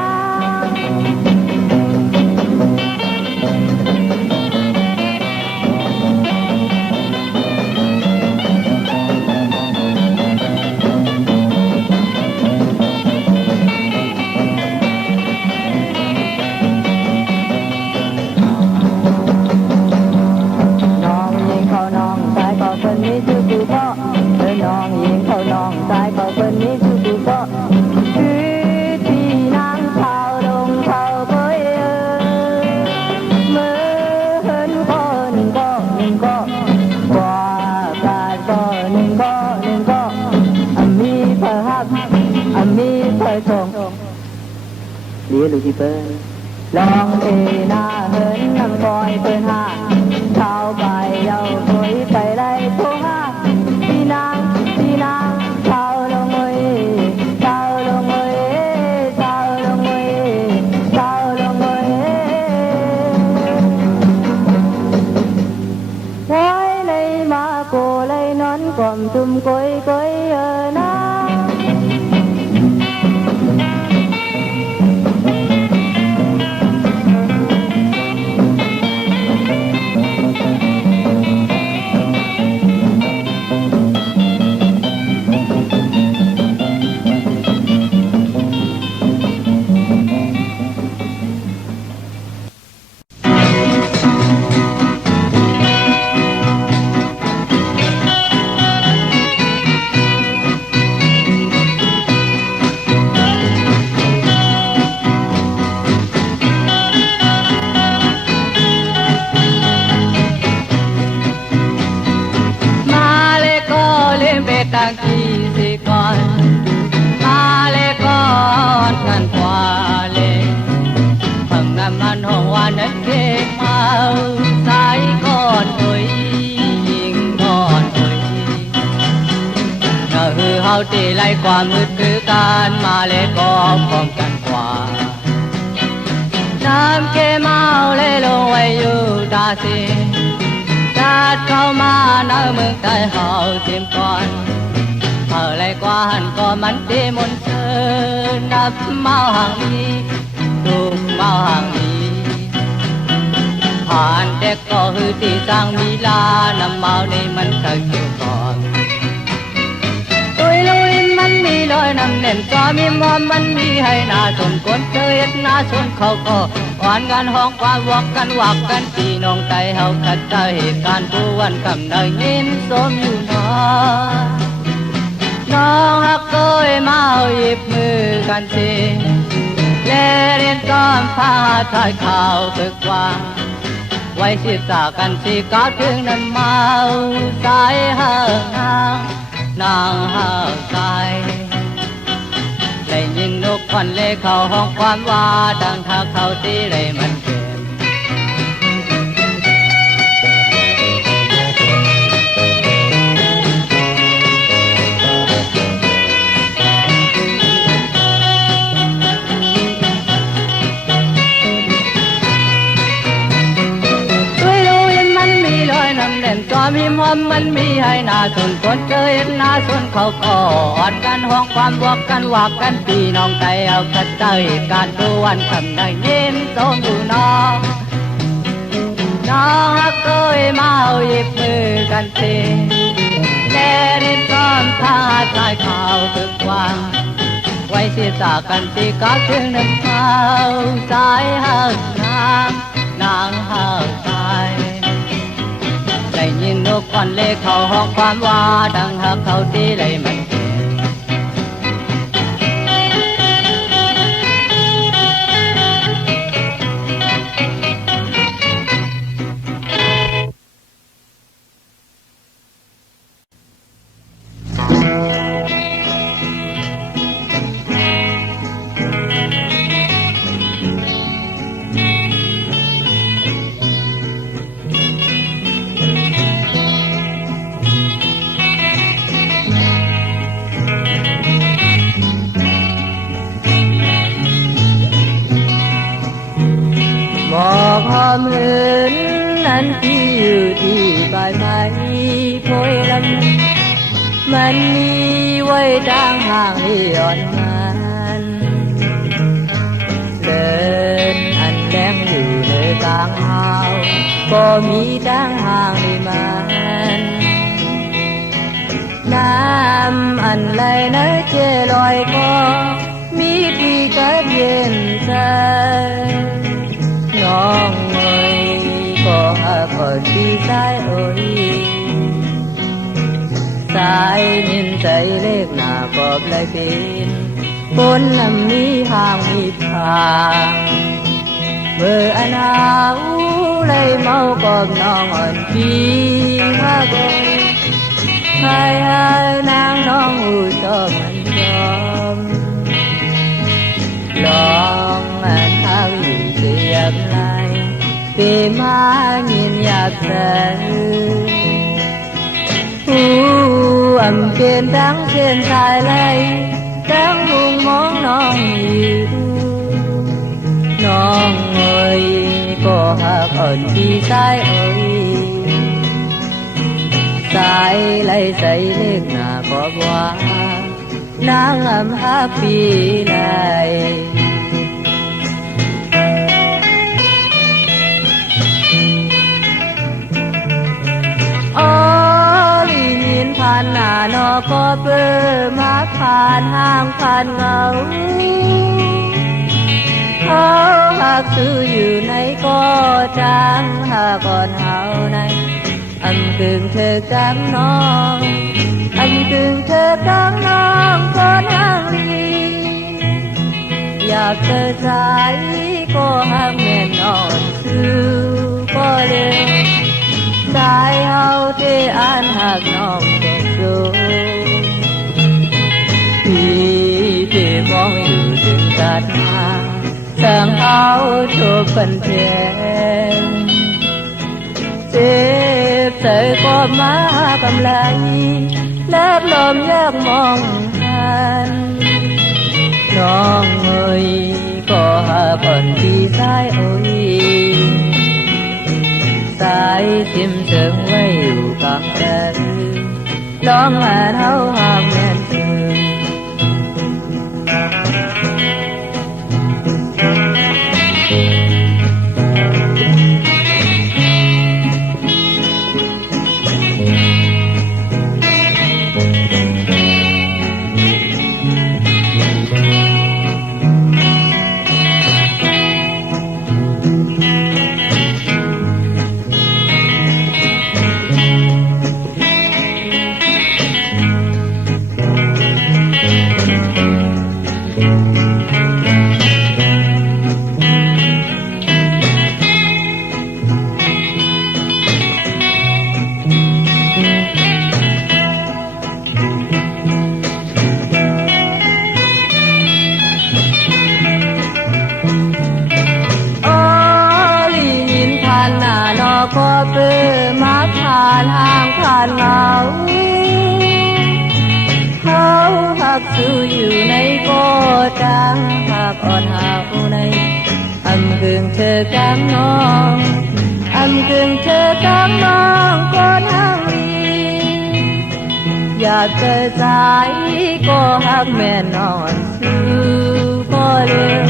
นี่คือกูก็เธอน้องยิงเขาน้องตายเขาคนนี้คือกูก็คือที่นางเท้าลงเขาเบยเมื่อเห็นก็หนึ่งก็กว่าการก็หนึ่งก็มีเพื่อฮักมีเพื่อชงเลี้ยลูกที่เปิ้ลลองเทหน้าเห็นน้ำคอยเปิ้ลหาเท้าไปเยาคุยไปได้โทหาพี่นางเท้าลงเว้ยเท้าลงเว้ยเท้าลงเว้ยเท้าลงเว้ย chùm cối cối ở nó ta kỳ si con ma lê con ngàn qua lê hằng năm ăn hồng hoa nét kê mau sai con ơi nhìn con ơi ngờ hư hao tì lại qua mướt cứ can ma lê conกันกว่าน้ำเกมาเลลงไว้อยู่ตาสิจัดเข้ามาในเมืองใต้เฮาเต็มก่อนเฮาไล่กว่าหันก็มันเตมนเชิญนับเมาห่างนี้ถูกเมาห่างนี้ผ่านเด็กก็คือที่สร้างมีลานำเมาในมันเคยเกี่ยวก่อนตุยลุยมันมีลอยน้ำเน่นจอมีมอมมันมีให้หน้าสนคนเจอเอ็ดหน้าสนเขาก็อ่อนกันห้องกว่าวักกันวักกันพี่น้องใจเฮาขัดใจเหตุการณ์ผู้วันกำเนิดยิ้มสมอยู่นอน้องฮักเกยมาเอาหยิบมือกันสิเล่เรียนก้อมผ้าทายข่าวตึกว่าไว้สิสากันสิก้าวถึงนั้นเมาสายเฮานางเฮาสายได้ยินนกควันเล่เข้าห้องความว่าดังถ้าเขาตีได้มันเก็บก็มีมอมมันมีให้หน้าสนคนเจอเห็นหน้าสนเขาก็อ่อนกันห้องความบวกกันว่ากันพี่น้องใจเอาขัดใจการตัววันคำได้ยินสมอยู่น้องฮักเกยมาเอาหยิบมือกันสิแล่รินซ้อมท่าทายข่าวตึกว่าไว้สิสากันสิก้าวถึงน้ำเมาสายหักนางหักสายได้ยินนกควันเล่เข้าห้องความว่าดังหักเขาตีเลยมันเก็บอกหอมหืนนั้นที่อยู่ที่ปลายไม้โพยลำมันมีไว้ดังห่างที่อ่อนมันเดินอันแดงอยู่ในกลางหาวก็มีดังห่างที่มันน้ำอันไหลในเจลอยก็มีปีกับเย็นใจน้องเอ๋ยก็หาคนที่สายเอ๋ยสายนินใจเล็กหน้ากอบเลยเป็นบนลำมีห่างมีทางเมื่ออนาวเลยเมากอบน้องอ่อนพี่หาบนให้นางน้องหูชอบมันยอมลองอันทางอยู่เสียบไหลปีมายินอยากเจออำเป็นดังเส้นสายไหลดังมุงมองน้องอยู่น้องเอ๋ยก็หักอ่อนพี่สายเอ๋ยส สายไหลใส่เล็กหน้าขอบว่านางอำหาปีไหลอ๋อลีหินผ่านหน้านอก็เปิดมาผ่านห้างผ่านเงาเขาหากซื้ออยู่ในก็จางหากก่อนเฮาในอำกึ่งเธอกำน้องอำกึ่งเธอกำน้องก็นางลีอยากเจอใจก็หักแม่นอ่อนคือก็เร็วสายเฮาที่อ่านหักน้องก็สู้ที่มองอยู่ถึงกันมาสั่งเอาโชว์ปันเพียงเจ็บใจก็มากำไรแลบลมยากมองหันน้องเอ่ยก็หาก่อนที่สายโอ้ยสายทิมเชิงไว้อยู่กับเธอลองมาเท่าหามแม่นเธอก็เปิดมาผ่านห้างผ่านเงาเขาหักสู้อยู่ในก็จางหักอ่อนหาวในอำกึ่งเธอกำน้องอำกึ่งเธอกำน้องก็นางลีอยากเจอใจก็หักแม่นอนสู้ก็เร็ว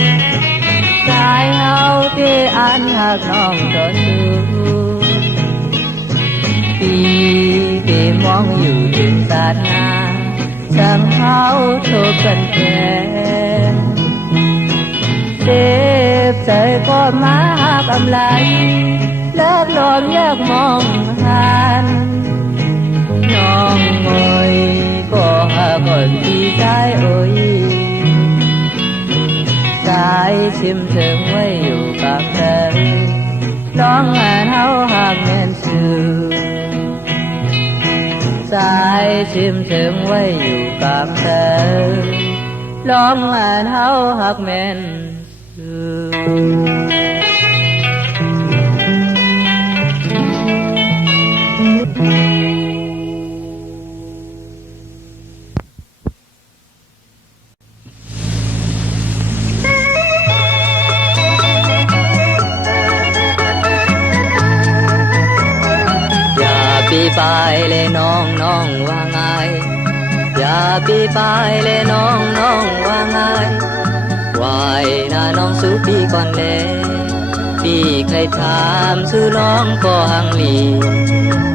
สายเฮาที่อ่านหักน้องก็สู้ที่มองอยู่ถึงสาดนาสั่งเขาโชว์กันแค่เจ็บใจก็มากำไรเลิกลมอยากมองหันน้องมวยก็หาก่อนที่ใจโอ้ยสายชิมเชิงไว้อยู่กับเธอน้องงานเฮาหากแม่นชื่อสายชิมถึงไว้อยู่กับเธอล้อมงานเฮาหักแม่นปีไปเลยน้องน้องว่าไงอย่าปีไปเลยน้องน้องว่าไงวายนะน้องสู้ปีก่อนเลยพี่ใครถามสู้น้องก็หังหลี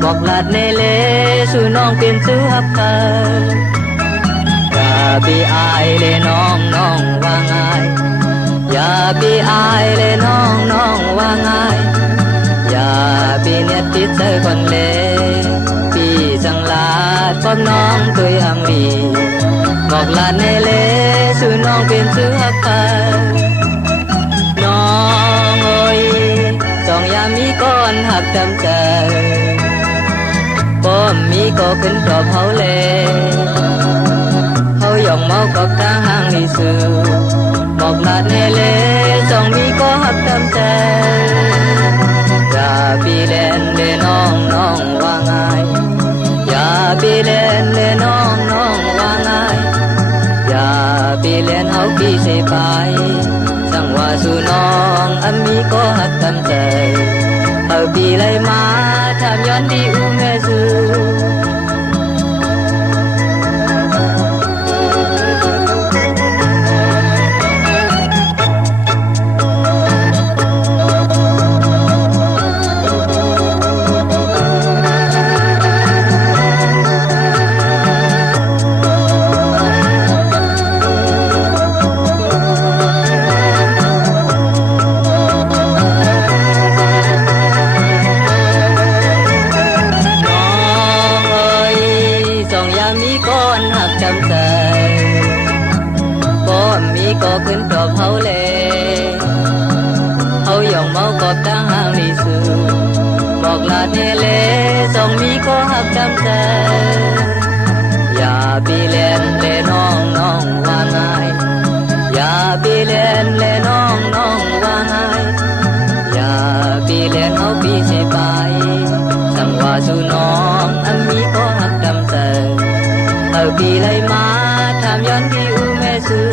บอกลาดในเลสู้น้องเป็นสู้ฮับเธออย่าปีอายเลยน้องน้องว่าไงอย่าปีอายเลยน้องน้องว่าไงอย่าปีเนียดติดเธอคนเลพี่สังลาดพบน้องตัวหังหลีบอกลาดในเลสู้น้องเป็นสู้ฮับเธอน้องโอ้ยสองยามมีก้อนหักจำเจอป้อมมีก็ขึ้นปลอบเฮาเลเฮาหยองเมากับทางห้างลีซื้อบอกลาดในเลสองมีก็หักจำเจออย่าปีเล่นเลยน้องน้องว่าไงอย่าปีเล่นเลยน้องน้องว่าไงอย่าปีเล่นเฮาปีเสไปสังว่าสู่น้องอันมีก็หักจำใจเฮาปีเลยมาทำย้อนดีอูแม่สู่ có khuyến trộm hậu lệ hậu dòng máu cọp đang hàng lì xừ một là thế lệ dòng mi có hấp đâm xeอย่าปีเล่นเล่น้องน้องว่าไงอย่าปีเล่นเล่น้องน้องว่าไงอย่าปีเล่นเอาปีสิไปสังว่าสู่น้องอันมีก็หักดำเติมเอาปีเลยมาทำย้อนที่อูแม่สู่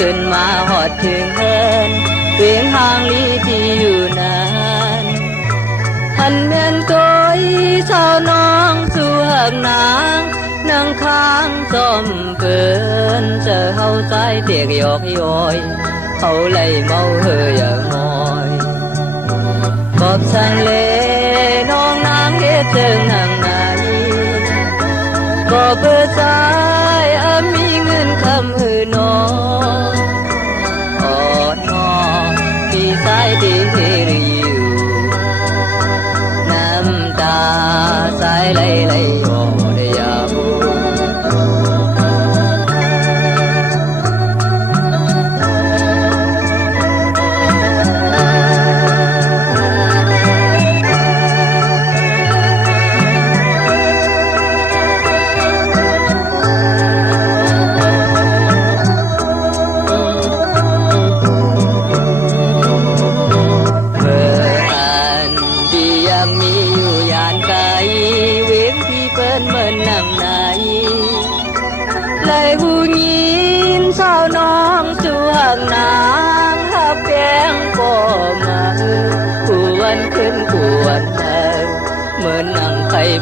ขึ้นมาหอดถึงเฮินเวียงห่างลีที่อยู่นานหันเมียนก้อยสาวน้องสู่หักนางนั่งค้างซ่อมเปินเจอเฮาใจเตียกหยอกย้อยเขาไล่เมาเฮออย่างน้อยกอบสังเลน้องนางเฮ็ดเจิงนางไหนก็เปิดใจมีเงินคำหือน้องอ่อนน้องที่สายดีเฮริอยู่น้ำตาสายไหลไหลออกได้ยาว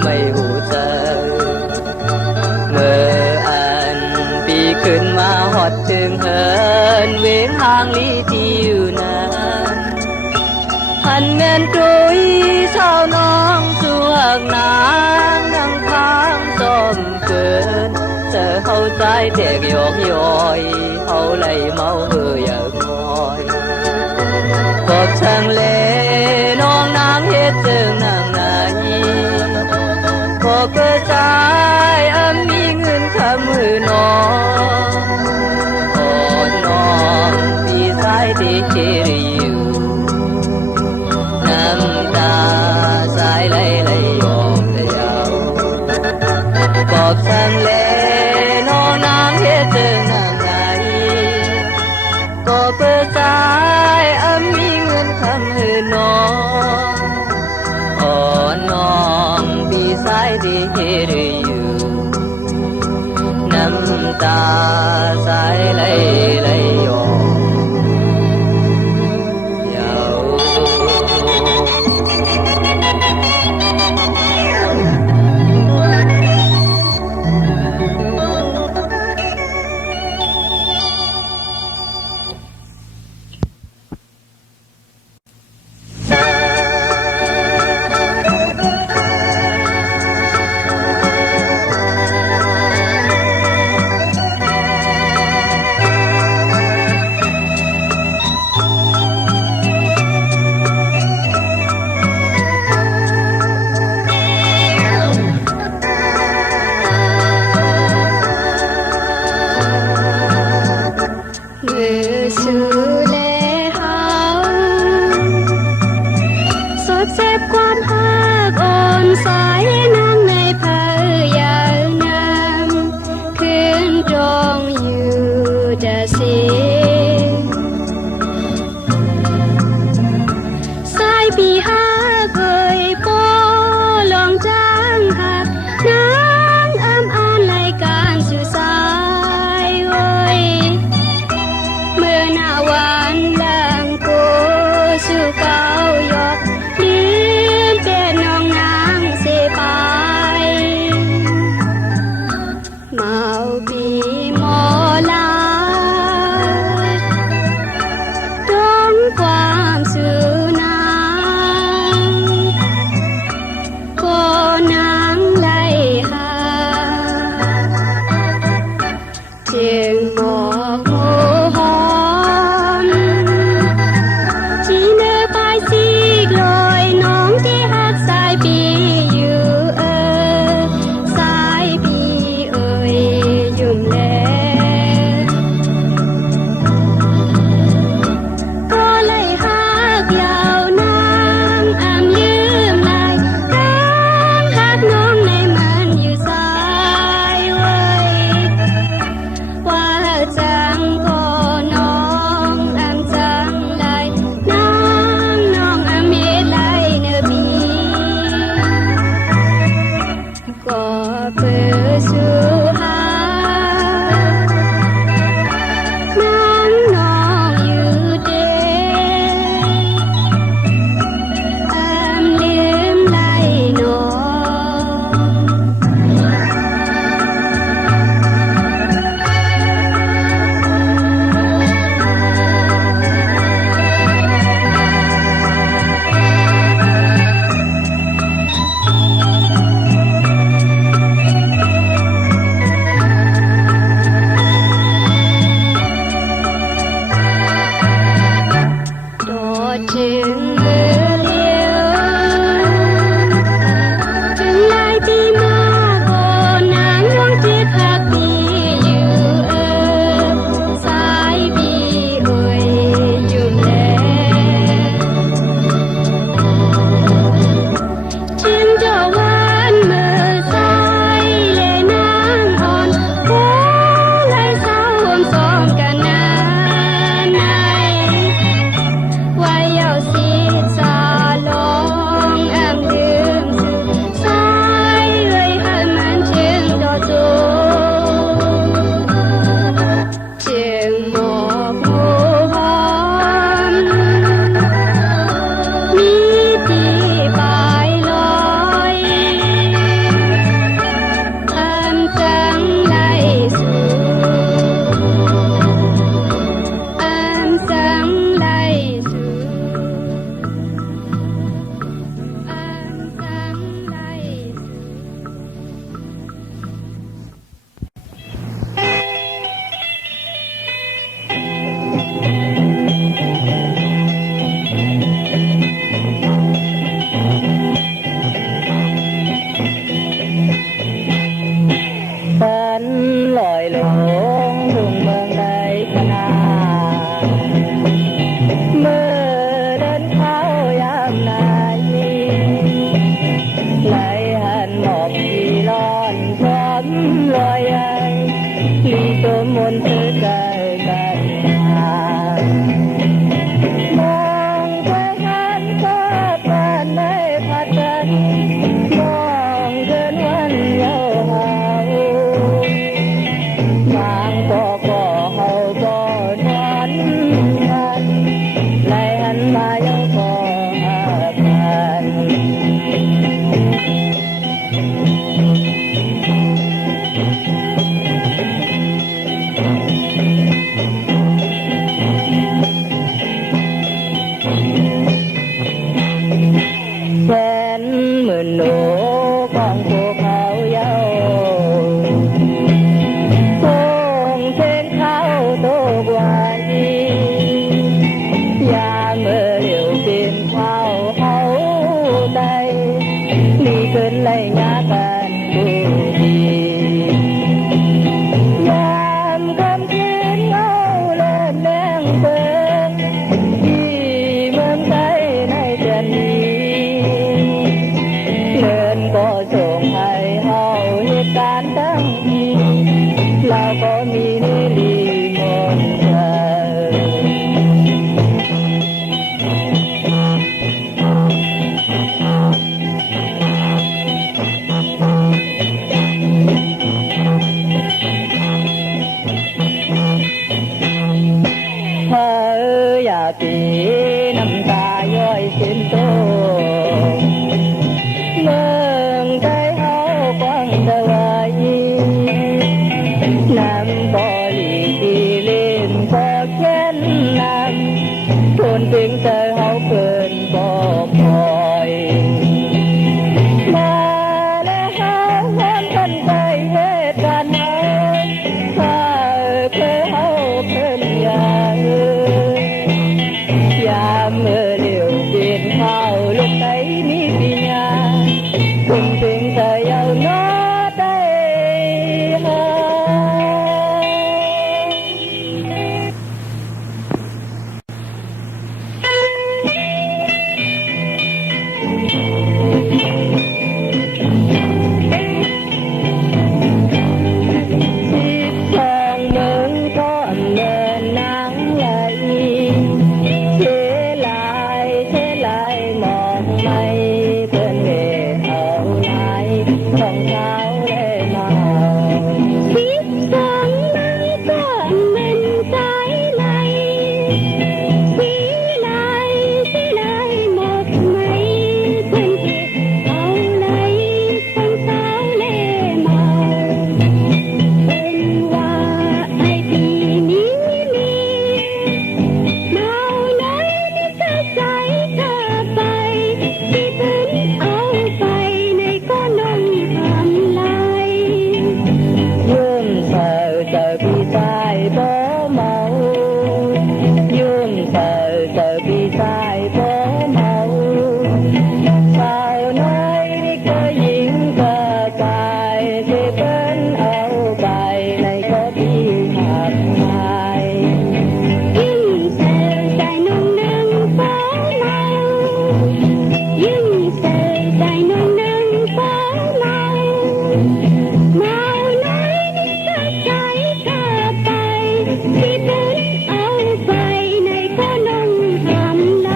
ไม่หูเจอเมื่ออันปีขึ้นมาหอดถึงเฮินเวียงห่างลีที่อยู่นานหันแม่นตุยสาวน้องสู่หักนางนั่งค้างซ่อมเกินเจอเฮาใจแตกหยอกย้อยเฮาไหลเมาเฮออยากน้อยกอบช่างเลน้องนางเฮ็ดเจิงนางไหนก็เปิดใจมีเงินคำมือน้องอ่อนน้องที่สายที่เชริอยู่น้ำตาสายไหลไหลออกได้ยาวกอบสังเลน้องนางเฮ็ดเจิงนางไหนก็เปิดใจมีเงินคำมือน้องอ่อนน้องที่สายที่เฮริอยู่น้ำตาสายไหลไหลออกยาว chừng mưa liêu chừng lại đi mà cô nàng nhung chiếc hạt đi yêu ơi sai bi ơi yêu lệ chim choวันมือสายเลยนางอ่อนโอ้เลยเศร้าสมกันนานในว่าเยาสีสาลองแอมลืมสายเลยให้มันเชิงดอจูเชิงหมอกหมู่หอมมีที่ปลายลอยอันจังไหลสู่อันจังไหลสู่อันจังไหลสู่ ฝันลอยลงทุ่งเมืองใดขนาเมื่อเดินเข้ายามนายไหลหันหมอกที่ร้อนพร้อมลอยใหญ่ลีตัวมนต์เธอใจกันหามองไปหันก็ปานในพัดกันมองเดินวันเยาว์หา บางก็เฮาก็นอนกันไหลหันมายังก็หากันแสนหมื่นโหนของภูเขาเยาส่งเพลงเข้าตัวกว่านี้ยามเมื่อเหลียวเป็นเข้าเฮาใดมีเกินไหลงากันกูดียามคำคืนเงาเล่นแดงเบิงที่เมืองไทยในเดือนนี้เงินก็ส่งให้เฮาเหตุการณ์ทั้งนี้เราก็มีนิลีมนต์เธออย่าปีน้ำตาย้อยเส้นโตเมืองไทยเฮากว้างสวายน้ำบ่อหลีดีเล่นพอแค่นน้ำทนเพียงเธอเฮาเกินบ่คอยมาแล้วเฮาแม่นกันไปเหตุการณ์เฮาถ้าเคยเฮาเพิ่นอย่าเอ่ยยามเมื่อเหลียวเปลี่ยนเข้าลูกไหนมีปัญญาคุณเพียงเธอเยาวนอได้หา ท ายโบเมาสาวน้อยนี่ก็หญิงก็กายที่เป็นเอาไปในก็ที่หักหาย ยิ่งเสียใจน้องนึงฟ้าเมายิ่งเสียใจน้องนึงฟ้าเมาเมาน้อยนี่ก็ใจข้าไปที่เป็นเอาไปในก็น้องทำไร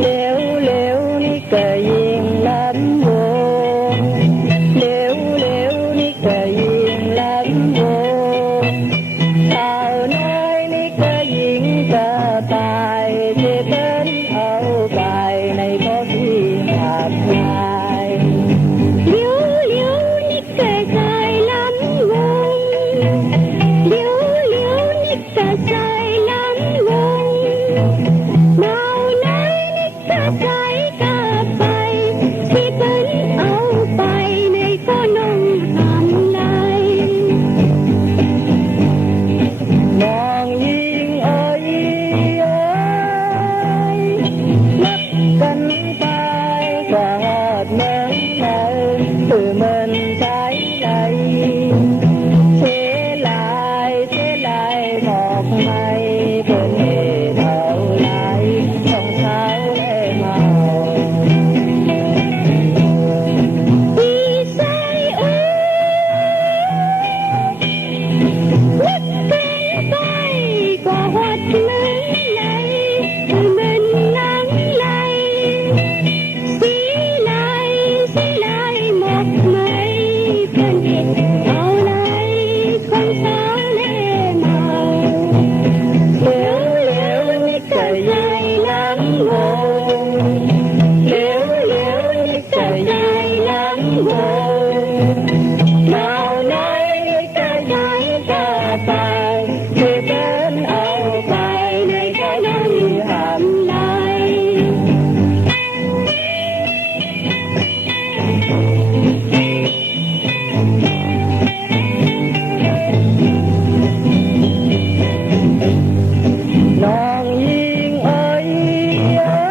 เร็วเร็วนี่ก็ยิ่งลำวงเร็วเร็วนี่ก็ยิ่งลำวงสาวน้อยนี่ก็ยิ่งจะตายที่เป็นเอาไปในพอที่หักหาย เลี้ยวเลี้ยวนี่เกิดใจลำวงเลี้ยวเลี้ยวนี่เกิดใจลำวงเมาน้อยนี่เกิดใจกลับไปที่เป็นเอาไปในก็น้องทำไร น้องยิงเอ้ยเอ้ยรักกันไปก็หอดเมืองไหนคือมันใจไหนเสียลายเสียลายบอกไม่เป็นเหตุเท่าไรต้องเช้าและเมา ดีใจโอ้นึกเป็นไปก็หดเหมือนไหลเหมือนหนังไหลสีไหลสีไหลหมกไหมเป็นเหตุเอาไหลของสาวเล่เมาเร็วเร็วนี่เกิดใจหลังวงเร็วเร็วนี่เกิดใจหลังวงเมาน้อยนี่เกิดใจก็ไปที่เป็นเอาไปในแค่นั้นหำไหล น้องยิงเอ้ยเอ้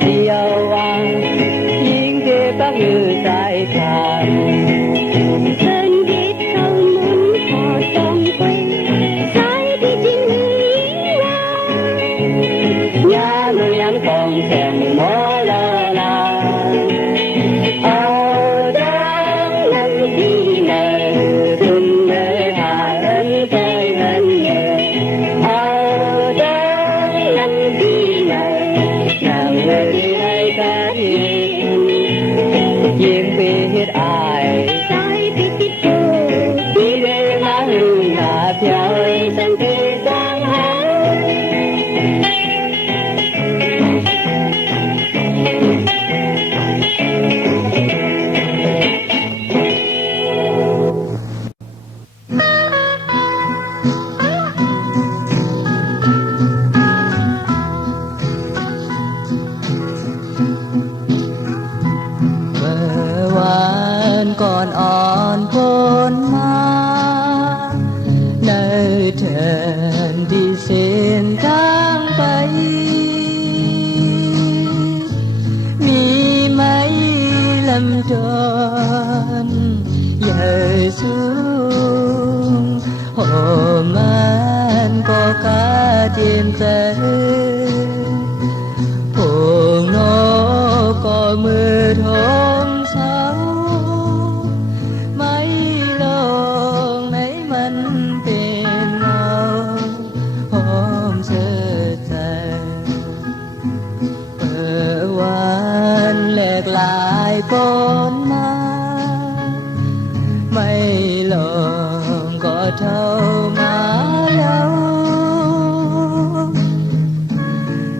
เดียววางยิงเก็บปักอยู่สายทาง Sơn biết câu muốn họ trong quê sai đi chính hoa nhà người ăn còn thèm mó la la ở đang năm đi nè xuân về hà ân tới gần nhẹ ở đang năm đi nè nàng về đi đây cả yên biết ai sai đi tiếp cô đi về lá hương hạ theo sân thế giang hátเมื่อวานก่อนอ่อนพ้นมาในแทนที่เส้นทางไป มีไหมลำดอนใหญ่สูงโอ้มันก็กาเทียมใจพวกนกก็มือทองเสาไม่ลงไหนมันเป็นเงาหอมเสื่อใจเมื่อวานแหลกลายปนมาไม่ลงก็เท่ามาแล้ว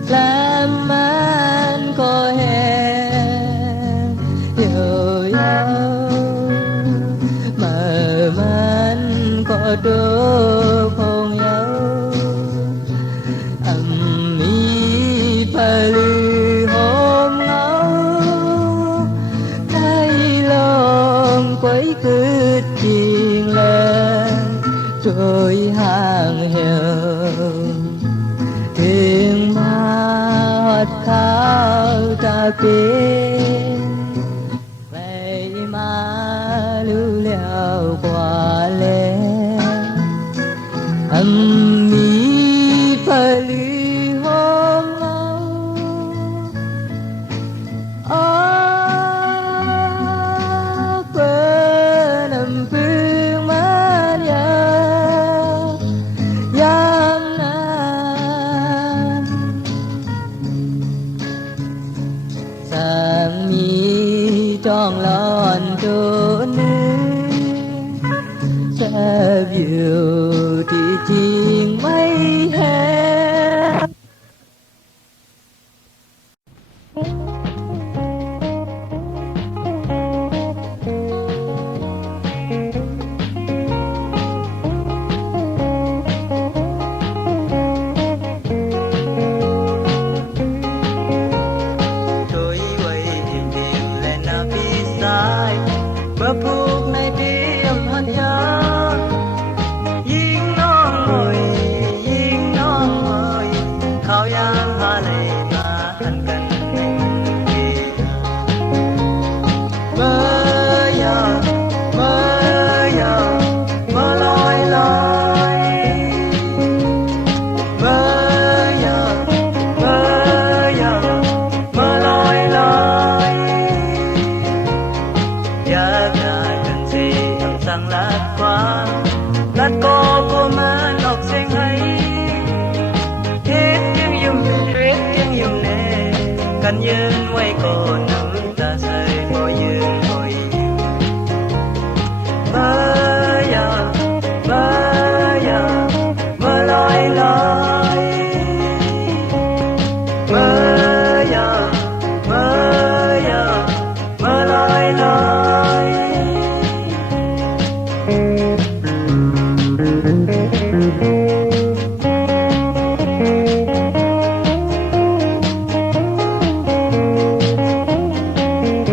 และมันก็แห้งเหี่ยวยาวเมื่อมันก็ดูพงเยามีผลือหอมเงาได้ลองไว้กึดจริงแล้วโดยห่างเหี่ยวถึงมาหอดข้าวตาเป็นไม่มารู้แล้วกว่าแล้วมีผลือหอมเงาอ๋อเปิดน้ำพึ่งมายายามนั้นสามีจ้องหลอนตัวหนึ่งแทบอยู่ที่จริงไม่แห้ง trôi quay điềm điềm lên na phía sai bờ phúc này điểm hạt nhớยิงน้องเอ๋ยยิงน้องเอ๋ยเขายามพาเลยมาหันกันในทีเมื่อยาเมื่อยาเมื่อลอยลอยเมื่อยาเมื่อยาเมื่อลอยลอยอยากได้กันสิคำสั่งลัดความลัดก็มันออกเสียงให้เฮ็ดยังยุ่มเฮ็ดยังยุ่มแน่กันยืนไว้ก่อนน้ำตาใสพอยืนพอยิ้มเมื่อยาเมื่อยาเมื่อลอยลอยเมื่อยาเมื่อยาเมื่อลอยลอย เ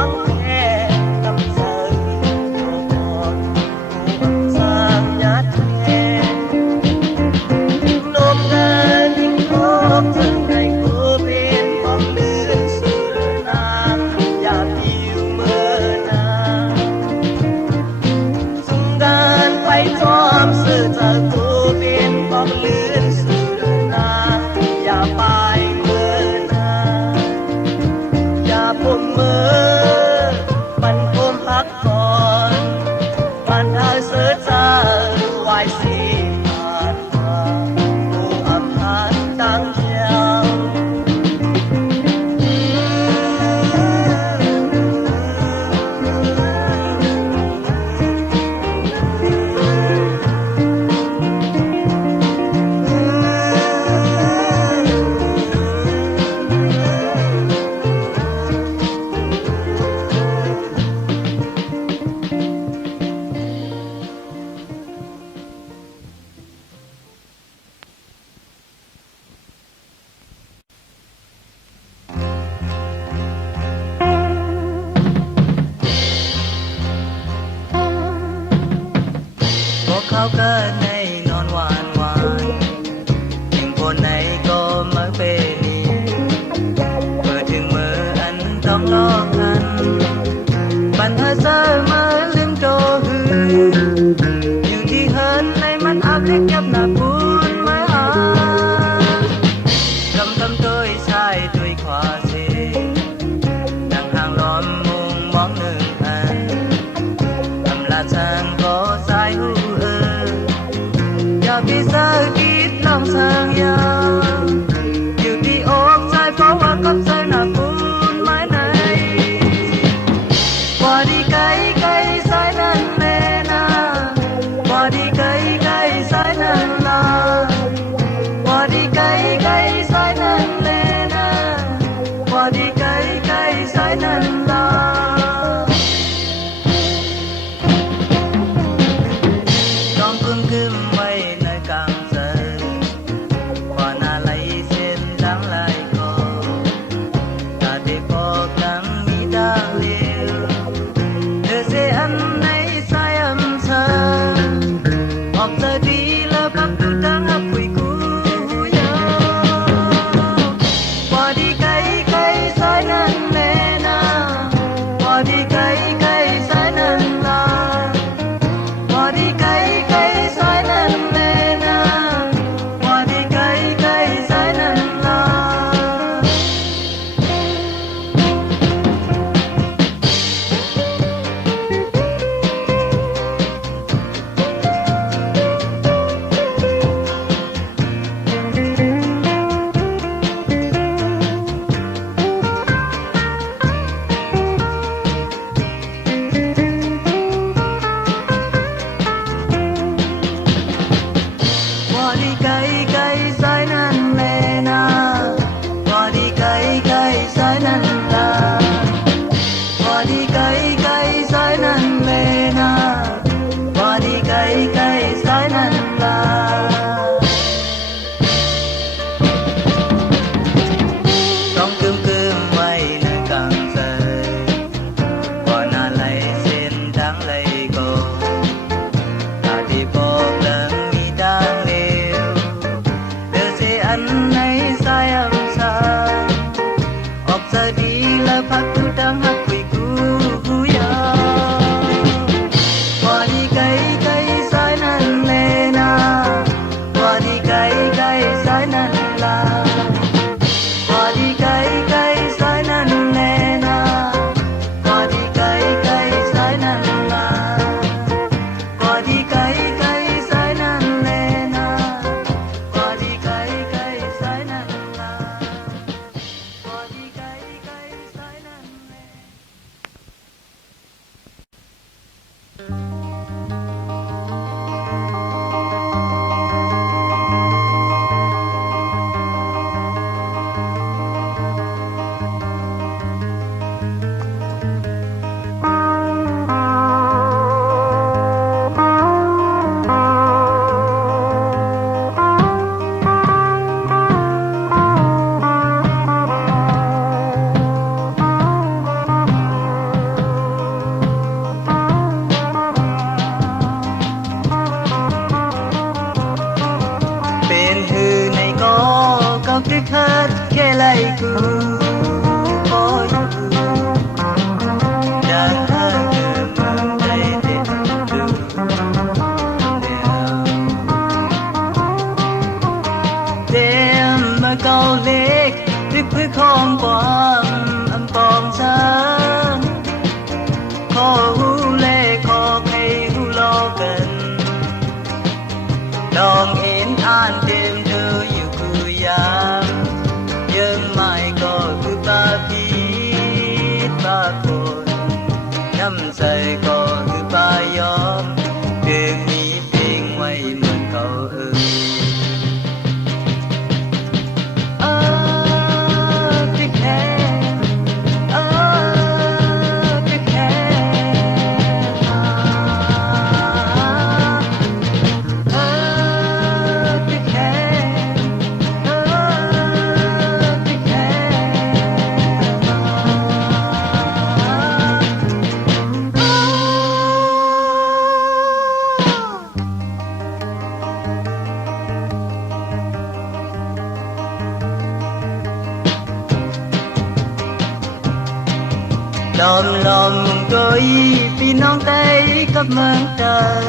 vắng hè năm giờ đồ còn cô ấm sang nhát hè nôm ra những khóc thân ngày cô bên bóng lươn xưa nàng và yêu mơ nàng dung đàn quay thom sự thật cô bên bóng lươn xưa nàng và bài mơ nàng vàผมมันผมฮักก่อนมันเอาเสือเจ้าไว้สิผ่านมาผู้อำหารตั้งเจ้า พวกเขาก็ในนอนหวานหวานถึงคนไหนก็มักเป็นนี้เมื่อถึงมืออันต้องลอกกันปัญหาเจอมาลืมโตหืออยู่ที่เฮินในมันอับเล็กยับหน้าปูนไม้หากำตัวชายด้วยขวาเสดังห่างล้อมมุงมองหนึ่งอันทำลาช่างก็สายหูพี่สาวคิดลองทางยาวอยู่ที่อกใจเพราะว่ากับใจหน้าปูนไม้ไหนว่าดีไกลไกลสายนั้นแน่นาว่าดีไกลไกลสายนั้นลาว่าดีไกลไกลสายนั้นแน่นาว่าดีไกลไกลสายนั้นลา น้ำใจก็คือปายอมเพลงนี้เพลงไว้เหมือนเขาพี่แค่พี่แค่พี่แค่พี่แค่ lom lom đôi vì non tay cấp mang trời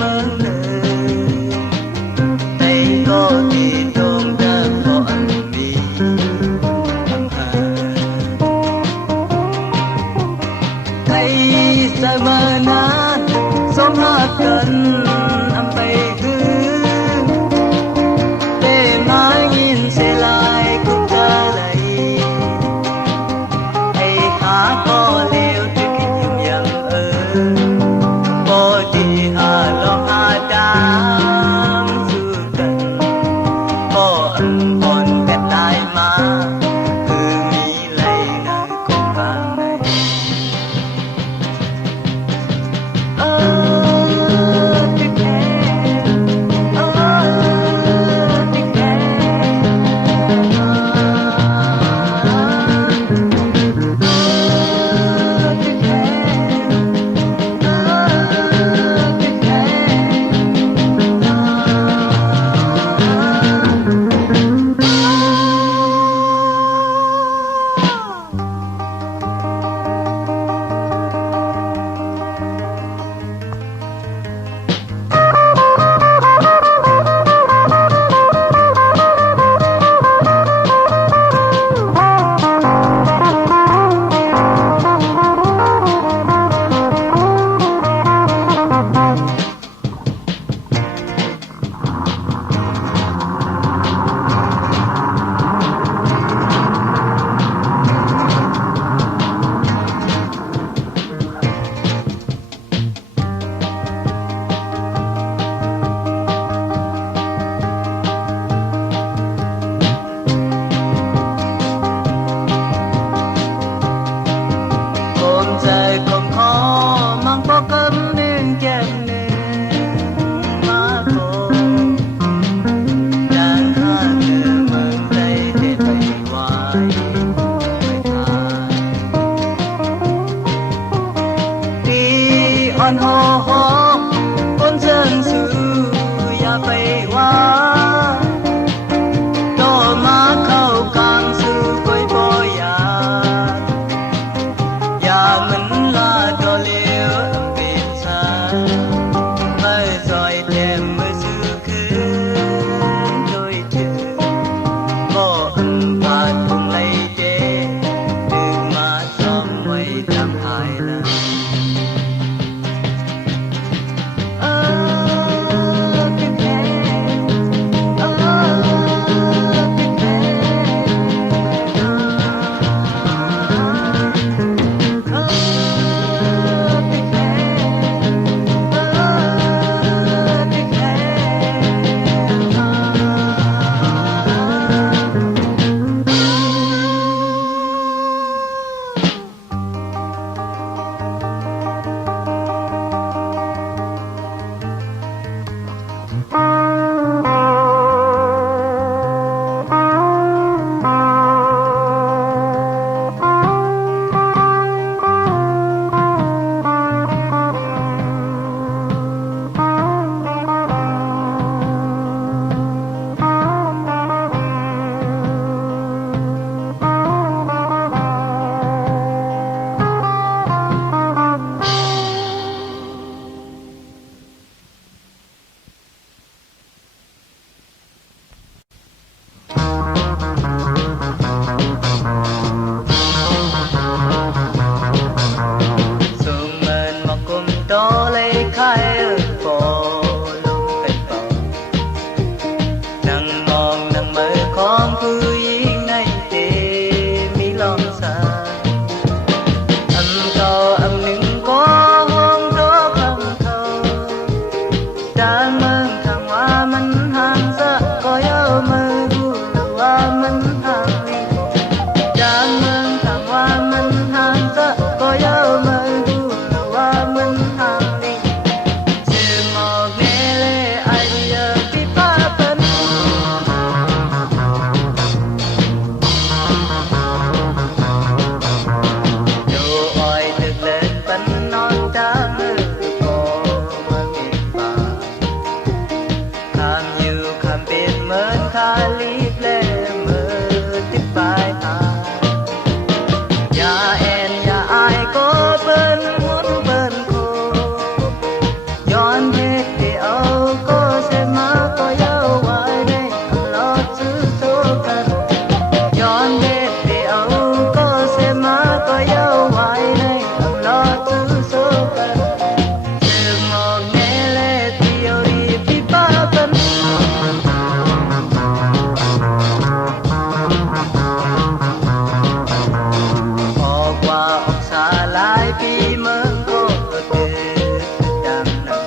mang lời tay có thì đồn đã có anh vì thầm thà tay sa mơ nát sống hát cần âm bay cứ để mãi nhìn sẽ lại cũng trở lại có liều trước khi nhung nhầm bố đi lòng đám du cần có ẩn còn vẹt lại mà nghĩ lấy nơi cùng vàng này tiếc on ho ho con dân sự ya bay hoa to má khâu càng sự quay bồi ya mình là đồ liều tìm xa mới rồi đem mới sự khứ đôi chữ có ân phạt cùng lấy chế đừng mà xóm quay làm hại là Oh ai pi mơ cô từ đam nằm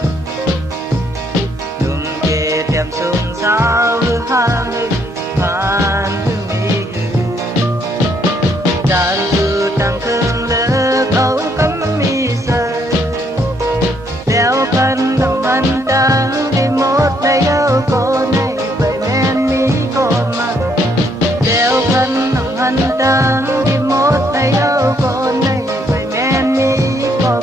đừng kê tiệm sung sao hang phan mi dan tu tăng thương lỡ câu cấm mi sơi đeo khăn nằm hắn đang đi một đây đâu cô này vậy men mi con mà đeo khăn nằm hắn đang đi một đây đâu cô này vậy men mi con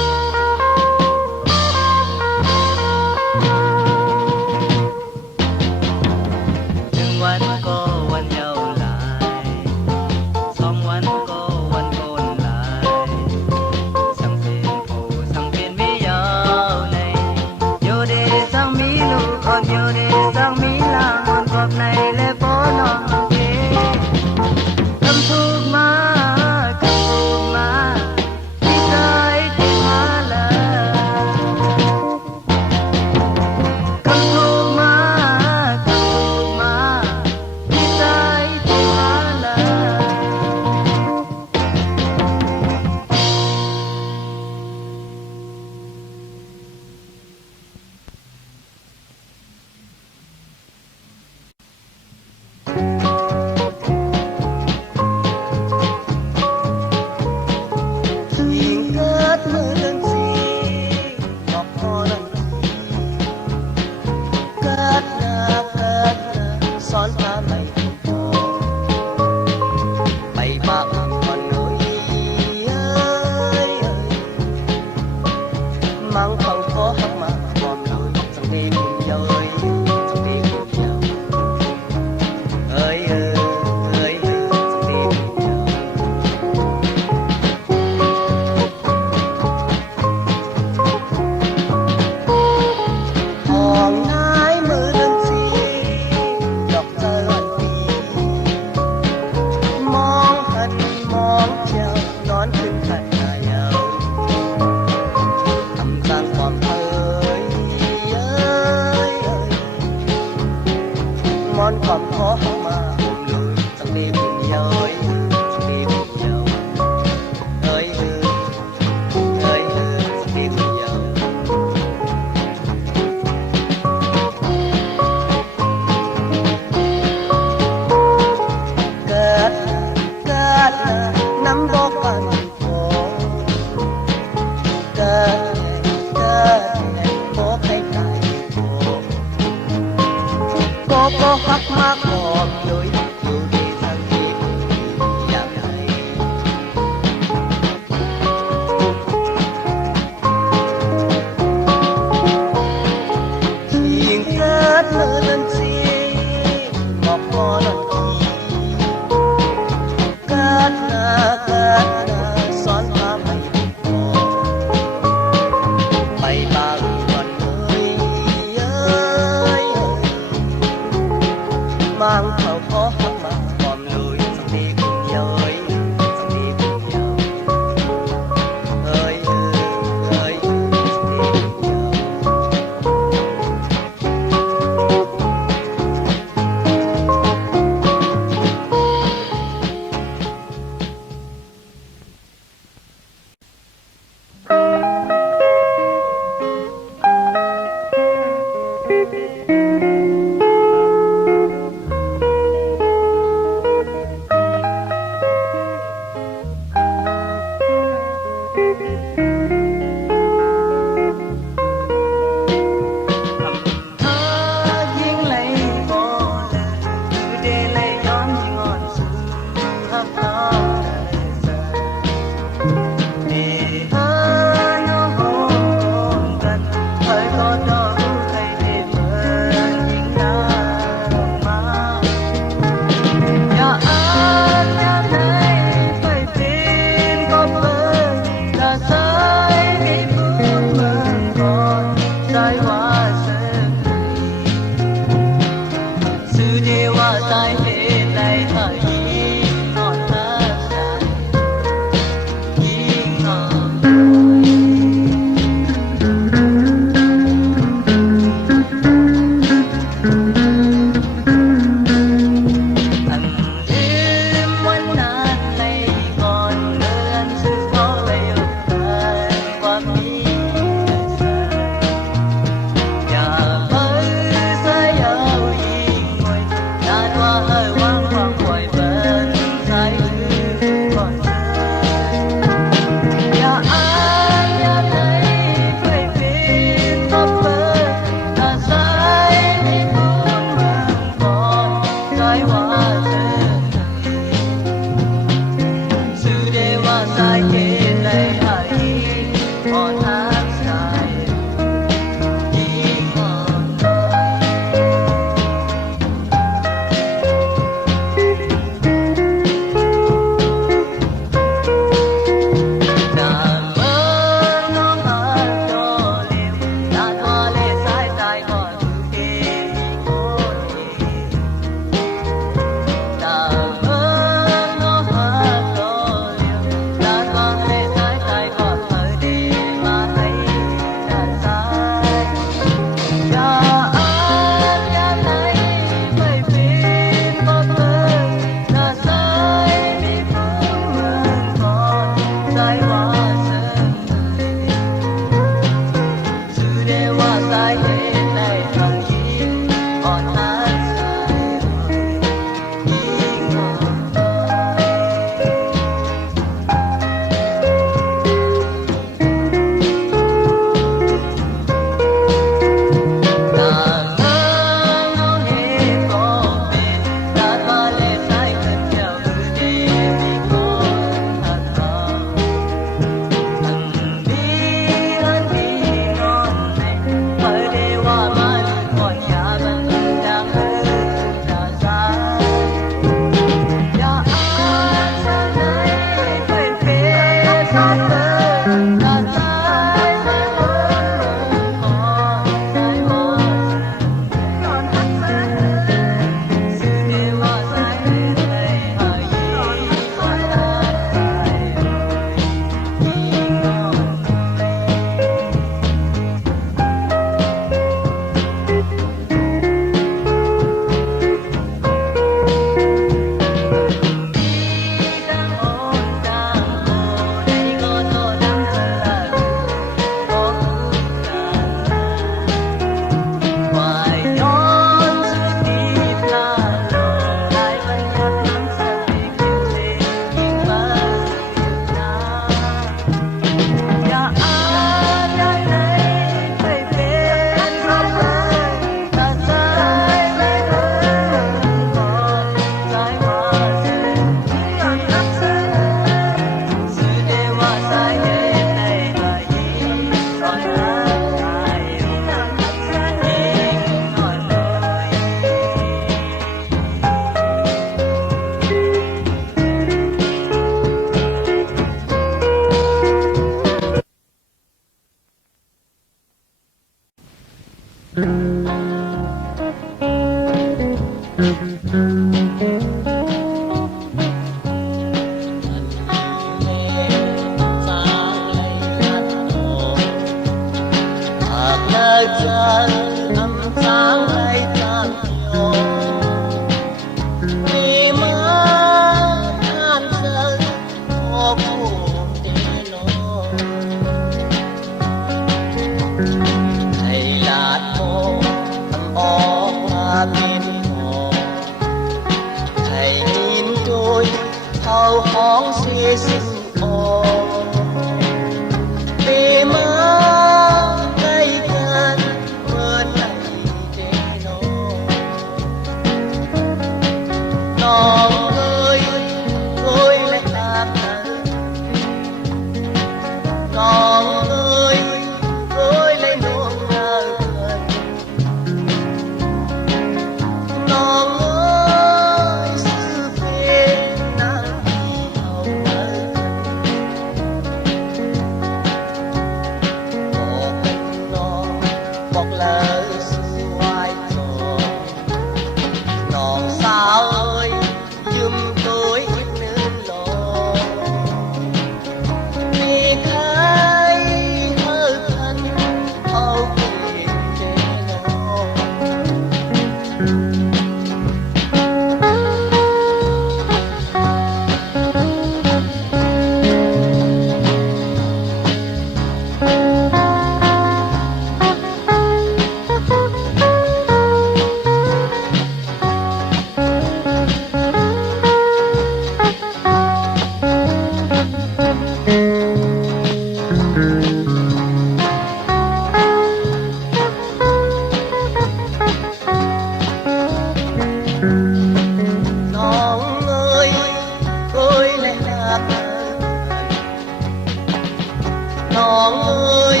น้องเอ้ย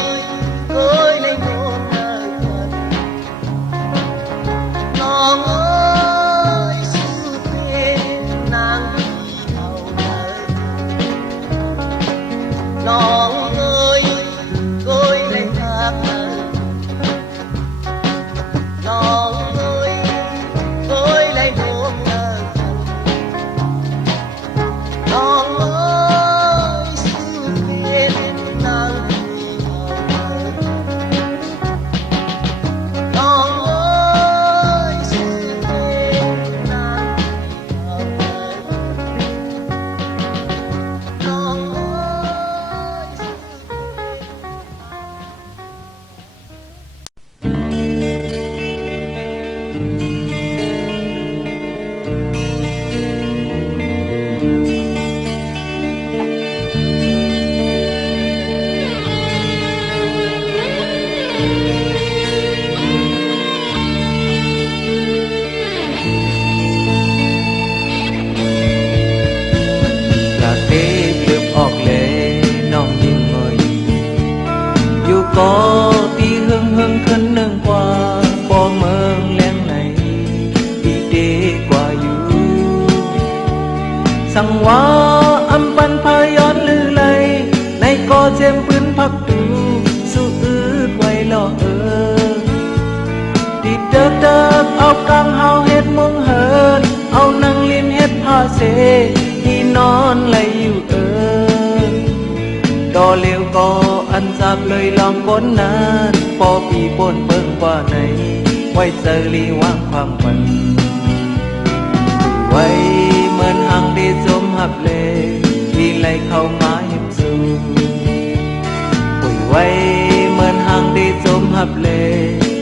เอ้ยในโลกเดินน้องเอ้ยชื่อเป็นนางพี่เอาเลยน้องเอ้ยเอ้ยในภาคเลยน้องเอ้ยเอ้ยในโลกเดินน้องเอ้ยชื่อเป็นนางพี่เอาเลยน้องเอ้ยชื่อเป็นนางพี่เอาเลยน้องเอ้อยากเทปลืมออกเลยน้องยิ่งเงยอยู่ก็ตีหึงหึงขึ้นหนึ่งกว่าบ่เมืองแหลงไหนที่ดีกว่าอยู่สั่งว่าอำปันพายอดลือไหลในก็เจ็มปืนพักดูสู้อืดไว้ล่อที่เดิกเอากลางเฮาเฮ็ดมุงเหินเอานางลินเฮ็ดผ้าเสที่นอนไหลอยู่ดอเลียวก็อันจับเลยลองก้นนานพอปีปนเบิ่งกว่าไหนไว้เจอลีว่างความฝันไว้เหมือนหางดีจมหับเลที่ไหลเข้ามาหิมสูปุยไว้เหมือนหางดีจมหับเล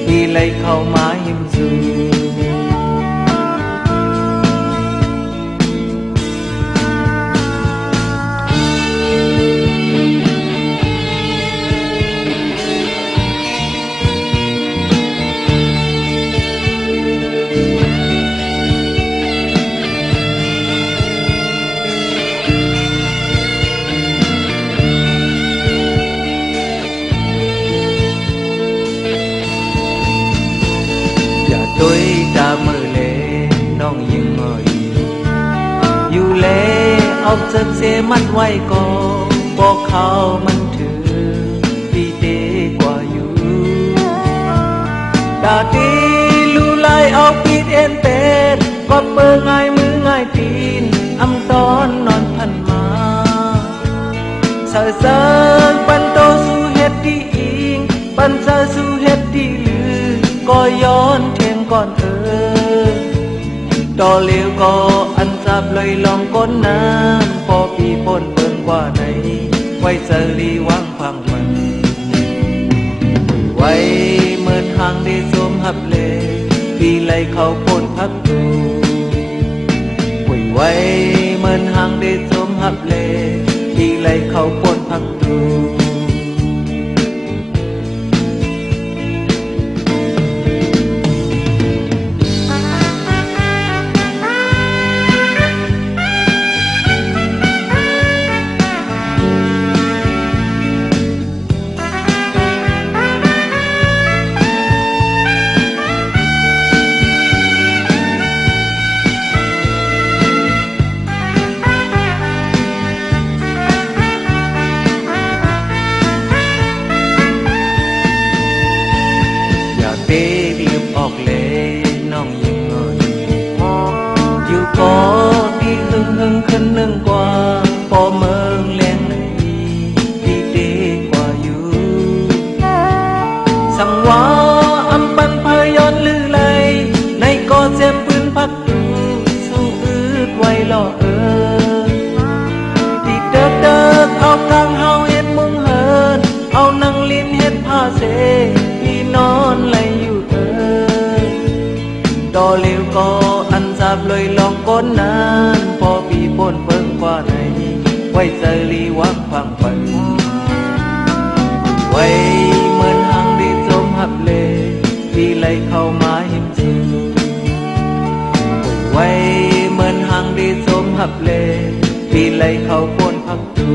ที่ไหลเข้ามาหิมสูตุยตามือเลน้องยิ่งเงยอยู่เลเอาจักเสมัดไว้ก็บอกเขามันถือดีดีกว่าอยู่ดาดีลูไลเอาปีดเอ็นเป็ดก็เปิงง่ายมือง่ายตีนอำตอนนอนพันมาเสิร์เสิร์ปันโตสู่เฮ็ดดีอิงปันเสิร์สู่เฮ็ดดีลือก็ย้อนเทียงก่อนดอเลียวก็อันจับเลยลองก้นน้ำพอปีปนเบิ่งกว่าไหนไว้เจอลีว่างพังมันไว้เหมือนหางได้สวมหับเลปีไหลเข้าปนพักดูไว้เหมือนหางได้สวมหับเลปีไหลเข้าปนพักดูเตลืมออกเลยน้องยิ่งเงยอยู่ก็ที่หึงหึงขึ้นหนึ่งกว่าพอเมืองแหลงไหนที่ดีกว่าอยู่สั่งว่าอำปันพายอดลือไหลในก็เจ็มปืนพักดูสู้อืดไว้ล่อที่เดิกเอากลางเฮาเฮ็ดมุงเหินเอานางลินเฮ็ดผ้าเสที่นอนไหลอยู่ดอเลียวก็อันจับเลยลองก้นนานพอปีปนเบิ่งกว่าไหนไว้เจอลีว่างพังฝันไว้เหมือนหางดีจมหับเลที่ไหลเข้ามาหิมจูไว้เหมือนหางดีจมหับเลที่ไหลเข้าปนพักดู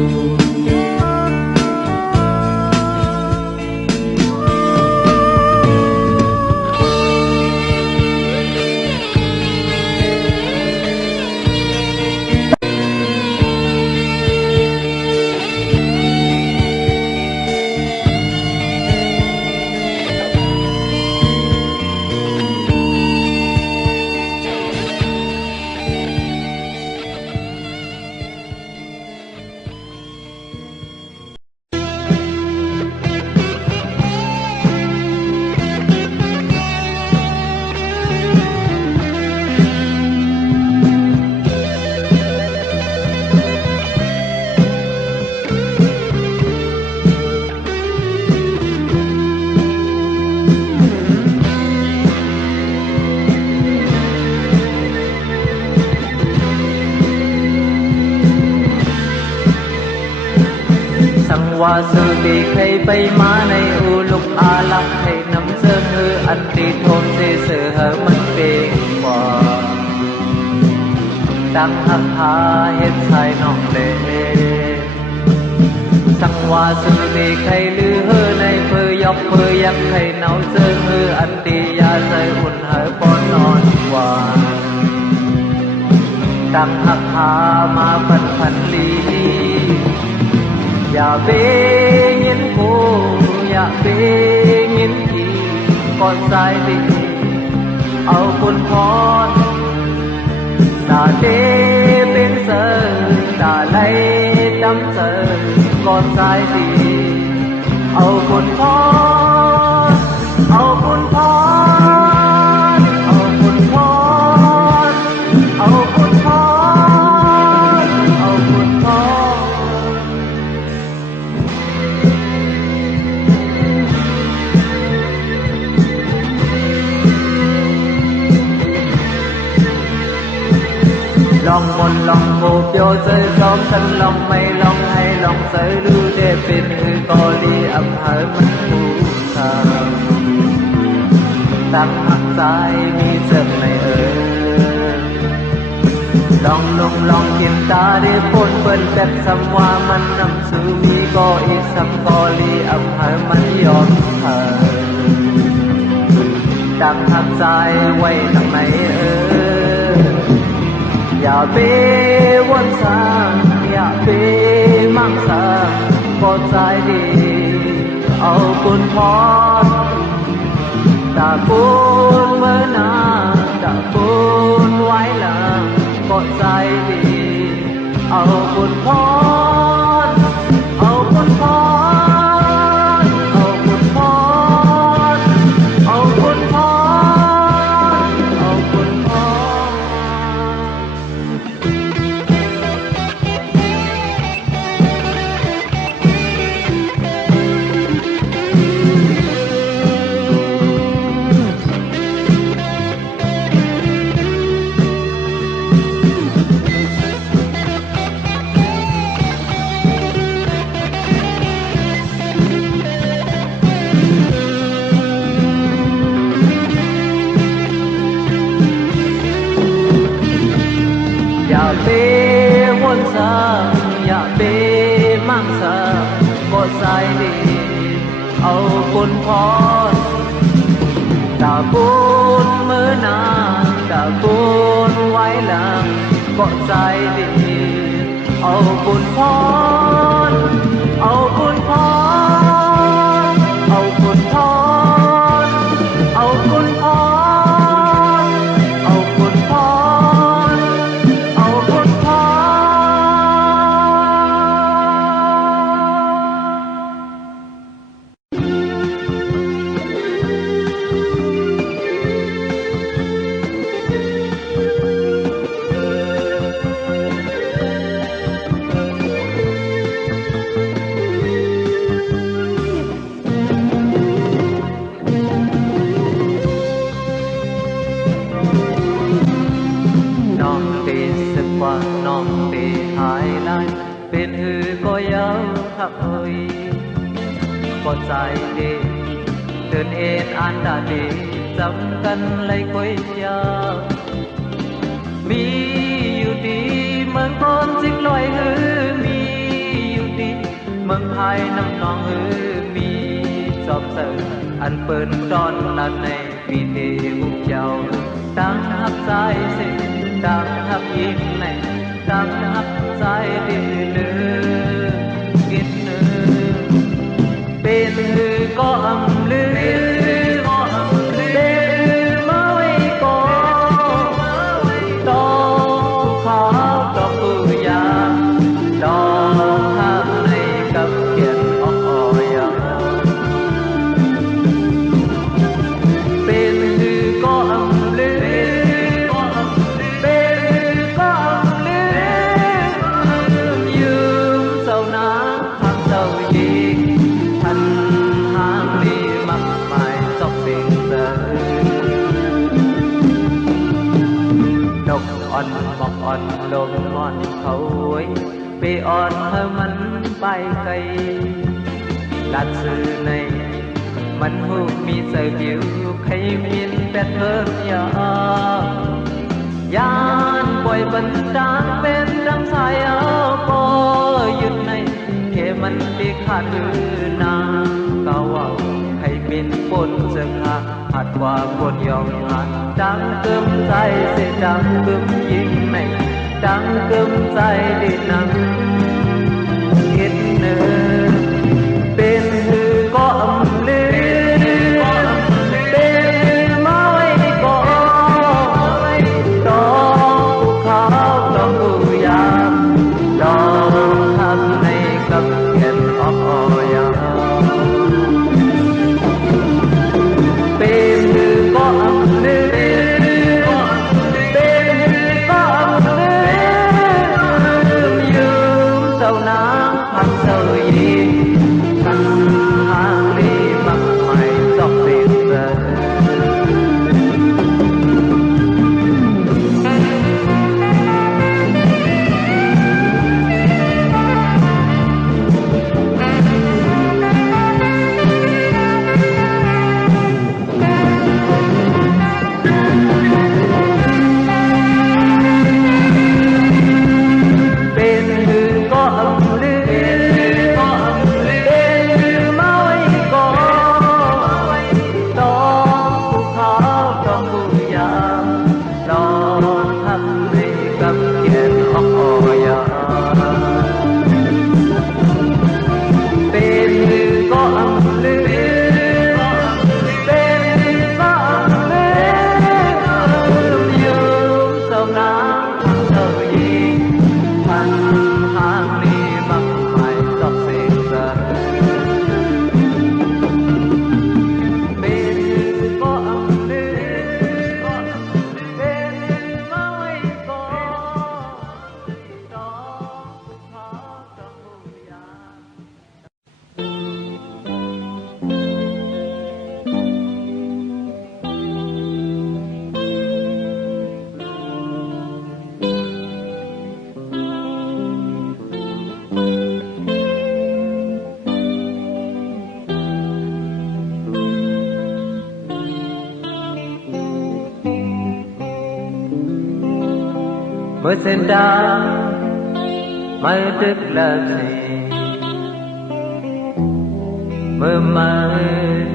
สังวาสุติใครไปมาในอูลุกอาลักให้นำเสนออันตีโทมเสเสือเหอมันเป็นกว่าดังหักหาเห็นชายน้องเลสังวาสุติใครลือเฮอในเพอยอกเพอยักใครเนาเสนออันตียาใจอุ่นเหอปอนนอนกว่าดังหักหามาพันลีอย่าเบยินกูอย่าเบยินทีก่อนสายดีเอาคุณพรตาเดเป็นเสือตาไหลดำเสือก่อนสายดีเอาคุณพรเอาคุณพรเอาคุณพรเอาคุณพรเอาคุณพรลองมนลองโบเปียวเจอซ้อมฉันลองไม่ลองให้ลองเจอดูเดเป็นคือกอลีอำเภอมันผูกขาตั้งหักใจมีเจ็บในลองลงลองกินตาได้พ้นเปิ้นแบบสำว่ามันนำสู่มีก็อีกสำกอลีอำเภอมันยอมเธอตั้งหักใจไว้ทางไหนอย่าเปวันสางอย่าเปมั่งสางปอดใจดีเอาคุณพรตาปูนเมื่อนาตาปูนไว้หลังปอดใจดีเอาคุณพรเอาคุณพรเอาคุณพรเอาคุณพรเอาคุณพรอย่าเปวนสางอย่าเปมั่งสางบ่ใจดีเอาคุณพรตาปูนเมื่อนาตาปูนไว้หลังบ่ใจดีเอาคุณพรเอาคุณพรเอาคุณพรเอาคุณพรเอาคุณพรเอาคุณพร khắp hơi còn dài đi đơn ên an đã đi dẫm cân lấy quay ya mi yêu đi mừng con dịch loài hư mi yêu đi mừng hai năm non hư mi chọc sợ ăn bơn tròn lần này vì thế hút chào đang hấp dài xinh đang hấp im này đang hấp dài đi lư kết lư bên lư có âm lư bên mới có đó khó đó cứ ya đó hàng này cặp kiện oi bên lư có âm lư bên có âm lư dương sầu ná hàng sầu gì thành hàng đi mặc mài dọc biển giờ độc on mọc on lồm ngon khẩu ấy bị on hơi mắn bài cây là sự này mình hưu mi sợ biểu khay miên bẹt thơm nhớ gian bồi bần trang bên trăng sai ở cóยุดในแค่มันที่ขาดคือนาเก่าให้เป็นปนเสงาหัดว่าปนยอมหัดดังเกิมใจเสียดังเกิมยิงในดังเกิมใจดีนังคิดเนื้อเป็นหือก็อำลือเป็นมาไว้ก่อนดอกขาวดอกกุยามดอกทำในกับเห็นออกอยาเป็นหือก็อำลือเป็นหือก็อำลือยืมเจ้าน้ำพันเสยกันทางนี้มักไม่ตอกติดเดินเป็นหือก็อำลือเป็นหือมาไว้ก่อนดอกภูเขาดอกกุยามดอกทำให้กับเย็นออกอยาเป็นหือก็อำลือเป็นหือก็อำลือยืมเจ้าน้ำพันเสยพันทางนี้มักไม่ตอกเสียงเดินเป็นหือก็อำลือเป็นหือมาไว้ก่อนดอกภูเขาดอกกุยาม mới xem ra mới tức là gì mới mai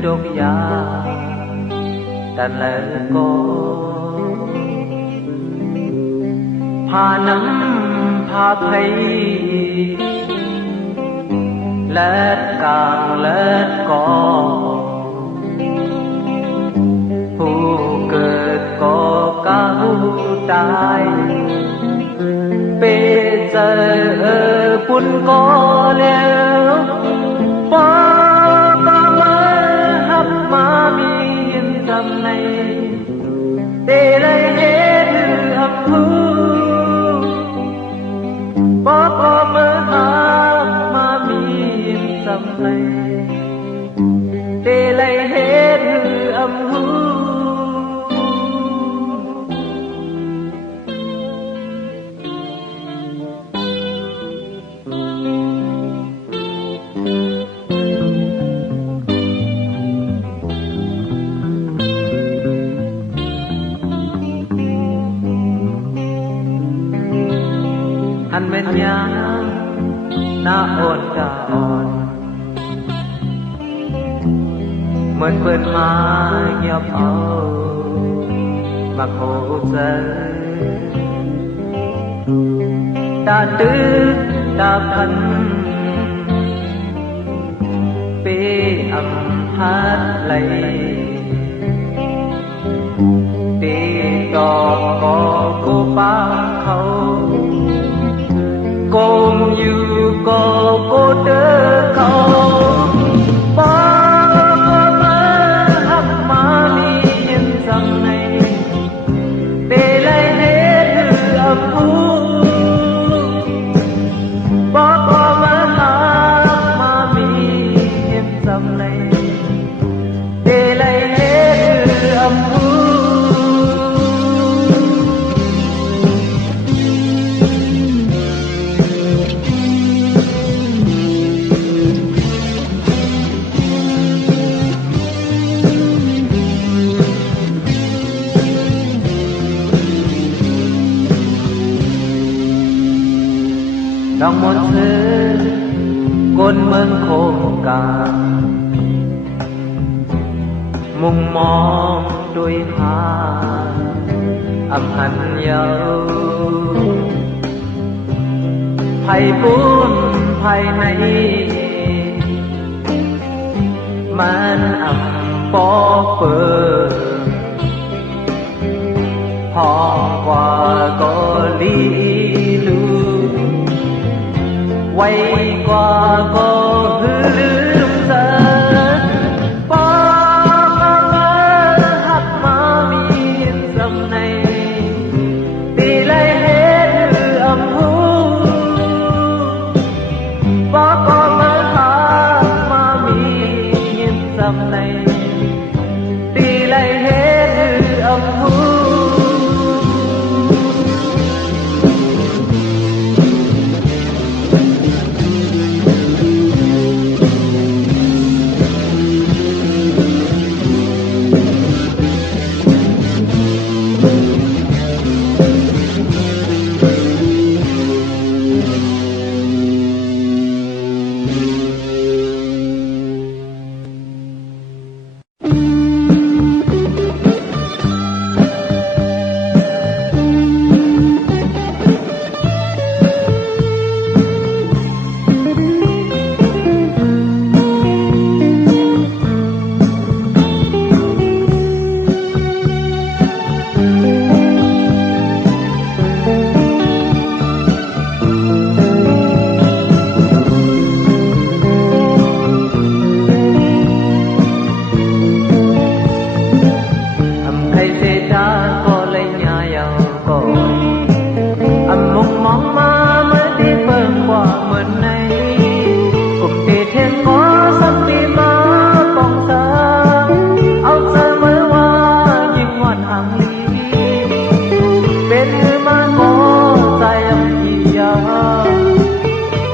đốt giá ta lại có pha nắm pha thấy lết càng lết cóผู้เกิดก็ก้าวตายเปเจอปุ่นก็แล้วปอก็มาหับมามีเห็นทำในเตเลยเห็นอับหูปอก็มาหับมามีเห็นทำในเตเลยเห็นอับหูอันเป็นยังน่าอ่อนกาอ่อนเหมือนเปิดมาเงียบเอามาโคใจตาตื้อตาพันเปอำพัดไหลเตดอกก็กูป้าเขาcùngอยู่ก็โกเดอเขาปอก็มาหักมาลีเห็นสังในเตเลยเห็นอับหูปอก็มาหักมามีเห็นสังในเตเลยเห็นอับหู ต้องหมดซื้อคนเมืองโคงกามุงมองด้วยหาอำหันเยาไผ่ปุ้นภายในมันอ่ำปอเปิดพอกว่าก็ลีลูไว้กว่าก็หือลืมเธอปอมาเมื่อหักมามีสำในตีเลยเห็นอำหูปอก็มาหักมามีสำในตีเลยเห็นอำหู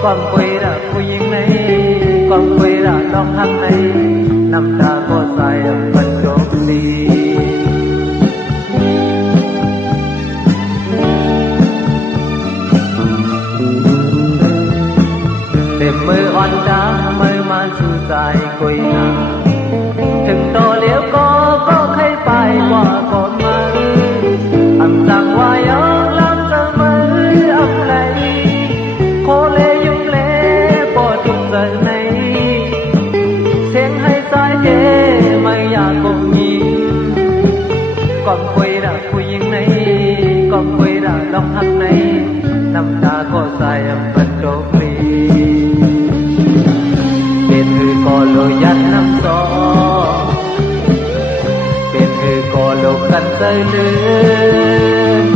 ความคุยรักผู้หญิงในความคุยรักต้องหักในน้ำตาก็ใส่บรรจบดีเต็มมืออ่อนดามือมาสู่ใจคุยนาถึงโตเลี้ยวก็ใครไปกว่าก่อนมาอำสั่งว่าย้อนหลังเสมออำไรโคเลยุ่งเล่ปอจุกเสในเสียงให้ใจเจไม่อยากกงยิ้มก่อนคุยรักผู้หญิงในก่อนคุยรักต้องหักในน้ำตาก็ใส่บรรจบดีเป็นคือก็โลยัดน้ำซอเป็นคือก็โลกันใจลืม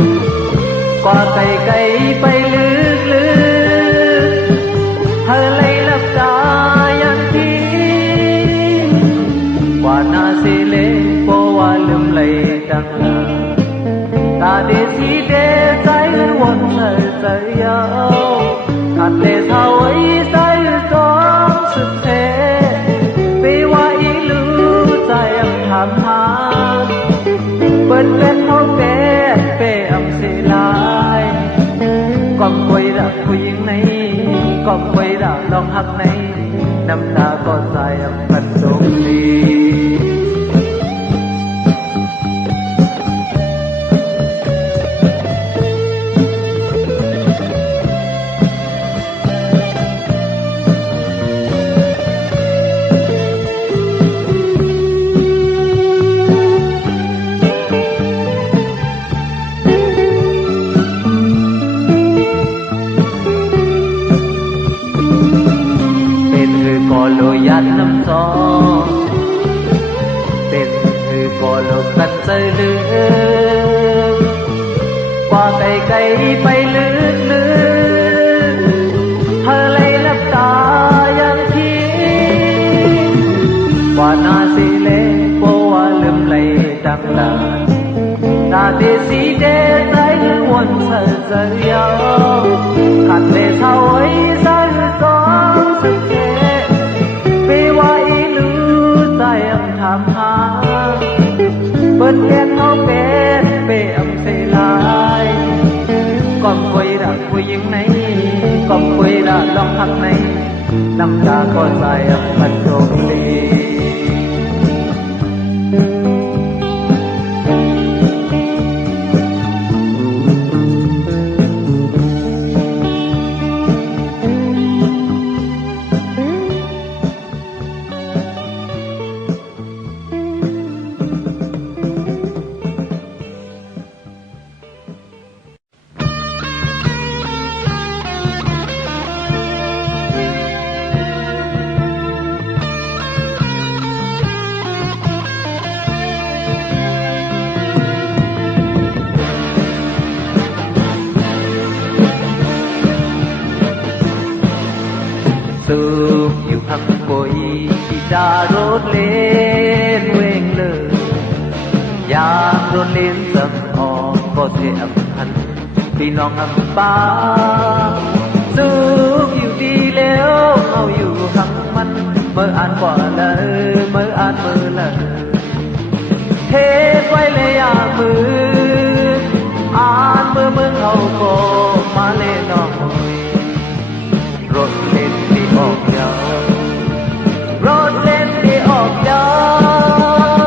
กว่าไกลไปลึกเธอเลยหลับตาอย่างที่กว่านาสิเลโปว่าลืมเลยจังตาเดทีเดใจวนเธอใจยาวขาดเลเท่าไอ้ใจจอมสุดเทไปว่าอีลูใจยังถามหาเปิดเป็นเท่าเป้อำเสลายก่อนคุยรักผู้หญิงในก่อนคุยรักลองหักในน้ำตาก็ใส่บรรจบดียันน้ำซอเป็นคือก็โลกกันใจลืมกว่าไกลไปลึกเธอเลยหลับตาอย่างที่กว่านาสิเลโปว่าลืมเลยดังดาตาเดสีเดใจวนเธอใจยาวขัดเลเท่าไอ้ใจจอมสุดเทว่าอีลูใจยังถามหาเปิดแค่เขาเป็นเป้อำเสลายก่อนคุยรักผู้หญิงในก่อนคุย น้ำตาก็ใส่พันโชคดี สูบอยู่ข้างบนที่ดารถเล่นเวงเลยยามรถเล่นสำออกก็เทอำพันพี่น้องอำป้าสูบอยู่ดีแล้วเอาอยู่ข้างมันเมื่ออ่านกว่าเลยเมื่ออ่านมือเลยเทไว้เลยยามืออ่านมือมึงเขาก็มาเล่นน้องรถเล่นที่ออกยาวรถเล่นที่ออกยาว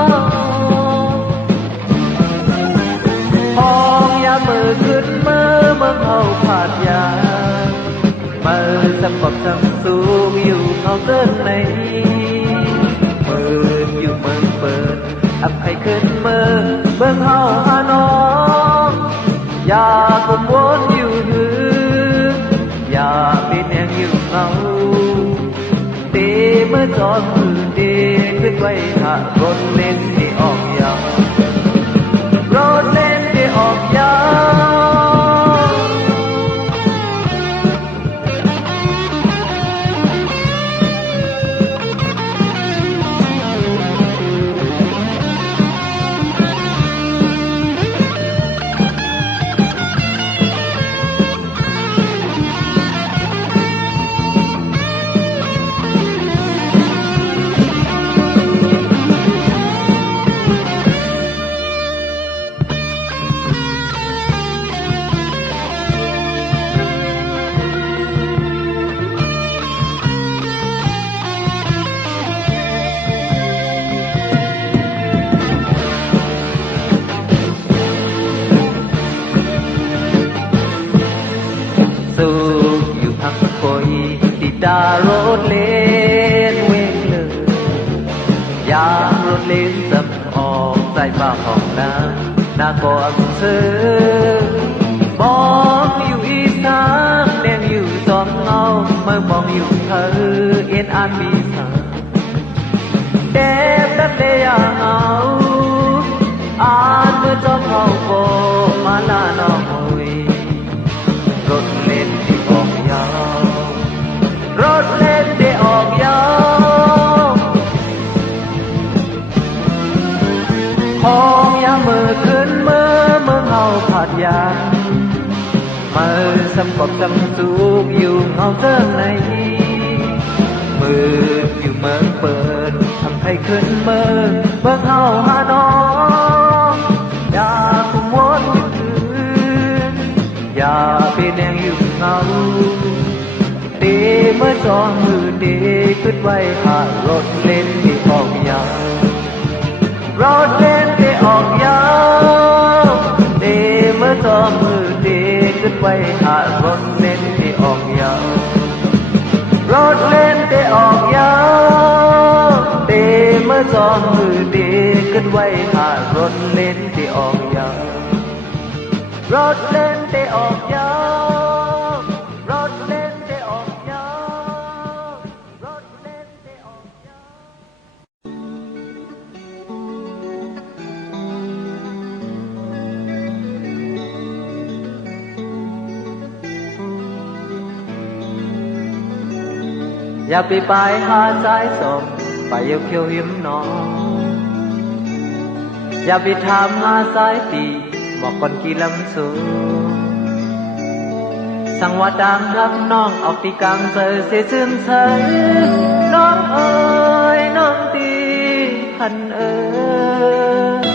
พองยามือขึ้นมือเมื่อเขาผ่านยามือสะกดทั้งสูงอยู่เงาเส้นในมืออยู่มือเปิดอับให้ขึ้นมือเบิ่งเฮาหาน้องอย่ากุมวนอยู่หืออย่าเป็นแหงอยู่เงาเตเมื่อจอดมือเดขึ้นไว้ถ้ารถเล่นที่ออกยาวรถเล่นที่ออกยาวสูบอยู่พักคอยที่ดารถเล่นเวงเลยยามรถเล่นสำออกใส่บ้าห้องน้ำหน้าก็อักเสบมองอยู่อีสานแดงอยู่จอมเงาเมื่อมองอยู่เธอเอ็นอ่านมีเธอเด็บดับเดียเอาอ่านเมื่อจอมเขาโกมาลาน้องรถเล่นที่ออกยาวรถเล่นที่ออกยาวพองยามือขึ้นมือเมื่อเฮาผ่านยางมือสำกบจำตูกอยู่เงาเส้นในมืออยู่เมืองเปิดทำให้ขึ้นมือเมื่อเฮาหาน้องอยากขมวดอย่าเป็นแนงอยู่เงาเดเมื่อสองมือเดขึ้นไว้หารถเล่นที่ออกยาวรถเล่นที่ออกยาวเดเมื่อสองมือเดขึ้นไว้หารถเล่นที่ออกยาวรถเล่นที่ออกยาวเดเมื่อสองมือเดขึ้นไว้หารถเล่นที่ออกยาวรถเล่นที่ออกยาวรถเล่นที่ออกยาวรถเล่นที่ออกยาวอย่าไปไปหาสายสมไปเยี่ยวเขียวหิมหนออย่าไปถามหาสายตีบอกคนกี่ลำสูสังว่าดังรักน้องออกตีกลางเสือเสียซึมเสยน้องเอ๋ยน้องตีพันเอ๋ย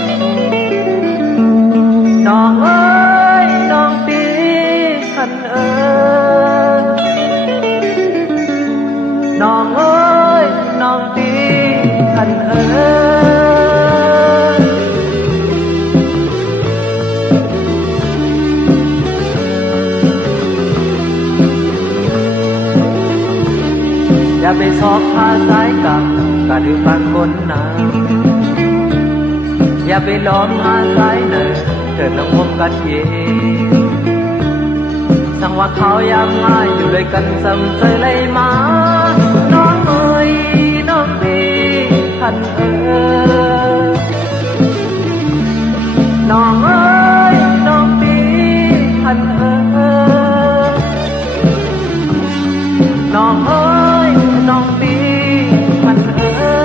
น้องเอ๋ยน้องตีพันเอ๋ยน้อง ท่านเอ๋ยอย่าไปชอบพาสายกับกะดือบางคนนะอย่าไปล้อมหาสายเนอเกิดลงมกัดเย่ทั้งว่าเขาอยากมาอยู่ด้วยกันซ้ำเจอเลยมาน้องเอ๋ยน้องพี่ท่านเอ๋ยน้องเอ๋ยน้องพี่ท่านเอ๋ยน้องเอ๋ยน้องพี่ท่านเอ๋ย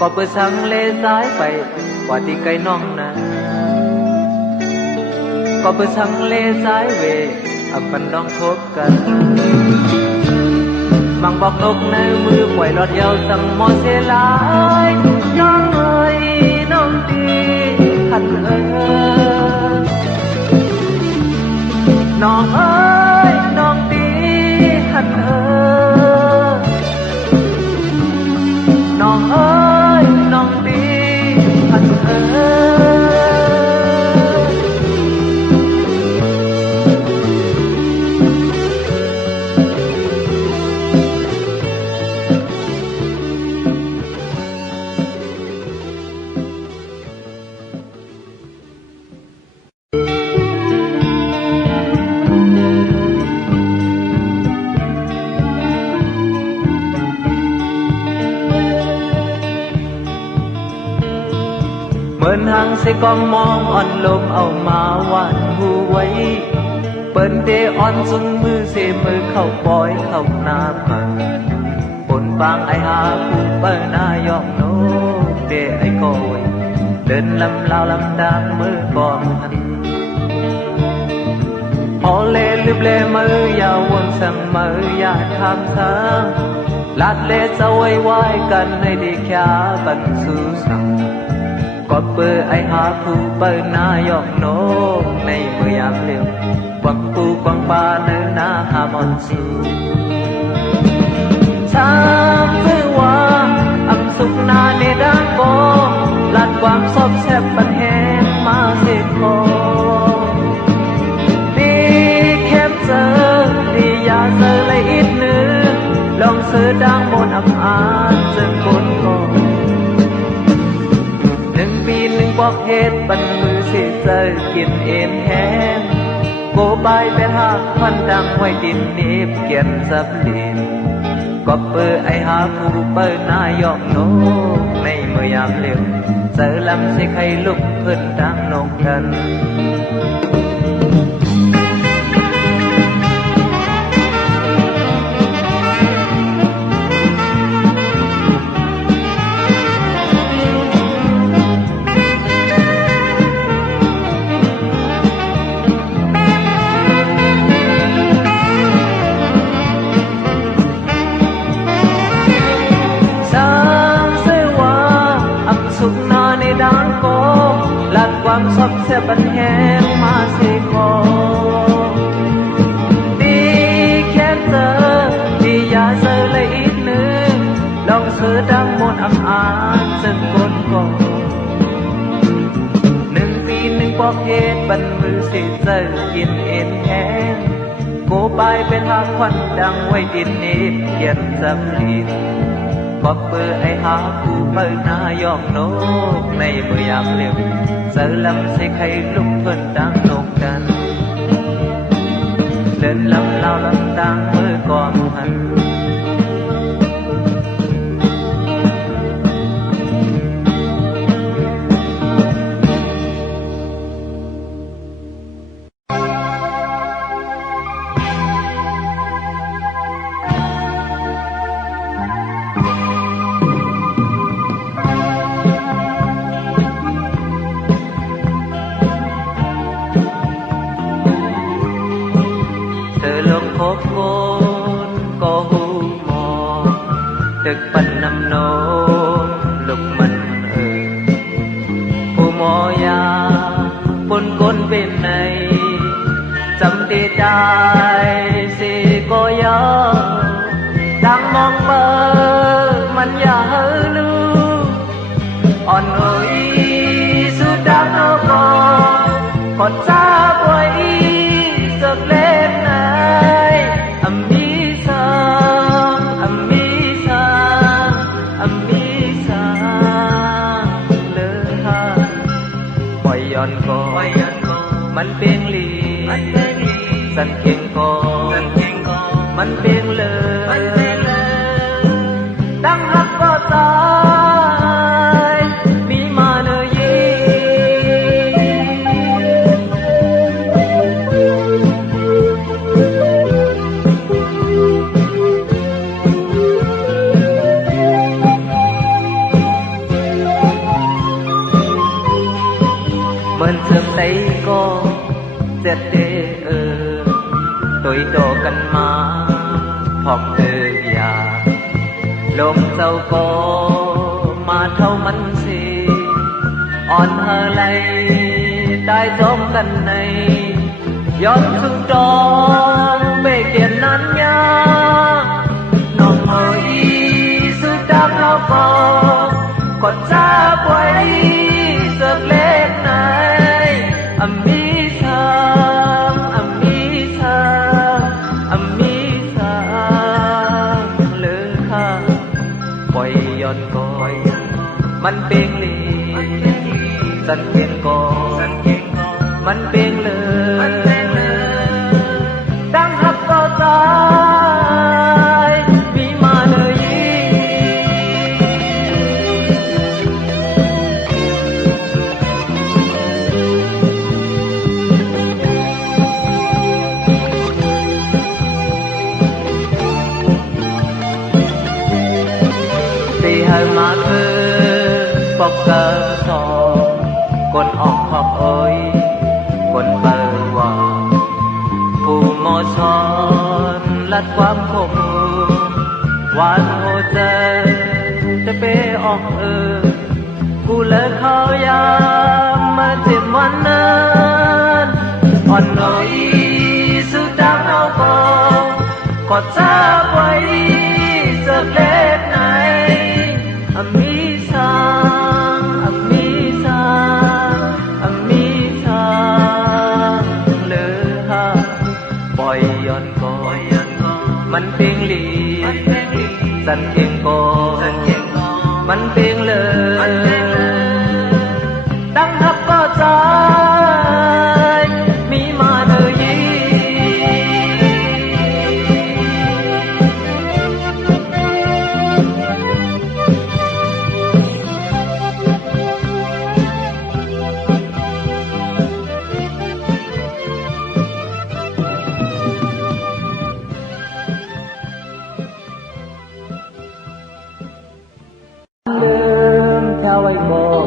ก็เปิดสังเลสายไปกว่าที่ไกลน้องนะก็เปิดสังเลสายเวอับปันน้องทบกันบางบอกนกในมือปล่อยรอดยาวสั่งมอเสลายน้องเอ๋ยน้องตีท่านเอ๋ยน้องเอ๋ยน้องตีท่านเอ๋ยน้องเอ๋ยน้องตีท่านเอ๋ยเหมือนหางใส่กองมองอ่อนลมเอามาหวานหูไว้เปิ้นเดอ่อนสุงมือเสมือเข้าปอยเข้าหน้ามันปนบางไอหาผู้เปิ้นหน้ายอกโนเดไอโกยเดินลำลาวลำดังมือก่อนหันพอเลลืบเลมือยาววนสั่งมือยาทำทางลาดเลจะไว้ไว้กันให้ดีแค่บันสู้สั่งก็เปิดไอหาผู้เปิดหน้ายอกโนในเมื่อยามเร็วกวักปูกวังปาเนื้อหน้าหามอนสูชามซื้อว่าอำสุกนาในดังโกลัดความซอบแซบปันแหงมาเสกคอดีเข้มเจอดียาเจอเลยอีกนึงลองซื้อดังบนอำอาจจึงบนคอปีหนึ่งบอกเหตุบันมือเสียเจอกินเอ็นแห้งโกบายเป็นหักพันดังไว้ดินนิบเกียนสับลินก็เปิดไอหาผู้เปิดหน้ายอกโนในเมื่อยามเร็วเจอลำใส่ไข่ลุกเพิ่นดังนกกัน ความซอบแซบบันแหงมาเสคอดีแค่เธอดียาเจอเลยอีกนึงลองเธอดังมนต์อ่ำอานจึงกดก่อน1 ปี 1บอกเหตุบันมือสิเจอกินเอ็นแห้งโกบายเป็นหางควันดังไว้ดินนี้เขียนสำลีก็เปิดไอหาผู้เปิดหน้ายอกโนกในเมื่อยามเร็วเจอลำใส่ไข่ลุกเพิ่นดังนกกันเดินลำลาวลำดังมือกอมหัน เ thực phần nằm nô lục mìnhผู้หมอยาปนก้นเป็นในจำตีใจสิก็ยอดังมองเบอมันอย่าเฮลืออ่อนเอ๋ยสุดดังเอาก่อนกดซาป่วยสักเล็กไหนอัมมีซาอัมมีซาอัมมีซาเลอฮาปล่อยย้อนก่อนมันเป็นลีสันเคียงก่อนมันเป็นเลยดังหักก็ตายมีมาเนยมันเสื่อมใจก็เจ็ดเดtuổi độ cần má phòng từ già lông sâu cô mà thâu mắn xì on hơ lay tai tôm cần này giọt thương tròn bề kiền nán nhá nòng mời sư đáp lao co còn xa quay giật lên này âm mi thơm âm mi thơm âm mi thơm lỡ khá quayย้อนก่อยมันเป็นลีสันเพียงก่อมันเป็นเลยดังหักก็ตายมีมาเลยตีให้มาคือปกเกอสองคนออกขอบเอ้ยคนเปิดว่าผู้มอชอนลัดความคมหวานโหเจจะไปออกกูเลิกเขายามมาเจ็บวันนั้นอ่อนหน่อยสุดดังเอาก่อนกอดซาไว้สักเล็กไหนอามีซางอามีซางอามีซางเลอฮาปล่อยย้อนก่อนมันเพียงลีสันเพียงก่อนมันเพียงเลยดังทับก็ใจมีมาเนยไว้บอก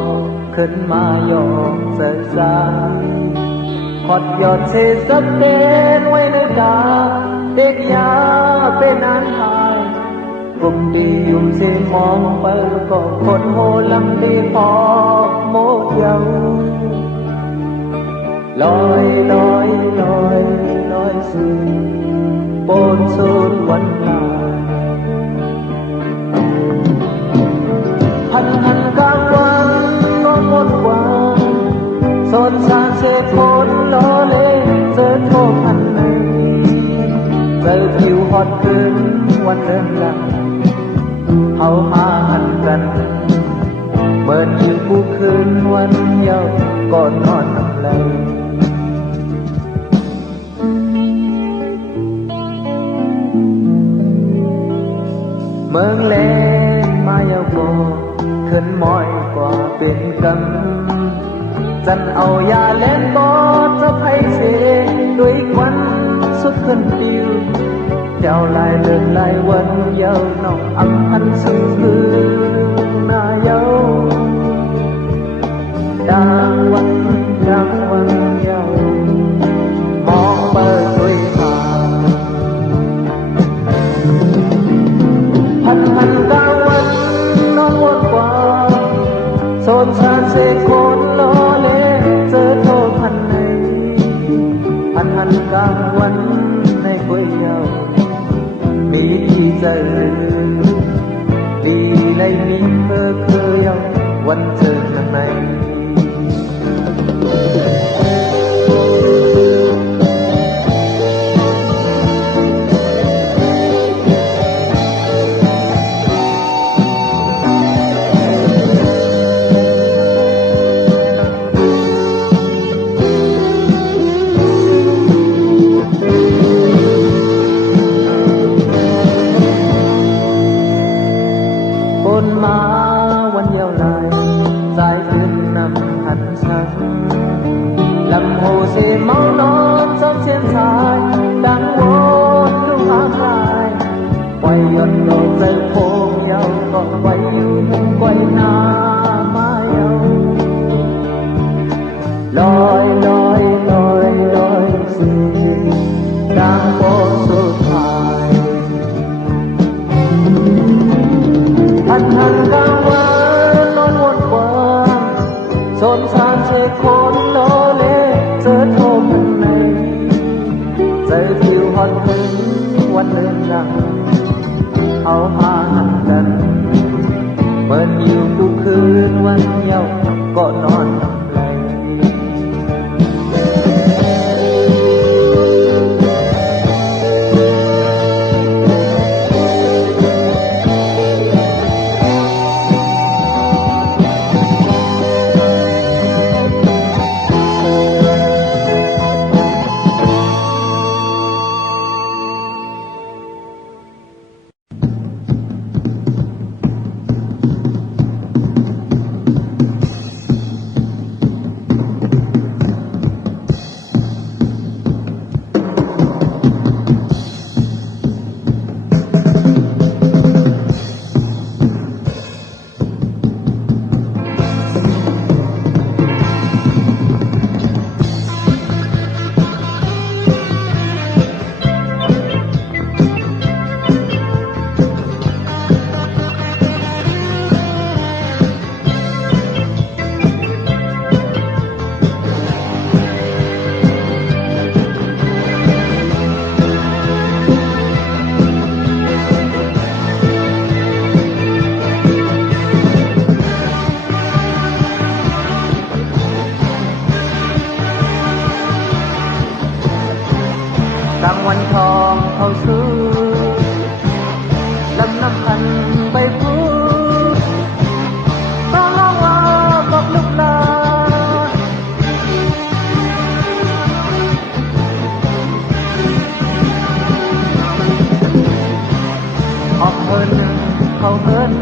ขึ้นมาโยกเสิร์ฟสายขอดยอดเศษสับเต้นไว้ในตาเด็กยาเป็นนานหายกลุ่มดียุ่มเสียมองเปิดก็คนโหลังดีพอโมดเยาลอยลอยลอยลอยสูงบนสูนวันลาพันหันกลางวันก็หมดหวังสนสารเศษฝนล้อเล่เจอโทษพันหนึ่งเจอผิวหอดคืนวันเดินหลังเขาหาหันกันเบิดยืนผู้คืนวันเยาว์ก่อนนอนน้ำไหลเมืองเล่นมายาวโกขึ้นมอยกว่าเป็นกังจันเอายาเล่นบอจะไพ่เสด้วยควันสุดขึ้นติวเจ้าลายเดินลายวันเยาวนองอังหันสื่อคือนาเยาดังวันเยาว์มองเปิดด้วยผ่าพันกลาง sẽ khôn lo lệ giờ thôพันnàyพันกลางวันในก๋วยเตี๋ยวมีที่เจอดีในมีเธอเคยวันเจอข้างในlầm hồ xì máu non xót trên dài đang vốn lúc ám lại quay gần đầu dây phố nhau còn quay na mãi nhau lối xì đang có số thải hằn đang quên non muôn quang xôn xao sẽ khôn lối giờ thôพันในใจผิวฮอดถึงวันเดินยังเอาหาหันกันเปิดอยู่ทุกคืนวันเดียวก็นอนไหลกลางวันทองเขาซื้อลำน้ำพันไปพูดต้องร้องว่าบอกลูกลาออกเฮินเขาเฮิน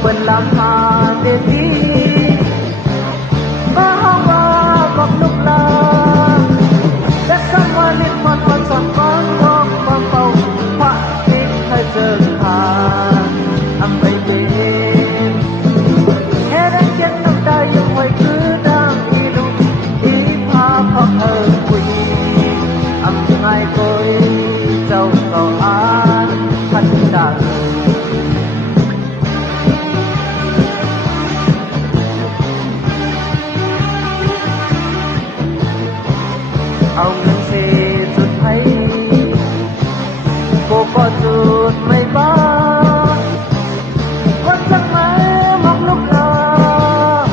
เป็นลำพาเดทีก็ร้องว่าบอกลูกลาSomeone in one was on one walk from both parties has a car. I'm waiting. Head and get no die away to down ilu. If half of her queen, I'm my boy. Don't go on, but that. Ông cô có chút mây ba vẫn giấc mơ mong lúc nào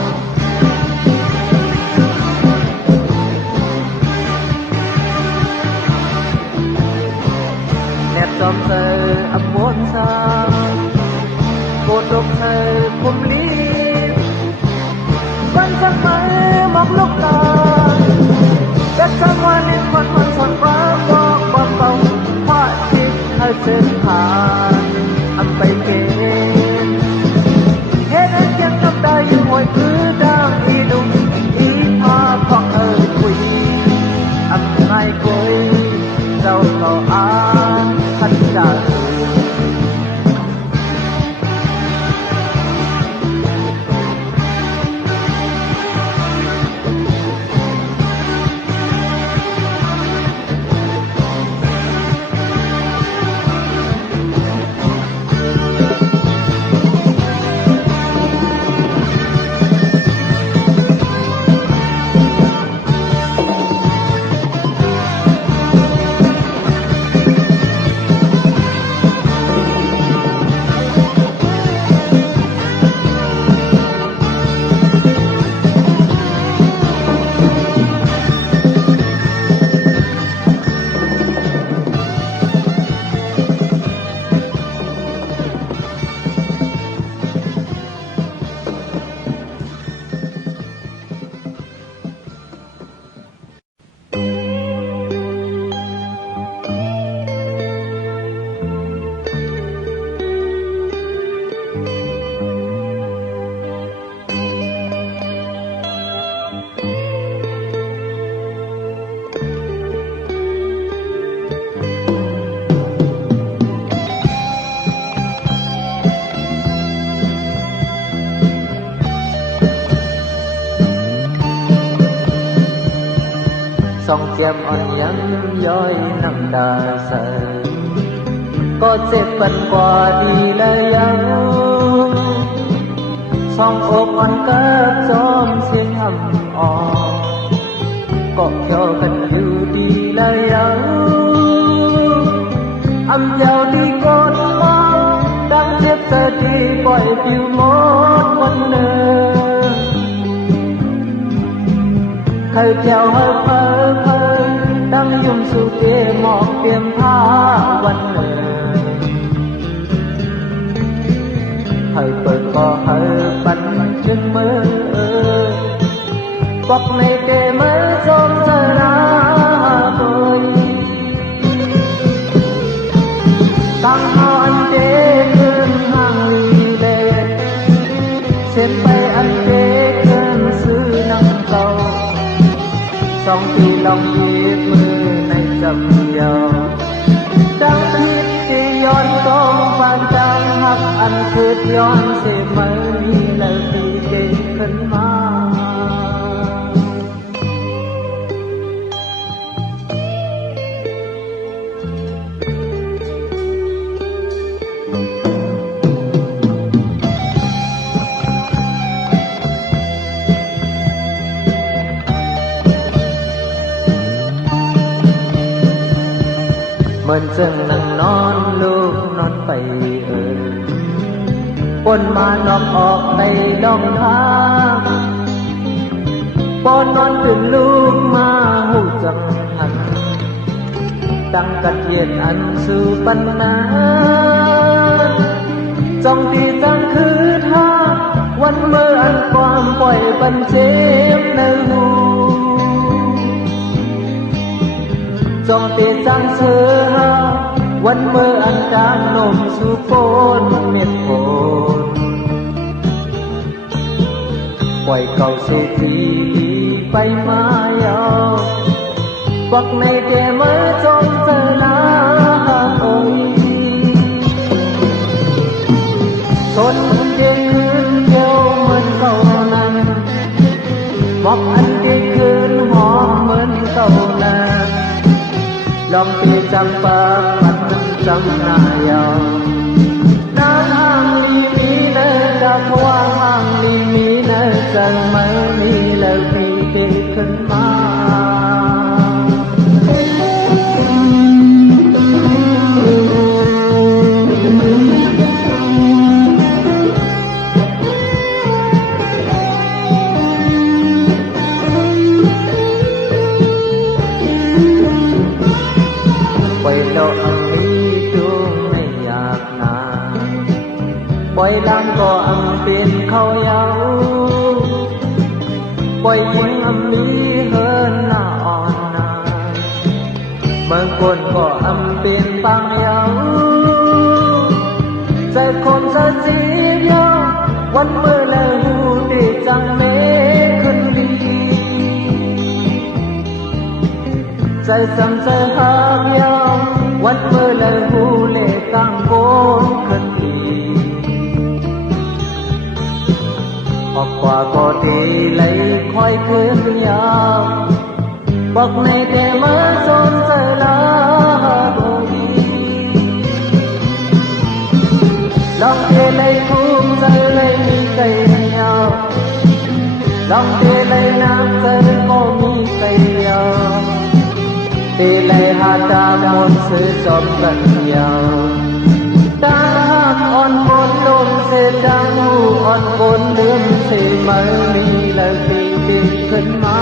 nét trong thơ ấm muốn xa cô đục thơ cùng lý vẫn giấc mơ mong lúc nào đất someone in one month on quá bom bôngให้เส้นทางอันไปเกณฑ์เห็นอันยังทำได้ยังหวยคือดังอีนุ่มอีพาพอกคุยอันไงคุยเจ้าต่ออ่านขัดใจ แก้มอ่อนยังย้อยน้ำตาใสก็เจ็บปันกว่าดีแล้วยังสองอกอ่อนกับจอมเสียงอ่ำอ่อนก็เที่ยวกันอยู่ดีแล้วยังอำเจ้าดีกดมองดังเจ็บเธอดีปล่อยผิวหมดวันเดิมเคยเที่ยวเฮ้อเพ้อเพ้อดังยุ่มสู่เกหมอกเตรียมผ้าวันเดิมเคยเปิดก็เฮ้อปันจึงมือบอกในเกมือจมเธอหน้าบอยตั้งหอนเจขึ้นห้างลีเดเส้นไปอันเจขึ้นซื้อนังเก่าสองปีลองยีบมือในจำเยาดังคิดที่ย้อนกองปานจังหักอันคืดย้อนเสียมือนี้แล้วที่เก่งขึ้นมาเหมือนจึงนั่งนอนลูกนอนไปปนมานอกออกไปลองทางปนนอนตื่นลูกมาหูจังหันตั้งกัดเย็นอันสู่ปัญหาจ้องที่จังคือท่าวันเมื่ออันความปล่อยปันเจ็บในหูจ้องตีจังเสือวันเมื่ออันการนมสู่โคนเม็ดโคนปล่อยเก่าเสียทีไปมายาวบอกในเดเมื่อจงเจอหน้าโอยชนเย็นเดียวเหมือนเก่านั้นบอกอันที่คืนหอมเหมือนเก่านั้นลองตีจำปาปันจำหน้ายาวน้ำห้างลีมีเนื้อจากว่างห้างลีมีเนื้อจังไม่มีแล้วที่ติดขึ้นมาปล่อยโลกนี้จูงไม่อยากนานปล่อยลำก็อำเป็นเขาเยาปล่อยยิงอำนี้เฮินหน้าอ่อนนานเมืองคนก็อำเป็นปังเยาใจคมใจสีเยาวันเมื่อแล้วหูดีจังเมขึ้นดีใจซ้ำใจหักยาววันเมื่อแล้วหูเล่กังโกนขึ้นดีออกกว่าก็ดีเลยคอยขึ้นยาวบอกในแต่เมื่อสนใจลาโบดีลองเทเลยคุ้มใจเลยมีใจยาวลองเทเลยน้ำใจก็มีใจยาวตีเลยหาดามนซื้อจอมกันยาวตาอ่อนบนลมเสียดังหูอ่อนบนเลื่อมเสียไม่มีแล้วที่ติดขึ้นมา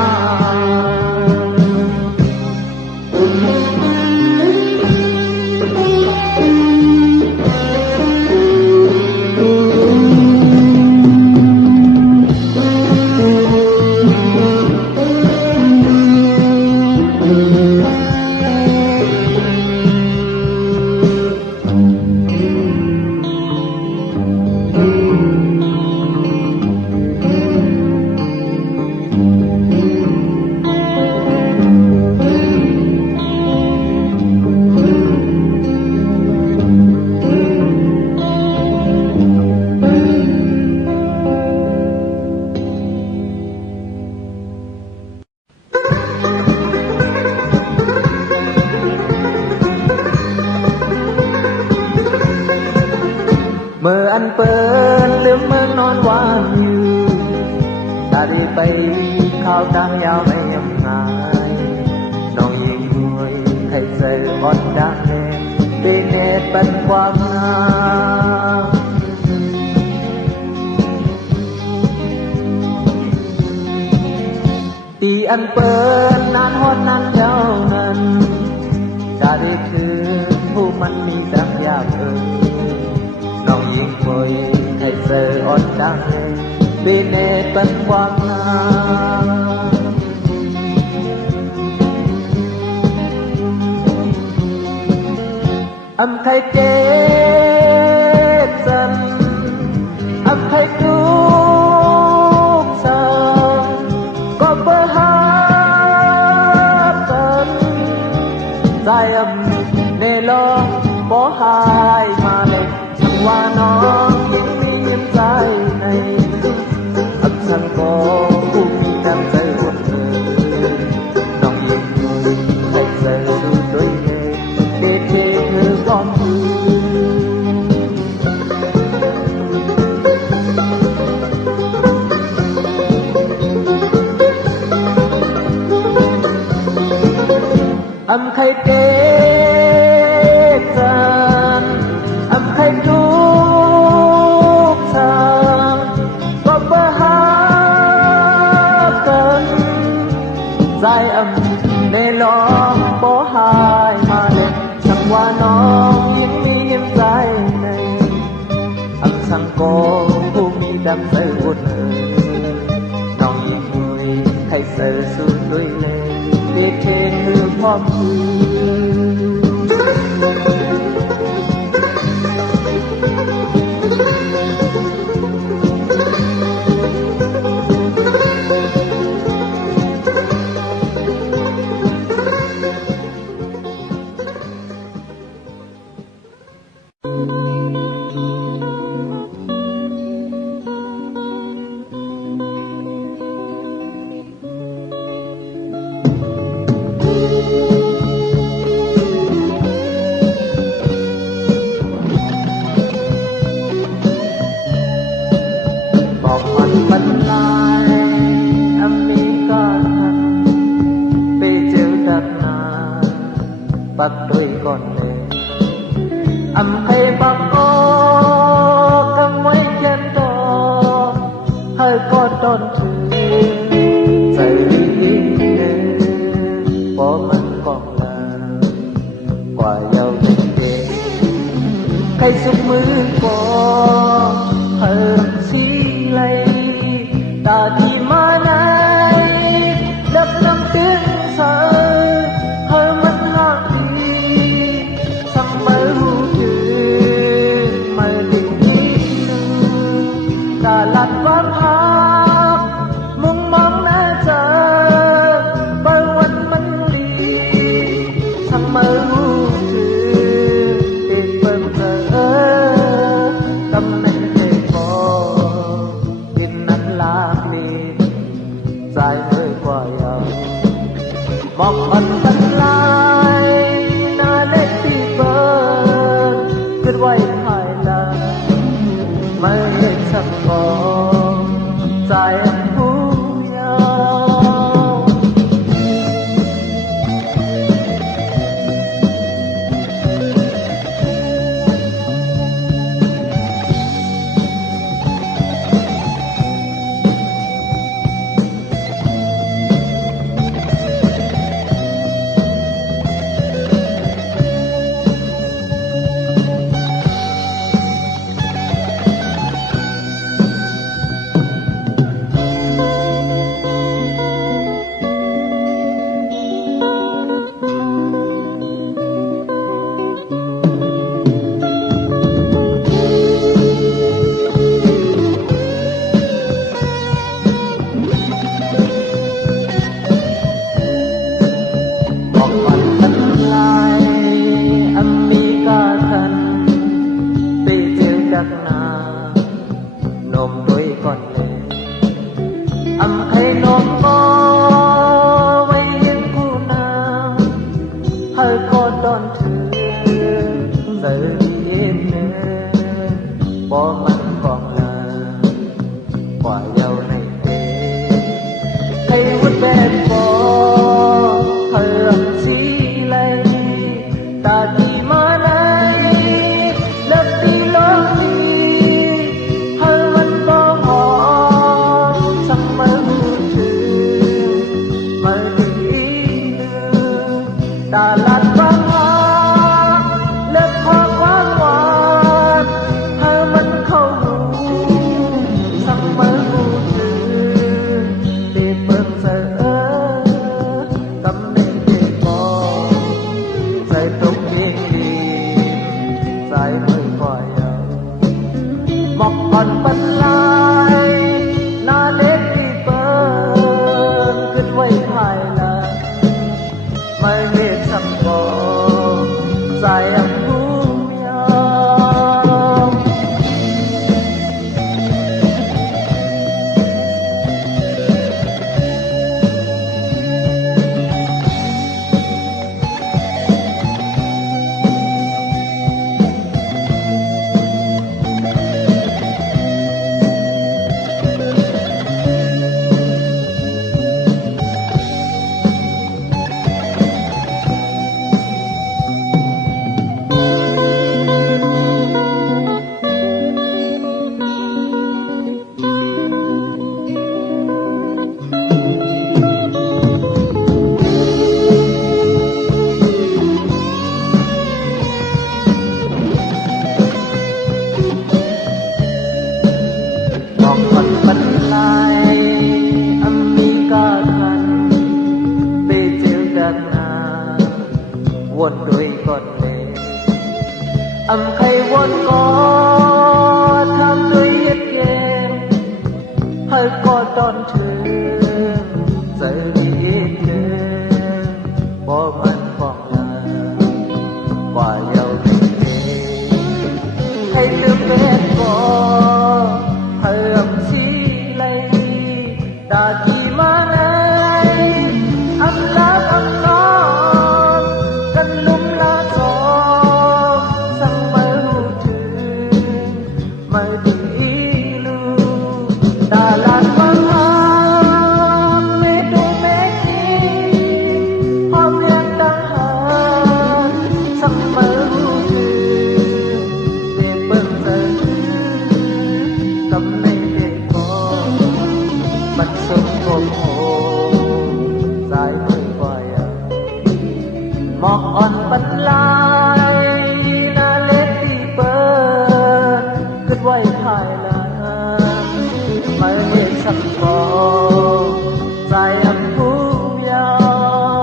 Mơ ăn phơn lướm mơ non hoa như ta đi bay khao đang yao bay nhầm ngài nongยิงมวยใครเจออ่อนดังแน่ปีเนตเป็นความงามตีอันเปิดนานฮอดนั้นเท่านั้นจะได้คืนผู้มันมีดังยากน้องยิงมวยใครเจออ่อนดังแน่ปีเนตเป็นความงามâm khai kết dần âm khai cúc dần có bơ hát dần dài âm nề lo bỏ hai mà lệ chẳng qua nó những mi nhiễm dài này âm sang có khu mi đang rơi hồn nòng yên người lệch rơi đôi nghề để thế thơ con âm khai kết dần âm khai trúc dần có bơ hát dần dài âm nề lo bỏ hai mà lên chẳng qua nó những mi nhiễm dài này âm sang cóผู้มีดำใสวุ่นน้องยิ่งมวยใครเสือสู้ด้วยเล่เด็กเทคือความคือbắt đôi con nè âm hay bác ô căng mấy chân to hơi có tròn trừ dậy nè bỏ mình còn là quả giàu tình đề cây sức mưa có hơi xí lây ta đi mà này đập năm tiếng sợ hơi mất hạt cả lạt văn hát mong mong nè giờ bao quanh mình đi sang mơ hú trừ tiền bơm giờ tâm nên thể có tin nắng lạc đi dài hơi qua nhau mọc ẩn tân lai na lên đi bờ cứ quay hai lần mây chẳng có dài em hú nhau mọc còn vẫn lại na đến đi bơ cứ quay phải là mai về chẳng có dài âm vui nhauวนด้วยก่อนเลยอำใครวนก็ทำด้วยเย็ดเย็นให้ก็ตอนถึงใจดีเย็นบ่มันฟ้องลาว่าเยาว์ให้ลืมเม็ดก็ให้อำชีเลยดากีมาไงอำลาอำน้องกันลุ่มลาสองสั่งไม่รู้ถึงไม่ดีลูดาลานฟังหาไม่ดูไม่ดีพร้อมเรียนตั้งหาสั่งไม่รู้ถึงเด็กเบิ่งใจกำในเด็กก็มันสมโภชสายมือควายหมอกอ่อนปันลายนาเล็ดที่เปิดขึ้นไว้ภายหลังไม่เห็นสักฟองใจอันผู้ยาว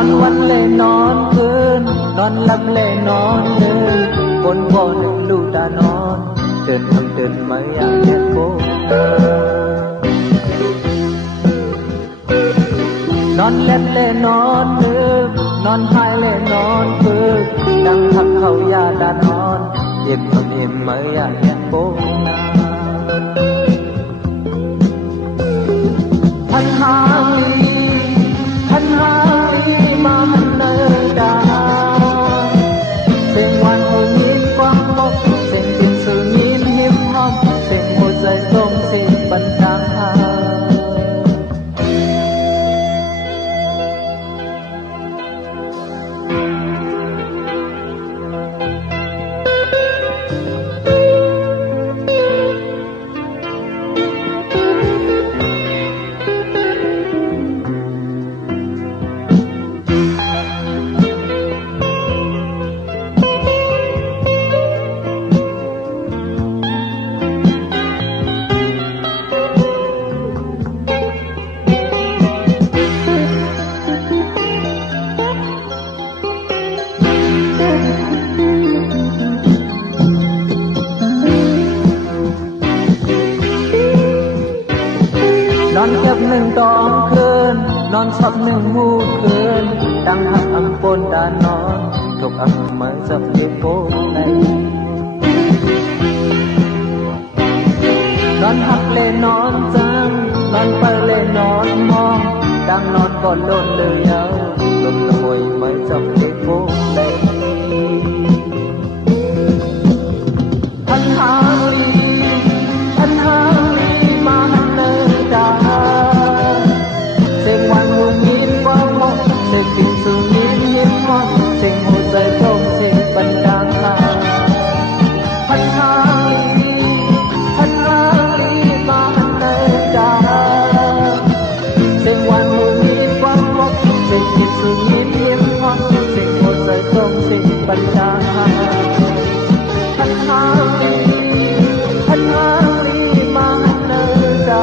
อนวันเล่นอนคืนนอนหลับเล่นอนเลยคนบ่หนึ่งลูกตานอนเดินทำเดินมาอย่างเด็กโก้นอนเล่นเล่นอนนึกนอนพายเล่นอนฝึกดังทักเขายาดานอนเย็บทำเย็บมาอย่างเด็กโก้ทันหาทันหามาหันเนดาเสียงวันหูยิ้มกว้างมกเสียงดินสูงยิ้มหิมหอมเสียงหัวใจตรงสิ่งบันดาลหา sắp nương hút cơn đang hắc âm bồn đã non thuộc âm mới dập cái phố này non hắc lên non trắng non bay lên non mong đang non còn lộn lười nhau lúc tuổi mới dập cái phố này anh hang đi mà anh nơi đã Sing ngoan hùng nhìn qua mong Sing tình sự nhìn nhìn mong Sing hồ dây thông Sing bần đang hà Hân hang đi mà hân nơi đã Sing ngoan hùng nhìn qua mong Sing tình sự nhìn nhìn mong Sing hồ dây thông Sing bần đang hà Hân hang đi mà hân nơi đã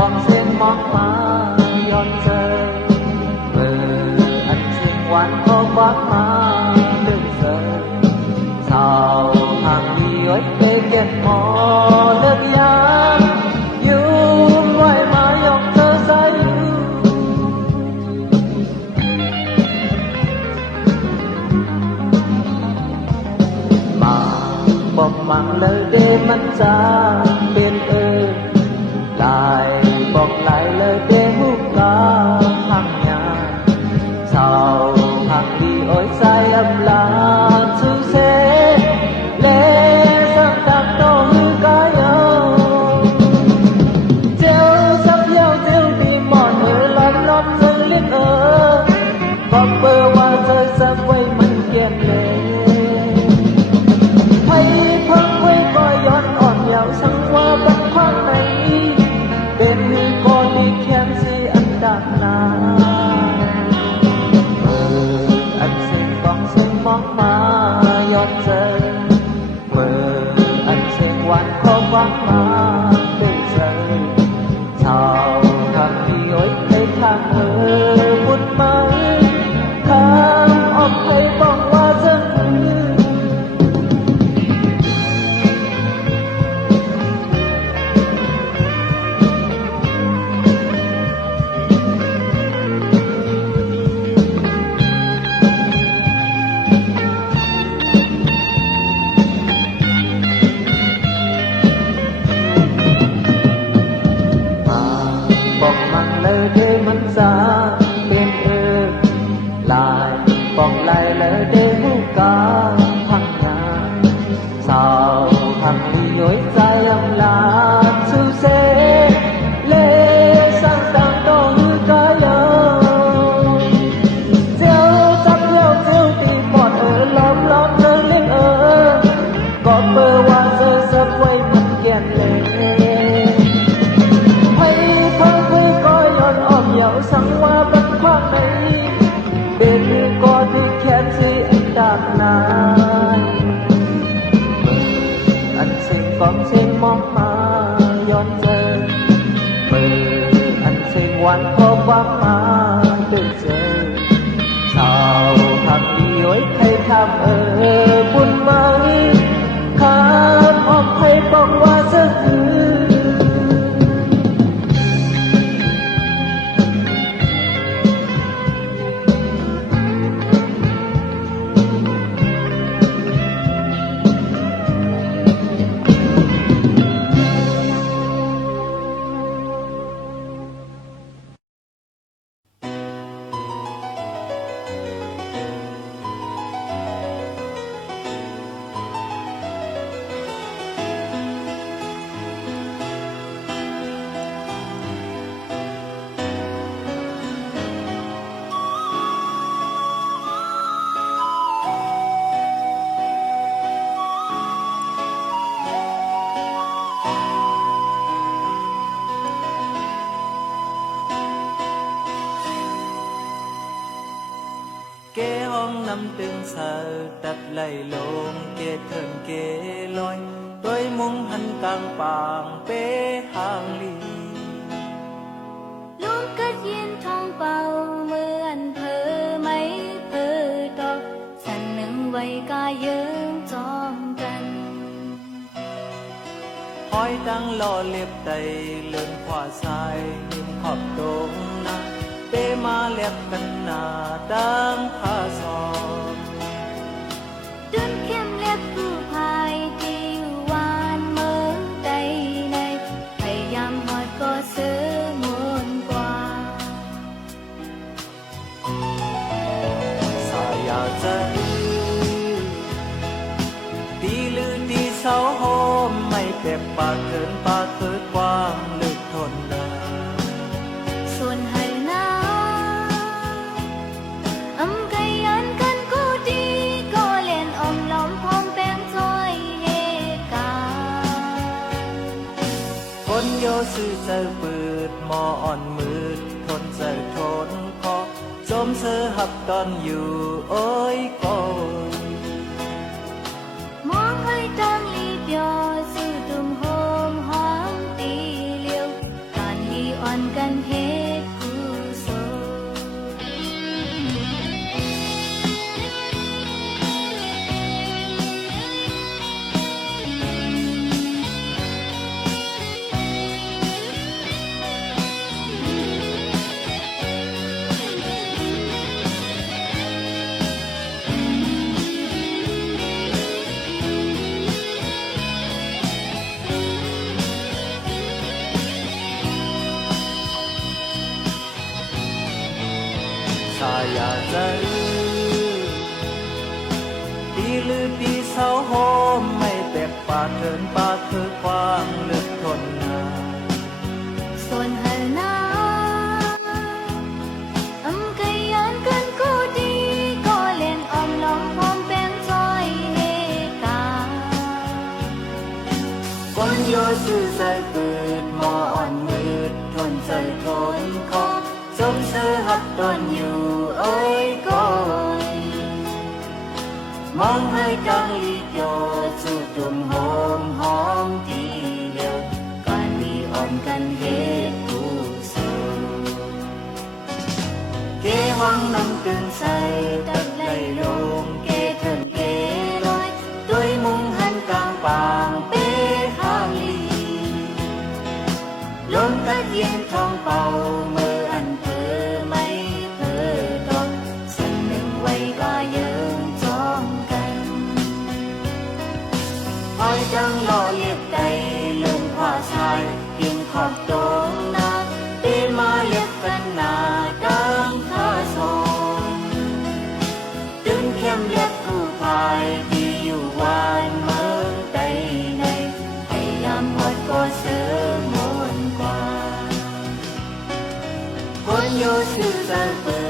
con xin mong má yon rơi anh xin quán có bác má đừng rơi sao hàng đi ơi tê kẹt mò nước ya yêu ngoài má yon thơ say mà bọc mang lời đê mắt ra bên lại bọc lại lời đê hút ca hàng nhà sao hàng đi ôi say âm là chú xe lê sang tạc đô hư ca yêu treo sắp nhau treo đi mòn ở lon lon rơi liếc ở còn bơ hoa rơi sang quay mình kiên lệ hay phân quay coi giọt on nhau sang qua bất khoan này bên người con đi khen gì anh đạt là anh xin con xin mong má giọt rơi anh xin quan khó vắng má đừng rơi sao thằng đi ôi thấy thằng ở buồn mới thằng ôm thấy bóng hoa dân ra bên lại vòng lại lỡ đêm hú ca thằng nhà sao thằng đi ối dài âm là sư xe lê sang tàng đô hư ca yêu gieo sắp gieo gieo tìm bọn ở lom lom nơi lên ở có bơ hoa rơi sắp quay mặt kèn lên nhau sang qua bất khoan này bên như có đi khen gì anh đạt này anh xin con xin mong má yon rơi anh xin ngoan có vắng má đừng rơi sao thằng đi ối thấy tham ở buồn mới khát ôm thấy bóng hoa giấc năm từng giờ đặt lầy lông kê thân kê lôi tôi muốn hắn càng bàng bế hàng ly ลูกก็ยืนท้องเป่าเหมือนเธอไม่เธอดอกฉันหนึ่งไว้กายเยิ้มจอมกัน hỏi đang lo liệp tay lớn khoa sai nhìn khóc đống na bế ma liệp cân na đang pha giọt ดุนเข้มเล็บผู้พายที่อยู่วานเมืองใดในพยายามหอดก็เสือมวนกว่า xa ya chân đi lư đi sáu hôm mây đẹp bà khơi quang lực thôn nà ส่วนให้นาอำไกยันกันกูดีก็เล่นอมล้อมพร้อมแป้งจอยเฮกา คนโยซื่อเจอปืดมออ่อนมืดทนเจอทนคอจมเสือหับตอนอยู่โอ้ยก็ มองให้ดังลีเปียวสื่อตุ่มโฮมหอมตีเลียวการลีอ่อนกันเฮ็ดกูโซ xa ya chân đi lư đi sáu hôm mây đẹp bà khơi quang lực thôn nà ส่วนให้นาอำไกยันกันกูดีก็เล่นอมล้อมพร้อมแป้งจอยเฮกา คนโยซื่อใจปืดมออ่อนมืดทนใจทนคอจมเสือหับตอนอยู่โอ้ยก็มองให้กังลีโยจูตุ่มหอมหอมทีเดียวการมีอ่อนกันเฮ็ดกูโซเกวังน้ำตึงใสตัดไหลลงเกเถินเกลอยด้วยมุงหันกลางปางเป้ห้างลี ลมพัดเย็นท้องเป่าเมื่ออันเธอไม่เธอตกสันหนึ่งไว้ก็เยิ้มจองกันคอยจังรอเย็บใจลมขวาชายกินขอบตรงนาตีมาเย็บกันหนาดังข้าซองดึงเข้มเล็บผู้พายที่อยู่วานเมืองใดในพยายามหอดก็เสือมวนกว่า คนโยซื่อใจเปิ